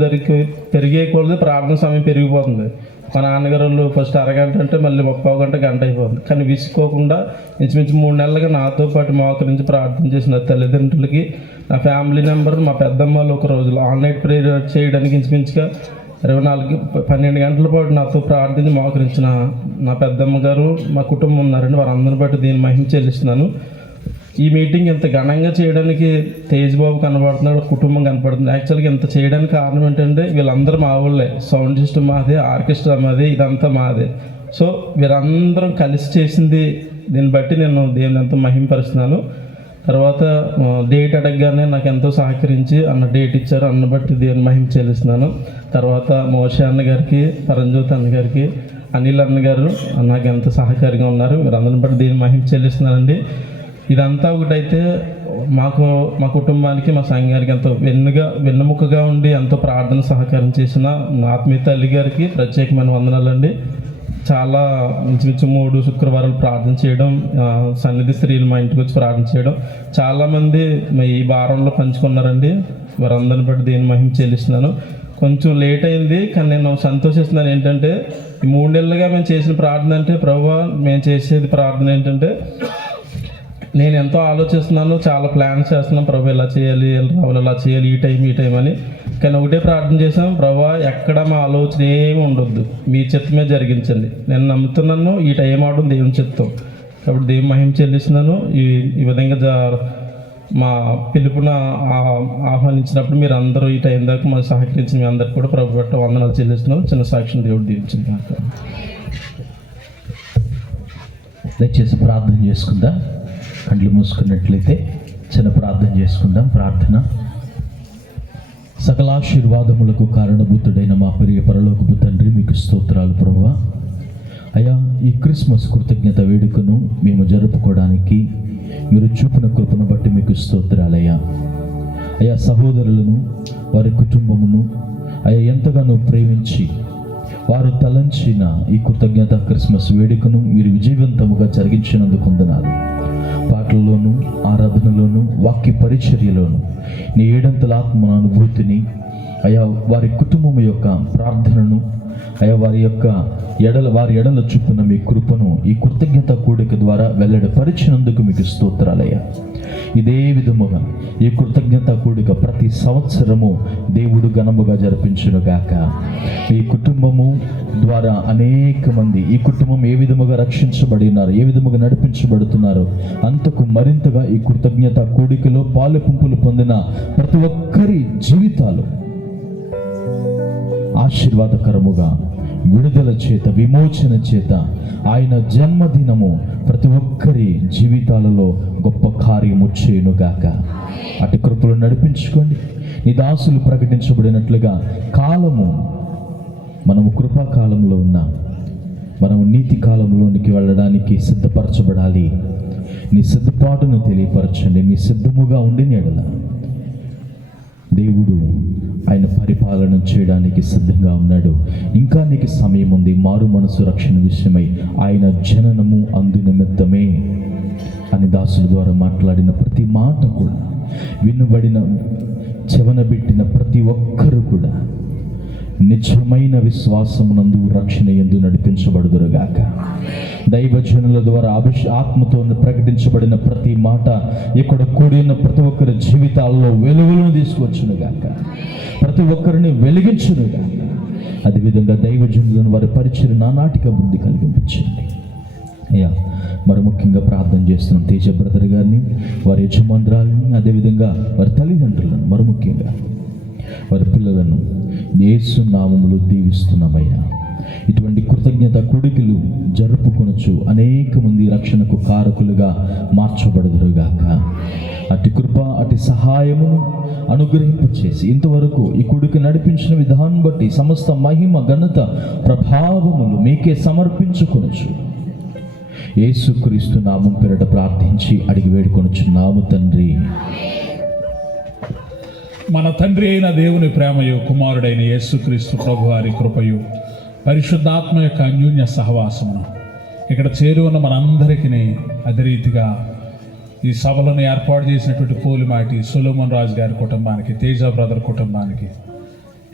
పెరిగే కొలది ప్రార్థన సమయం పెరిగిపోతుంది. మా నాన్నగారు వాళ్ళు ఫస్ట్ అరగంట అంటే మళ్ళీ 30 గంట గంట అయిపోతుంది. కానీ విసుకోకుండా ఇంచుమించు 3 నెలలుగా నాతో పాటు మోకరించి ప్రార్థన చేసిన తల్లిదండ్రులకి, నా ఫ్యామిలీ మెంబర్, మా పెద్దమ్మ వాళ్ళు ఒక రోజులో ఆన్లైన్ ప్రేయర్ చేయడానికి ఇంచుమించుగా 12 గంటల పాటు నాతో ప్రార్థించి మోకరించిన నా పెద్దమ్మ గారు, మా కుటుంబం ఉన్నారండి. వారందరిని బట్టి దీన్ని మహిమ చెల్లిస్తున్నాను. ఈ మీటింగ్ ఇంత ఘనంగా చేయడానికి తేజ్ బాబు కనబడుతున్నాడు, కుటుంబం కనపడుతుంది. యాక్చువల్గా ఇంత చేయడానికి కారణం ఏంటంటే వీళ్ళందరూ మా ఊళ్ళే. సౌండ్ సిస్టమ్ మాదే, ఆర్కెస్ట్రా మాదే, ఇదంతా మాదే. సో వీరందరం కలిసి చేసింది. దీన్ని బట్టి నేను దేవుని ఎంతో మహిమపరుస్తున్నాను. తర్వాత డేట్ అడగగానే నాకు ఎంతో సహకరించి అన్న డేట్ ఇచ్చారు. అన్న బట్టి దేవుని మహిమ చెల్లిస్తున్నాను. తర్వాత మోషే అన్న గారికి, పరంజ్యోతి అన్న గారికి, అనిల్ అన్న గారు నాకు ఎంతో సహకారిగా ఉన్నారు. వీరందరిని బట్టి దేవుని మహిమ చెల్లిస్తున్నానండి. ఇదంతా ఒకటైతే మాకు, మా కుటుంబానికి, మా సంఘానికి ఎంతో వెన్నుముకగా ఉండి ఎంతో ప్రార్థన సహకారం చేసిన నా ఆత్మీయ తల్లి గారికి ప్రత్యేకమైన వందనాలండి. చాలా ఇంచుమించు 3 శుక్రవారాలు ప్రార్థన చేయడం, సన్నిధి స్త్రీలు మా ఇంటికి వచ్చి ప్రార్థన చేయడం, చాలామంది ఈ వారంలో పంచుకున్నారండి. వారందరిని బట్టి దేని మహిమ చెల్లిస్తున్నాను. కొంచెం లేట్ అయింది కానీ నేను సంతోషిస్తున్నాను. ఏంటంటే ఈ 3 నెలలుగా మేము చేసిన ప్రార్థన అంటే, ప్రభువా మేము చేసేది ప్రార్థన ఏంటంటే, నేను ఎంతో ఆలోచిస్తున్నాను, చాలా ప్లాన్స్ చేస్తున్నాను. ప్రభు ఇలా చేయాలి, ఇలా చేయాలి, ఈ టైం అని. కానీ ఒకటే ప్రార్థన చేసాం, ప్రభు ఎక్కడ మా ఆలోచన ఏమి ఉండొద్దు, మీ చిత్తమే జరిగించండి. నేను నమ్ముతున్నాను ఈ టైం అవడం దేవుని చిత్తం. కాబట్టి దేవుని మహిమ చెల్లిస్తున్నాను. ఈ విధంగా మా పిలుపున ఆహ్వానించినప్పుడు మీరు అందరూ ఈ టైం దాకా మాకు సహకరించిన మీ అందరికీ కూడా ప్రభు పెట్ట వందనాలు చెల్లిస్తున్నాను. చిన్న సాక్ష్యం దేవుడు దీవించింది. దయచేసి ప్రార్థన చేసుకుందాం. కళ్ళు మూసుకున్నట్లయితే చిన్న ప్రార్థన చేసుకుందాం. ప్రార్థన. సకల ఆశీర్వాదములకు కారణభూతుడైన మా ప్రియ పరలోకపు తండ్రి, మీకు స్తోత్రాలు ప్రభువా. అయ్యా, ఈ క్రిస్మస్ కృతజ్ఞత వేడుకను మేము జరుపుకోవడానికి మీరు చూపిన కృపను బట్టి మీకు స్తోత్రాలయ్యా. అయ్యా, సహోదరులను, వారి కుటుంబమును అయ్యా ఎంతగానో ప్రేమించి వారు తలంచిన ఈ కృతజ్ఞత క్రిస్మస్ వేడుకను మీరు విజయవంతముగా జరిగించినందుకు వందనాలు. పాటల్లోనూ, ఆరాధనలోనూ, వాక్య పరిచర్యలోను నీ 7 ఆత్మ అనుభూతిని అయా వారి కుటుంబం యొక్క ప్రార్థనను అయా వారి ఎడల చూపున మీ కృపను ఈ కృతజ్ఞత కూడిక ద్వారా వెల్లడిపరిచినందుకు మీకు స్తోత్రాలయ్యా. ఇదే విధముగా ఈ కృతజ్ఞత కూడిక ప్రతి సంవత్సరము దేవుడు ఘనముగా జరిపించును గాక. ఈ కుటుంబము ద్వారా అనేక మంది ఈ కుటుంబం ఏ విధముగా రక్షించబడి ఉన్నారు, ఏ విధముగా నడిపించబడుతున్నారు, అంతకు మరింతగా ఈ కృతజ్ఞత కూడికలో పాలు పుంపులు పొందిన ప్రతి ఒక్కరి జీవితాలు ఆశీర్వాదకరముగా విడుదల చేత, విమోచన చేత ఆయన జన్మదినము ప్రతి ఒక్కరి జీవితాలలో గొప్ప కార్యము చేయునుగాక. అటు కృపలు నడిపించుకోండి. నీ దాసులు ప్రకటించబడినట్లుగా కాలము మనము కృపాకాలంలో ఉన్నాం. మనము నీతి కాలంలోనికి వెళ్ళడానికి సిద్ధపరచబడాలి. నీ సిద్ధపాటును తెలియపరచండి. నీ సిద్ధముగా ఉండి ఎడల దేవుడు ఆయన పరిపాలన చేయడానికి సిద్ధంగా ఉన్నాడు. ఇంకా నీకు సమయం ఉంది. మారు మనసు రక్షణ విషయమై ఆయన జననము అందు నిమిత్తమే అని దాసు దాసుల ద్వారా మాట్లాడిన ప్రతి మాట కూడా, వినబడిన చెవనబెట్టిన ప్రతి ఒక్కరు కూడా నిజమైన విశ్వాసమునందు రక్షణ యందు నడిపించబడుదురుగాక. దైవజనుల ద్వారా ఆత్మతో ప్రకటించబడిన ప్రతి మాట ఇక్కడ కూడిన ప్రతి ఒక్కరి జీవితాల్లో వెలుగులను తీసుకొచ్చునుగాక, ప్రతి ఒక్కరిని వెలిగించునుగాక. అదేవిధంగా దైవజనులను వారి పరిచయం నానాటిక బుద్ధి కలిగించండి అయ్యా. మరి ముఖ్యంగా ప్రార్థన చేస్తున్నాం తేజ బ్రదర్ గారిని, వారి యజమానురాలని, అదేవిధంగా వారి తల్లిదండ్రులను, మరి ముఖ్యంగా వారి పిల్లలను యేసు నామములో దీవిస్తున్నామయ్యా. ఇటువంటి కృతజ్ఞత కొడుకులు జరుపుకొనొచ్చు అనేక మంది రక్షణకు కారకులుగా మార్చబడుదురుగాక. అటు కృప, అటు సహాయమును అనుగ్రహింపచేసి ఇంతవరకు ఈ కొడుకు నడిపించిన విధానం బట్టి సమస్త మహిమ, ఘనత, ప్రభావములు మీకే సమర్పించుకొనొచ్చు. యేసుక్రీస్తు నామం పేరట ప్రార్థించి అడిగి వేడుకొనుచున్నాము తండ్రి. మన తండ్రి అయిన దేవుని ప్రేమయు, కుమారుడైన యేసుక్రీస్తు ప్రభువారి కృపయు, పరిశుద్ధాత్మ యొక్క అన్యోన్య సహవాసమును ఇక్కడ చేరి ఉన్న మనందరికీ, అదే రీతిగా ఈ సభలను ఏర్పాటు చేసినటువంటి పోలిమాటి సొలొమోన్ రాజు గారి కుటుంబానికి, తేజ బ్రదర్ కుటుంబానికి,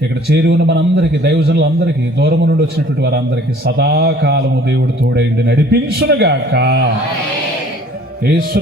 ఇక్కడ చేరి ఉన్న మనందరికీ, దైవజనులందరికీ, దూరము నుండి వచ్చినటువంటి వారందరికీ సదాకాలము దేవుడు తోడైండి నడిపించునుగాక. యేసు